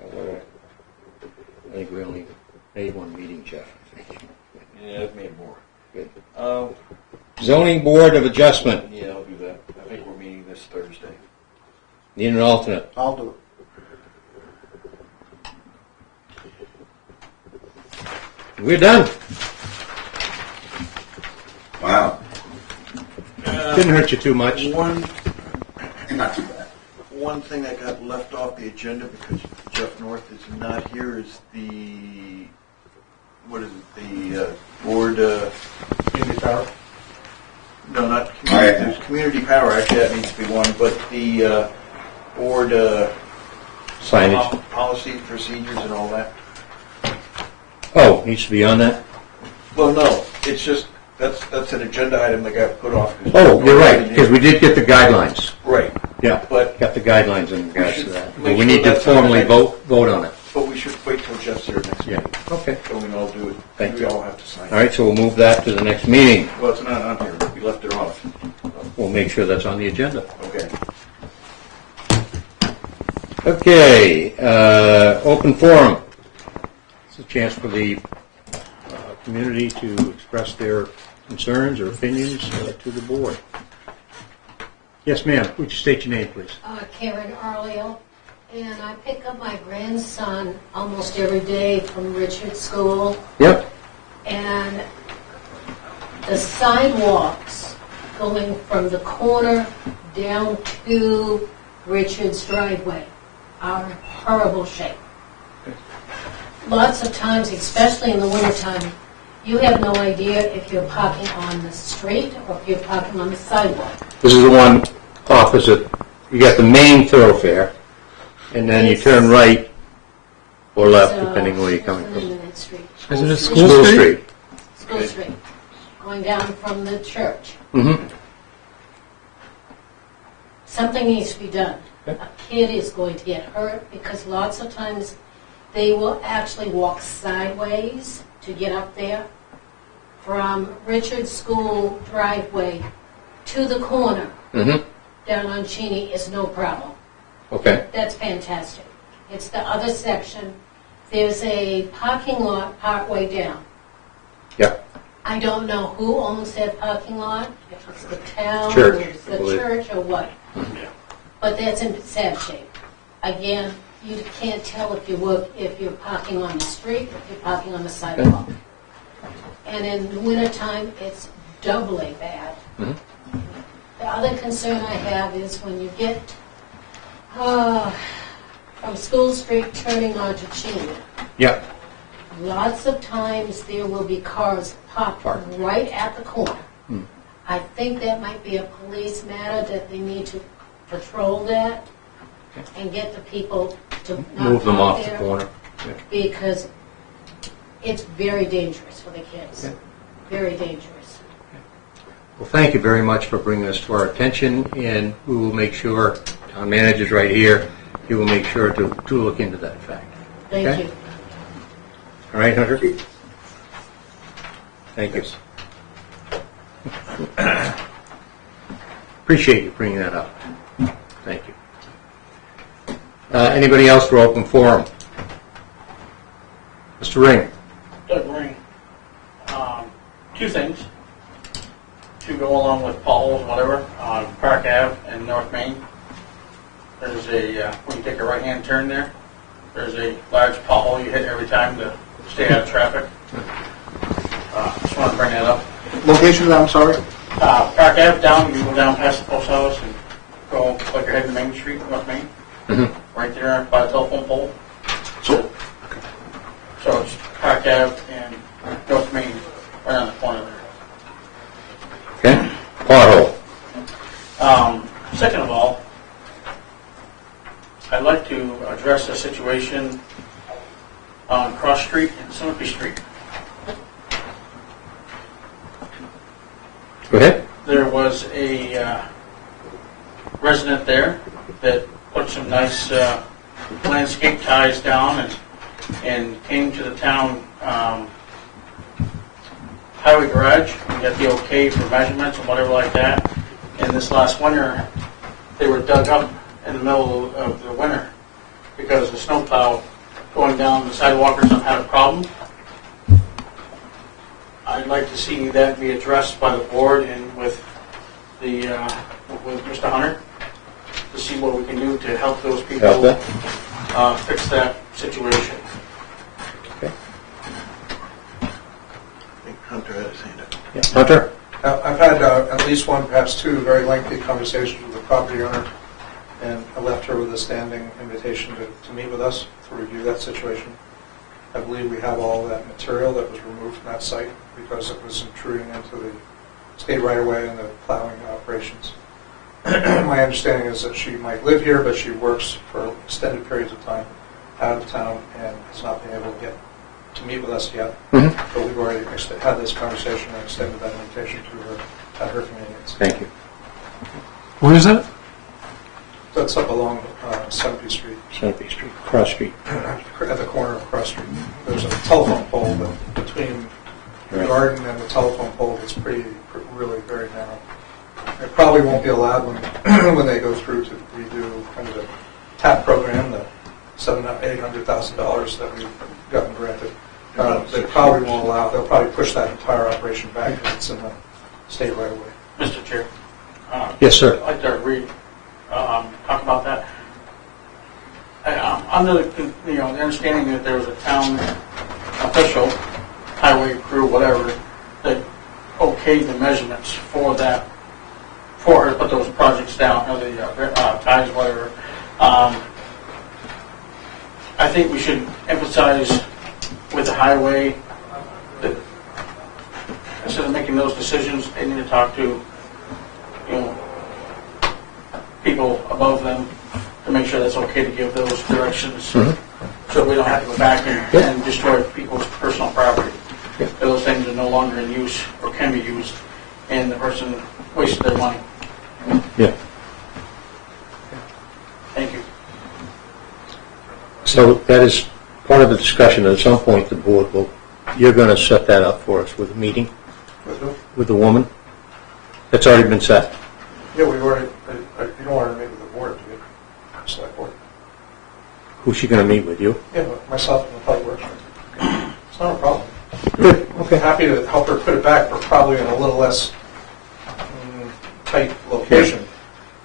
I think we only made one meeting, Jeff. I think. Yeah, I've made more. Good. Uh, Zoning Board of Adjustment. yeah, I'll do that. I think we're meeting this Thursday. Need an alternate. I'll do it. We're done. Wow. Didn't hurt you too much. Not too bad. One thing that got left off the agenda because Jeff North is not here is the, what is it, the board, Community power. no, not community, there's community power, actually that needs to be one, but the board Signage. policy, procedures and all that. Oh, needs to be on that? Well, no, it's just, that's an agenda item that got put off. Oh, you're right, because we did get the guidelines. Right, Yeah, but got the guidelines in regards to that. make We sure need to that's on formally the vote on it. but we should wait till Jeff's here next Yeah. meeting. Okay. So we can all do it. Thank We you. all have to sign. All right, so we'll move that to the next meeting. Well, it's not on here, we left it off. We'll make sure that's on the agenda. Okay. Okay, open forum. It's a chance for the community to express their concerns or opinions to the board. Yes, ma'am. Would you state your name, please? Karen Arleo, and I pick up my grandson almost every day from Richard School. Yep. And the sidewalks going from the corner down to Richard's driveway are in horrible shape. Lots of times, especially in the wintertime, you have no idea if you're parking on the street or if you're parking on the sidewalk. This is the one opposite. You got the main thoroughfare, and then you turn right or left, depending where you're coming from. Isn't it School Street? School Street, going down from the church. Mm-hmm. Something needs to be done. A kid is going to get hurt because lots of times they will actually walk sideways to get up there. From Richard's School driveway to the corner down on Cheney is no problem. Okay. That's fantastic. It's the other section. There's a parking lot partway down. Yeah. I don't know who owns that parking lot, if it's the town, Church, or it's I the believe. church, or what. But that's in sad shape. Again, you can't tell if you're parking on the street or if you're parking on the sidewalk. And in the wintertime, it's doubly bad. The other concern I have is when you get from School Street turning onto Cheney. Yeah. Lots of times there will be cars parked right at the corner. I think that might be a police matter that they need to patrol that and get the people to not Move them park off the there, corner. because it's very dangerous for the kids. Very dangerous. Well, thank you very much for bringing this to our attention, and we will make sure, town manager's right here, he will make sure to look into that fact. Thank Okay? you. All right, Hunter? Thank you. Appreciate you bringing that up. Thank you. Anybody else for open forum? Mr. Ring? Doug Ring. Two things to go along with Paul's, whatever, on Park Ave and North Main. There's a, when you take a right-hand turn there, there's a large pothole you hit every time to stay out of traffic. Just want to bring that up. Location of that, I'm sorry? Park Ave down, you go down past the post office and go like you're heading to Main Street, North Main. Right there by the telephone pole. So it's Park Ave and North Main, right on the corner there. Okay. Pothole. Second of all, I'd like to address the situation on Cross Street and Snoopy Street. Go ahead. There was a resident there that put some nice landscape ties down and came to the town highway garage and got the okay for measurements and whatever like that. And this last winter, they were dug up in the middle of the winter because the snowplow going down the sidewalk or something had a problem. I'd like to see that be addressed by the board and with the with Mr. Hunter to see what we can do to help those people fix that situation. Okay. I think Hunter had his hand up. Yeah. Hunter? I've had at least one, perhaps two, very lengthy conversations with the property owner, and I left her with a standing invitation to meet with us to review that situation. I believe we have all that material that was removed from that site because it was intruding into the state right-of-way and the plowing operations. My understanding is that she might live here, but she works for extended periods of time out of town and has not been able to get to meet with us yet. But we've already had this conversation and extended that invitation to her at her convenience. Thank you. Where is that? That's up along 70th Street. 70th Street, Cross Street. At the corner of Cross Street. There's a telephone pole that between the garden and the telephone pole that's really very narrow. It probably won't be allowed when they go through to redo kind of the TAP program, the $800,000 that we've gotten granted. They probably won't allow, they'll probably push that entire operation back because it's in the state right away. Mr. Chair. Yes, sir. I'd like to talk about that. Under the understanding that there was a town official, highway crew, whatever, that okayed the measurements for that, for her to put those projects down, or the ties, whatever. I think we should emphasize with the highway that instead of making those decisions, they need to talk to, people above them to make sure that's okay to give those directions, so we don't have to go back and destroy people's personal property. If those things are no longer in use or can be used, and the person wasted their money. Yeah. Thank you. So that is part of the discussion. At some point, the board will, you're going to set that up for us with a meeting with the woman? That's already been set. Yeah, we already, you don't want to meet with the board, do you? Select board. Who's she going to meet with, you? Yeah, but myself and the public works. It's not a problem. Good, okay. Happy to help her put it back, but probably in a little less tight location.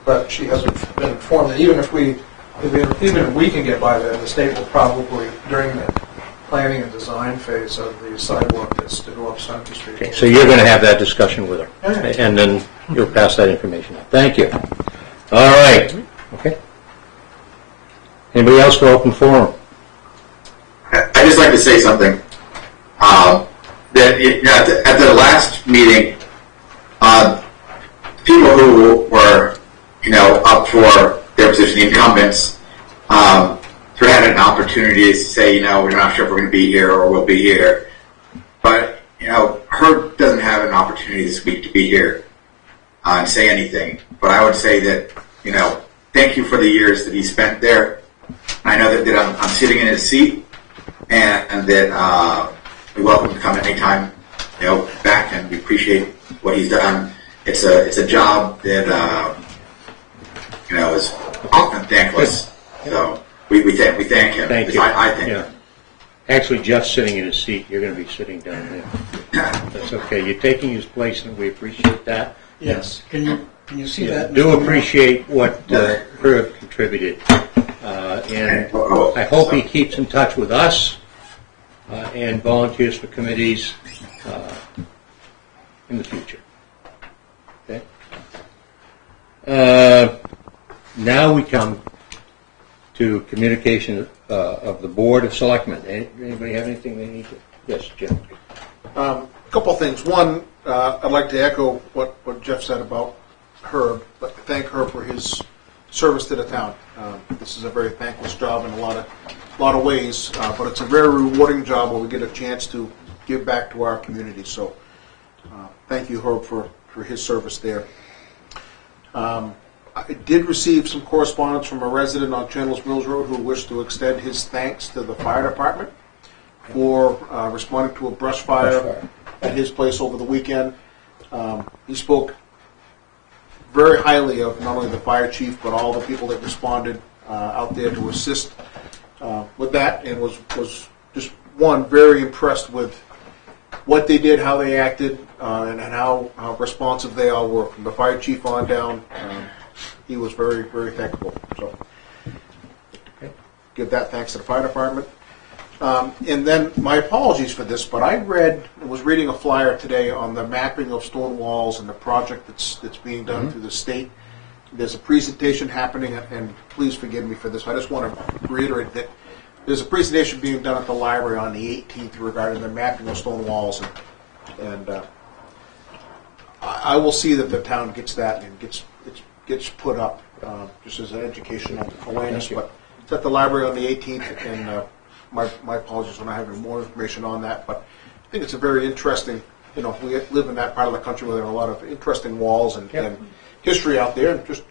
But she hasn't been informed that even if we can get by that, the state will probably, during the planning and design phase of the sidewalk that's to go up Center Street. Okay, so you're going to have that discussion with her, and then you'll pass that information on. Thank you. All right. Okay. Anybody else for open forum? I'd just like to say something. That at the last meeting, people who were, up for their position, the incumbents, had an opportunity to say, we're not sure if we're going to be here or we'll be here. But, Herb doesn't have an opportunity this week to be here and say anything. But I would say that, thank you for the years that he spent there. I know that I'm sitting in his seat, and that we welcome him to come anytime, back, and we appreciate what he's done. It's a job that, is often thankless. So we thank him. Thank you. I thank him. Actually, Jeff's sitting in his seat. You're going to be sitting down there. That's okay. You're taking his place, and we appreciate that. Yes. Can you see that? Do appreciate what Herb contributed. And I hope he keeps in touch with us and volunteers for committees in the future. Okay. Now we come to communication of the Board of Selectmen. Anybody have anything they need to? Yes, Jim. A couple of things. One, I'd like to echo what Jeff said about Herb, but thank Herb for his service to the town. This is a very thankless job in a lot of ways, but it's a very rewarding job where we get a chance to give back to our community. So thank you, Herb, for his service there. I did receive some correspondence from a resident on Chandler's Mills Road who wished to extend his thanks to the fire department for responding to a brush fire at his place over the weekend. He spoke very highly of not only the fire chief, but all the people that responded out there to assist with that, and was just, very impressed with what they did, how they acted, and how responsive they all were. From the fire chief on down, he was very, very thankful. So give that thanks to the fire department. And then my apologies for this, but I was reading a flyer today on the mapping of stone walls and the project that's being done through the state. There's a presentation happening, and please forgive me for this. I just want to reiterate that there's a presentation being done at the library on the 18th regarding the mapping of stone walls, and I will see that the town gets that and gets put up just as an educational awareness. But it's at the library on the 18th, and my apologies when I have more information on that. But I think it's a very interesting. We live in that part of the country where there are a lot of interesting walls and history out there, and just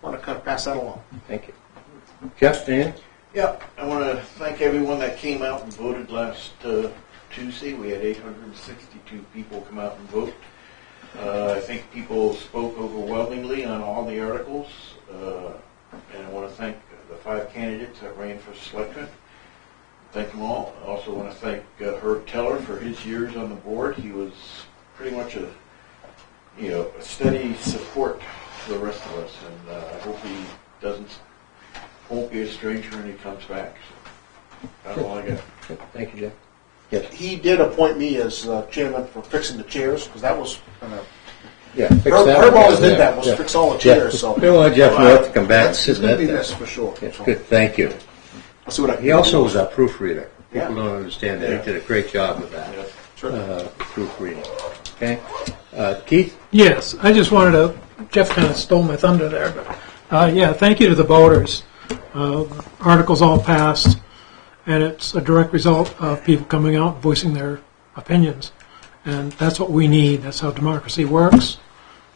want to kind of pass that along. Thank you. Jeff, Dan? Yeah, I want to thank everyone that came out and voted last Tuesday. We had 862 people come out and vote. I think people spoke overwhelmingly on all the articles, and I want to thank the 5 candidates that ran for selectmen. Thank them all. I also want to thank Herb Teller for his years on the board. He was pretty much a steady support for the rest of us, and I hope he won't be a stranger when he comes back. So, that's all I got. Thank you, Jeff. Yes. He did appoint me as chairman for fixing the chairs, because that was kind of... Yeah, fix that Herb one. always did that, was Yeah. fix all the Jeff- chairs, so... We want Jeff North to come back and It's sit going to be that. missed, for sure. Yeah, So, good, thank you. I'll see what I can He do. also was a proofreader. Yeah. People don't understand that. He did a great job with that, Sure. proofreading. Okay? Keith? Yes, I just wanted to, Jeff kind of stole my thunder there, but, yeah, thank you to the voters. Articles all passed, and it's a direct result of people coming out and voicing their opinions. And that's what we need. That's how democracy works.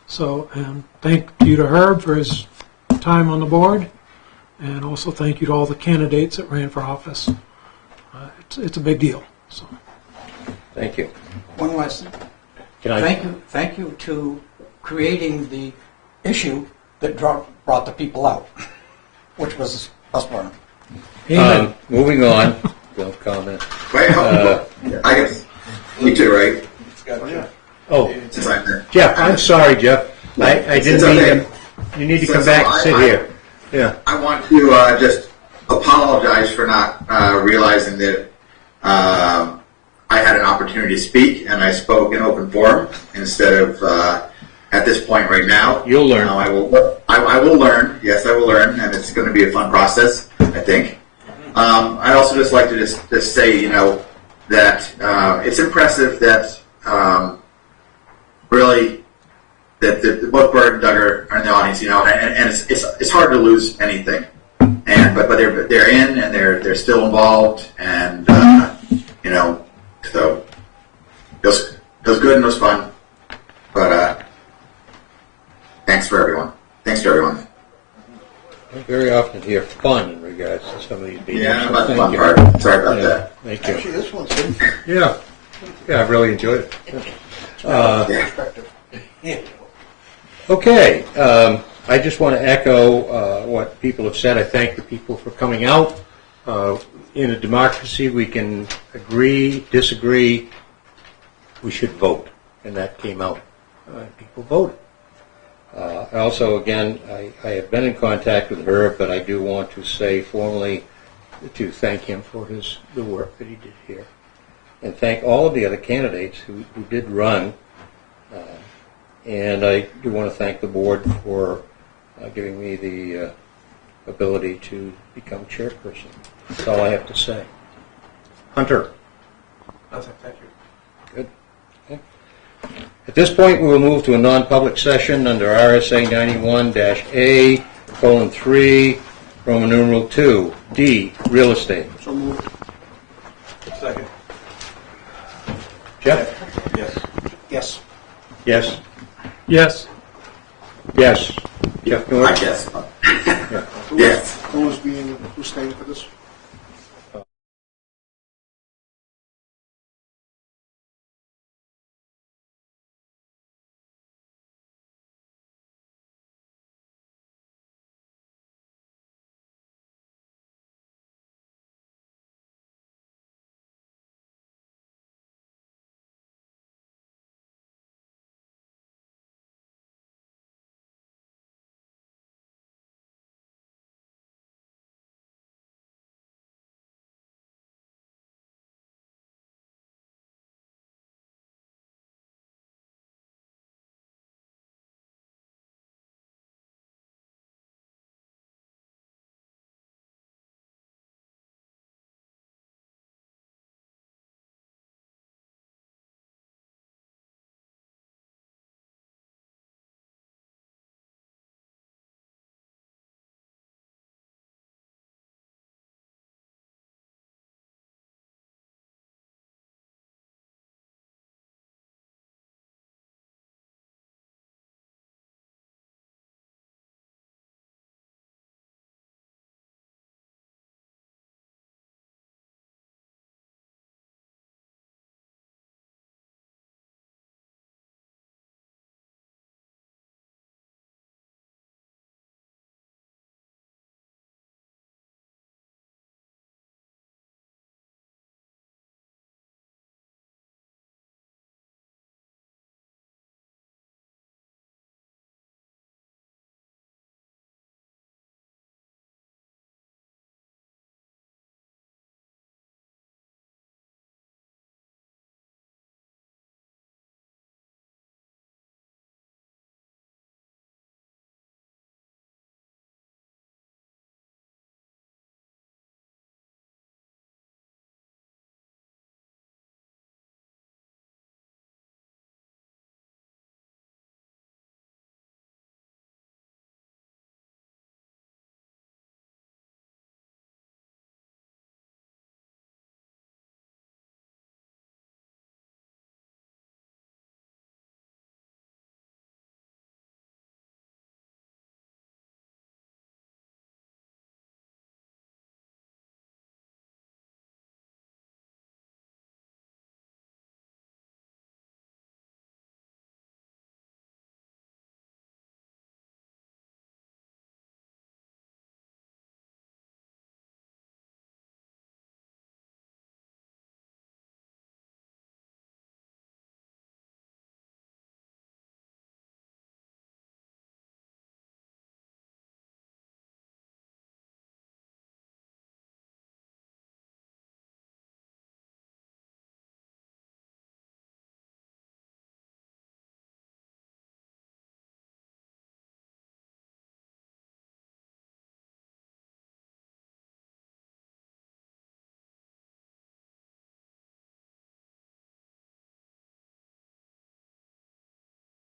So, and thank you to Herb for his time on the board, and also thank you to all the candidates that ran for office. It's a big deal. So, Thank you. One last thing. Can I? Thank you to creating the issue that brought the people out, which was Osborne. amen. Moving on. Don't comment. Wait, I guess, me too, right? Oh, Since I'm there. Jeff, I'm sorry, Jeff. I It's didn't mean okay. to. You need to So- come so back and sit here. Yeah. I want to just apologize for not realizing that I had an opportunity to speak, and I spoke in open forum instead of at this point right now. You'll learn. I will learn. Yes, I will learn, and it's going to be a fun process, I think. I'd also just like to just say, that it's impressive that really that both Bert and Doug are in the audience, and it's hard to lose anything, but they're in and they're still involved, and so it was good and it was fun, but thanks for everyone. Thanks to everyone. I very often hear fun in regards to some of these meetings. Yeah, so about the thank fun you. part. Sorry about Yeah, that. Thank you. Actually, this one's good. Yeah. Yeah, I really enjoyed it. Perspective. Okay, I just want to echo what people have said. I thank the people for coming out. In a democracy, we can agree, disagree. We should vote, and that came out. People voted. I also, again, I have been in contact with Herb, but I do want to say formally to thank him for the work that he did here, and thank all of the other candidates who did run. And I do want to thank the board for giving me the ability to become chairperson. That's all I have to say. Hunter. Nothing, thank you. Good. Okay. At this point, we will move to a non-public session under RSA 91-A:3, Roman numeral 2, D, real estate. So moved. Second. Jeff? Yes. Yes. Yes. Yes. Yes. Jeff I North? guess. Who's staying for this?